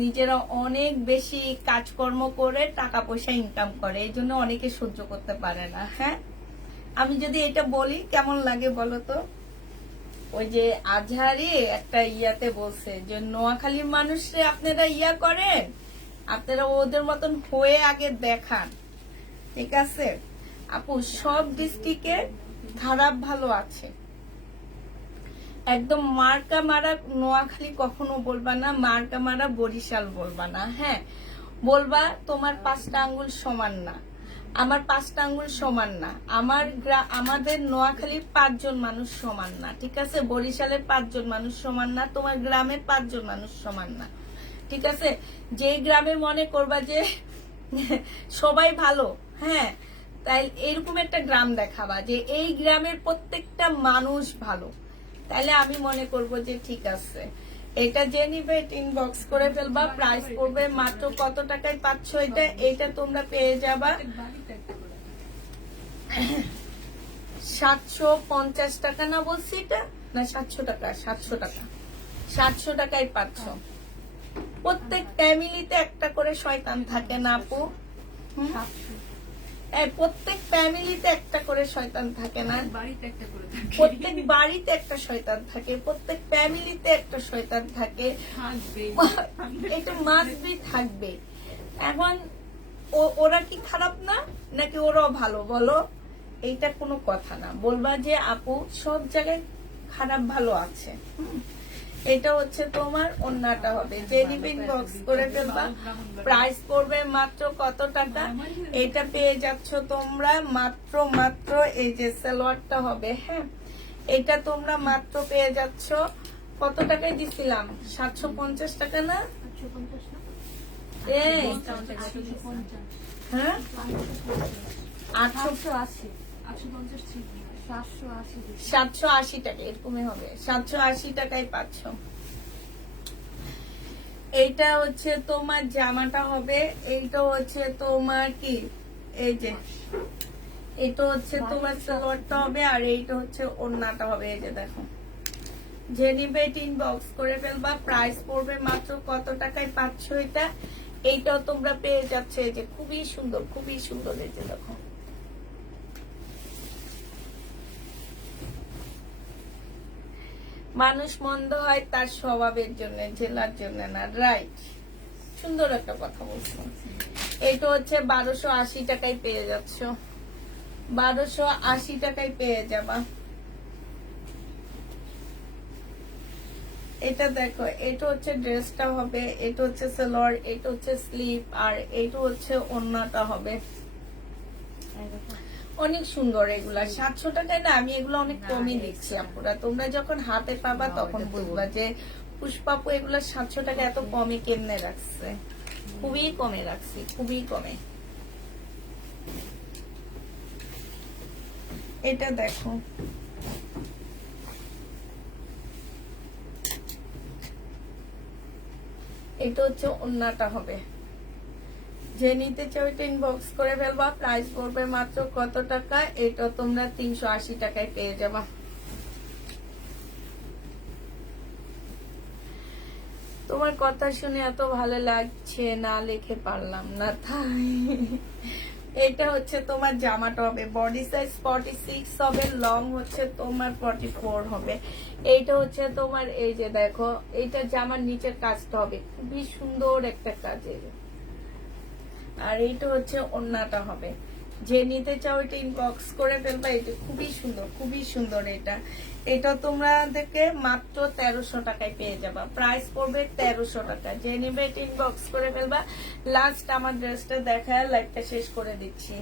নিজেরা অনেক বেশি কাজকর্ম করে টাকা পয়সা ইনকাম করে, এই জন্য অনেকে সহ্য করতে পারে না। হ্যাঁ, আমি যদি এটা বলি কেমন লাগে বলো তো? ওই যে আজহারি একটা ইয়াতে বলছে যে নোয়াখালীর মানুষরা আপনারা ইয়া করেন, আপনারা ওদের মতন হয়ে আগে দেখান। ঠিক আছে আপু, সব ডিস্ট্রিক্টে খারাপ ভালো আছে। একদম মার্কা মারা নোয়াখালী কখনো বলবা না, মার্কা মারা বরিশাল বলবা না। হ্যাঁ, বলবা তোমার 5টা আঙ্গুল সমান না, আমার 5টা আঙ্গুল সমান না, আমাদের নোয়াখালীর 5 জন মানুষ সমান না। ঠিক আছে, বরিশালের 5 জন মানুষ সমান না, তোমার গ্রামের 5 জন মানুষ সমান না। ঠিক আছে, যে গ্রামে মনে করবা যে সবাই ভালো, হ্যাঁ, তাই এরকম একটা গ্রাম দেখাবা যে এই গ্রামের প্রত্যেকটা মানুষ ভালো, তাহলে আমি মনে করব যে ঠিক আছে। এটা যে নিবে ইনবক্স করে ফেলবা। প্রাইস পড়বে মাত্র কত টাকায় পাচ্ছ এটা? এটা তোমরা পেয়ে যাবা বাড়িতে একটা করে। 750 টাকা না বলছি এটা? না 700 টাকা, 700 টাকা, 700 টাকায় পাচ্ছ। প্রত্যেক ফ্যামিলিতে একটা করে শয়তান থাকে না আপু? হুম? প্রত্যেক ফ্যামিলিতে একটা করে শয়তান থাকে না? বাড়িতে একটা করে থাকে। প্রত্যেক বাড়িতে একটা শয়তান থাকে, প্রত্যেক ফ্যামিলিতে একটা শয়তান থাকে। থাকবেই। এটা মাসবি থাকবে। এখন ওরা কি খারাপ না, নাকি ওরাও ভালো বলো? এইটা কোনো কথা না। বলবা যে আপু সব জায়গায় খারাপ ভালো আছে। এটা হচ্ছে তোমার ওড়নাটা হবে। যে নিবে ইনবক্স করে ফেলবা। প্রাইস পড়বে মাত্র কত টাকা? এটা পেয়ে যাচ্ছ তোমরা মাত্র এই যে সালোয়ারটা হবে। হ্যাঁ, এটা তোমরা মাত্র পেয়ে যাচ্ছ কত টাকায় দিছিলাম? 750 টাকা না? 850 না? এই, 850। হ্যাঁ, 880 850 ছিল। 780 780 টাকা এরকমই হবে। 780 টাকায় পাচ্ছ। এইটা হচ্ছে তোমার জামাটা হবে, এইটা হচ্ছে তোমার কি, এই যে এটা হচ্ছে তোমার সালোয়ারটা হবে আর এইটা হচ্ছে ওড়নাটা হবে। এই যে দেখো, যে নিবে ইনবক্স করে ফেলবা। প্রাইস পড়বে মাত্র কত টাকায় পাচ্ছ এটা? এইটাও তোমরা পেয়ে যাচ্ছে। এই যে খুবই সুন্দর, খুবই সুন্দর। এই যে দেখো, মানুষ মন্দ হয় তার স্বভাবের জন্য, জেলার জন্য না। রাইট, সুন্দর একটা কথা বলছো। এইটা হচ্ছে 1280 টাকায় পেয়ে যাচ্ছ। 1280 টাকায় পেয়ে যাবা। এটা দেখো, এটা হচ্ছে ড্রেসটা হবে, এটা হচ্ছে সালোয়ার, এটা হচ্ছে স্লিপ আর এটা হচ্ছে ওড়নাটা হবে। অনেক সুন্দর এগুলা। 700 টাকায় না, আমি এগুলো অনেক কমই দিচ্ছি আপুরা। তোমরা যখন হাতে পাবা তখন বুঝবা যে পুষ্পাপু এগুলো 700 টাকা এত কমে কেমনে রাখছে। খুবই কমে রাখছি, খুবই কমে। এটা দেখো, এটা হচ্ছে ওড়নাটা হবে। যে নিতে চাও এটা ইনবক্স করে ফেলবা। প্রাইস পড়বে মাত্র কত টাকা? এটা তোমরা 380 টাকায় পেয়ে যাবা। তোমার কথা শুনে এত ভালো লাগছে, না লিখে পারলাম না তাই। এটা হচ্ছে তোমার জামাটা হবে বডি সাইজ 46 হবে, লং হচ্ছে তোমার 44 হবে। এইটা হচ্ছে তোমার এই যে দেখো, এইটা জামার নিচের কাজটা হবে খুবই সুন্দর একটা কাজের। আর এইটা হচ্ছে ওড়নাটা হবে। যে নিতে চাও এটা ইনবক্স করে ফেলবা। এটা খুবই সুন্দর, খুবই সুন্দর। এটা তোমরা দেখে মাত্র 1300 টাকায় পেয়ে যাবা। প্রাইস পড়বে 1300 টাকা। যে নিবে এটা ইনবক্স করে ফেলবা। লাস্ট আমার ড্রেসটা দেখায় লাইভটা শেষ করে দিচ্ছি।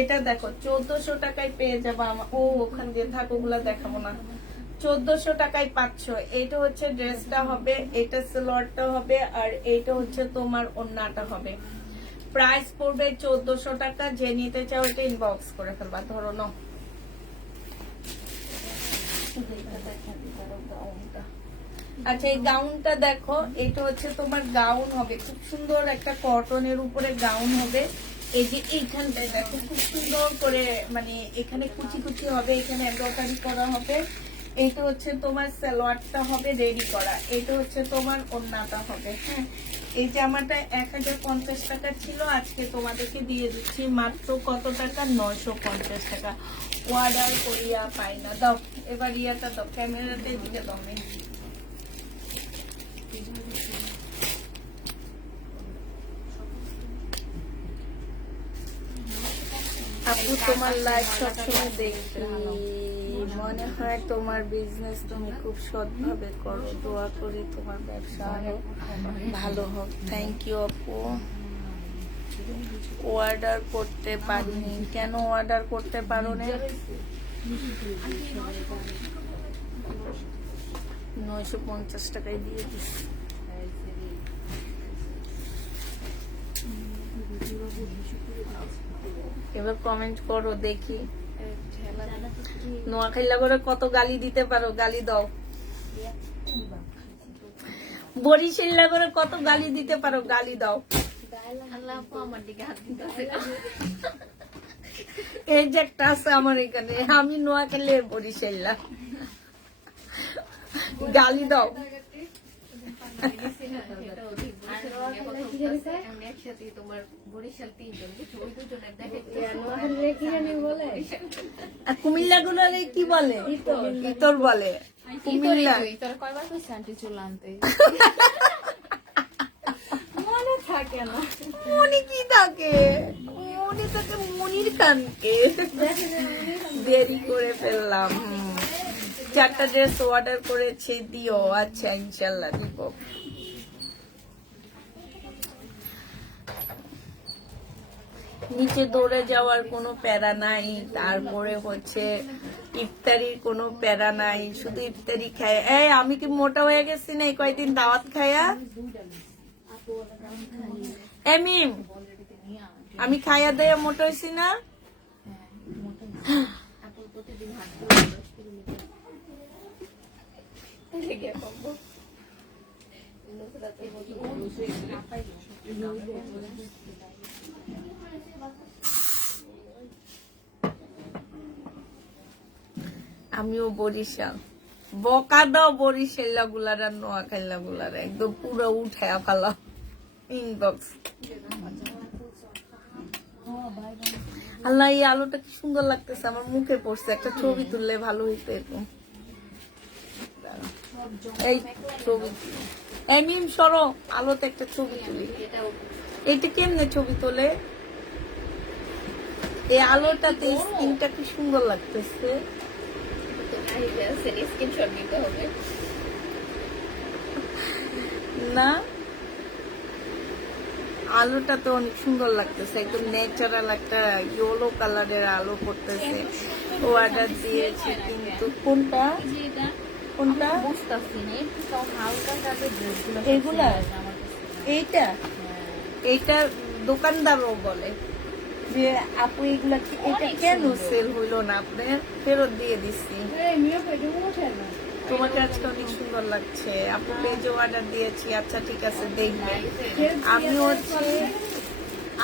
এটা দেখো 1400 টাকায় পেয়ে যাবা। ওখান দিয়ে থাক, ওগুলা দেখাবো না। 1400 টাকায় পাচ্ছ। এটা হচ্ছে ড্রেসটা হবে, এটা সালোয়ারটা হবে, আর এইটা হচ্ছে তোমার ওড়নাটা হবে। প্রাইস পড়বে 1400 টাকা। যে নিতে চাও এটা ইনবক্স করে ফেলবা। ধরো নাও। আচ্ছা, এই গাউনটা দেখো, এটা হচ্ছে তোমার গাউন হবে, খুব সুন্দর একটা কটনের উপরে গাউন হবে। এই যে এইখানটায় দেখো খুব সুন্দর করে, মানে এখানে কুচি কুচি হবে, এখানে এমব্রয়ডারি করা হবে। এটা হচ্ছে তোমার সালোয়ারটা হবে রেডি করা। এটা হচ্ছে তোমার ওড়নাটা হবে। হ্যাঁ, এই জামাটা 1050 টাকা ছিল, আজকে তোমাদেরকে দিয়ে দিচ্ছি মাত্র কত টাকা? 950 টাকা। অর্ডার করিয়া পাই না। দাও এবার ইয়াটা দাও, ক্যামেরাতে দিকে দাও। আপু তোমার লাইভ সবসময় দেখি, মনে হয় তোমার বিজনেস তুমি খুব সৎভাবে করো। দোয়া করি তোমার ব্যবসা আরো ভালো হোক। থ্যাংক ইউ আপু। অর্ডার করতে পারিনি কেন? অর্ডার করতে পারো না? 950 টাকায় দিয়ে দিচ্ছি। এবার কমেন্ট করো দেখি। নোয়াখাইলা করে কত গালি দিতে পারো? গালি দাও। বরিশাল্লা করে কত গালি দিতে পারো? গালি দাও। আল্লাহ আপু আমার দিকে হাত দিতেছে। এই যে একটা আছে আমার এখানে, আমি নোয়াখালীর বরিশাল্লা। গালি দাও। তোমার বরিশাল 3 জন, ওই 2 জনের কুমিল্লা গুলো কি বলে? ইতর বলে। কুমিল্লা কয়বার কইছে আন্টি চুল আনতে? মনি কি থাকে? মনি থাকে মনির কানকে। দেরি করে ফেললাম। 4টা ড্রেস অর্ডার করেছি, দিও। আচ্ছা, ইনশাল্লাহ দিব। নিচে দৌড়ে যাওয়ার কোনো প্যারা নাই, তারপরে হচ্ছে ইফতারির কোনো প্যারা নাই, শুধু ইফতারি খায়। এই আমি কি মোটা হয়ে গেছি না এই কয়দিন দাওয়াত খায়া? এমিম, আমি খাইয়া দেয়া মোটা হয়েছি না? আমিও বরিশাল। বকা দাও বরিশাল্লা গুলারা, নোয়াখাইলা গুলারা একদম পুরো উঠায়া ফেলা। ইনবক্স। আল্লাহ, এই আলোটা কি সুন্দর লাগতেছে, আমার মুখে পড়ছে। একটা ছবি তুললে ভালো হইতো এরকম। এই ছবি এমিম সরো, আলোতে একটা ছবি তুলি। এটা কেমনে ছবি তোলে? এই আলোটাতে স্কিনটা কি সুন্দর লাগতেছে। না, আলোটা তো অনেক সুন্দর লাগতেছে, একদম ন্যাচারাল একটা ইয়েলো কালারের আলো পড়তেছে। অর্ডার দিয়েছি কিন্তু কোনটা কোনটা এগুলা? এইটা এইটা দোকানদারও বলে যে আপু এগুলা এটা কেন সেল হইলো না, আপনার ফেরত দিয়ে দিচ্ছি। তোমাকে আজকে অনেক সুন্দর লাগছে। আপু পেজে অর্ডার দিয়েছি। আচ্ছা ঠিক আছে, দেখবে। আমি হচ্ছে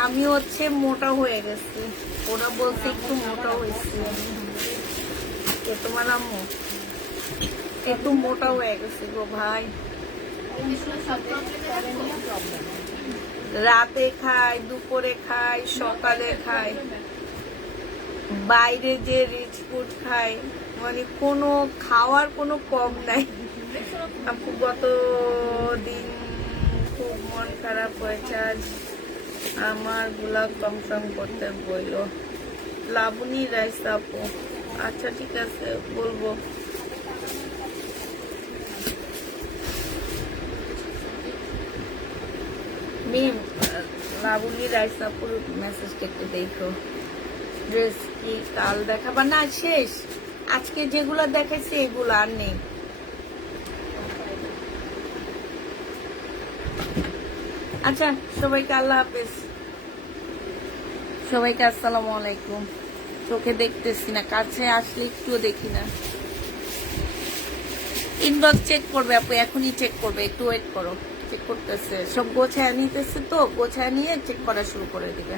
আমি হচ্ছে মোটা হয়ে গেছি, ওরা বলছে একটু মোটা হয়েছে। এ তোমার আম্মু একটু মোটা হয়ে গেছে গো ভাই। রাতে খাই, দুপুরে খাই, সকালে খাই, বাইরে যে রিচ ফুড খাই, মানে কোনো খাওয়ার কোনো কম নাই। আপু গত দিন খুব মন খারাপ হয়েছে, আজ আমার গুলা কমসম করতে বলল। লাবণী রাইস আপু, আচ্ছা ঠিক আছে বলবো। মিম, লাবণী রাইস আপুর মেসেজটা একটু দেখো। ড্রেস কি কাল দেখাবা? না শেষ, আজকে যেগুলো দেখাইছি এগুলো আর নেই। আচ্ছা সবাইকে আল্লাহ হাফেজ, সবাইকে আসসালামু আলাইকুম। চোখে দেখতেছি না, কাছে আসলে একটু দেখি না। ইনবক্স চেক করবে আপু, এখনই চেক করবে, একটু ওয়েট করো। চেক করতেছে, সব গোছায় নিতেছে তো, গোছায় নিয়ে চেক করা শুরু করে দিবে।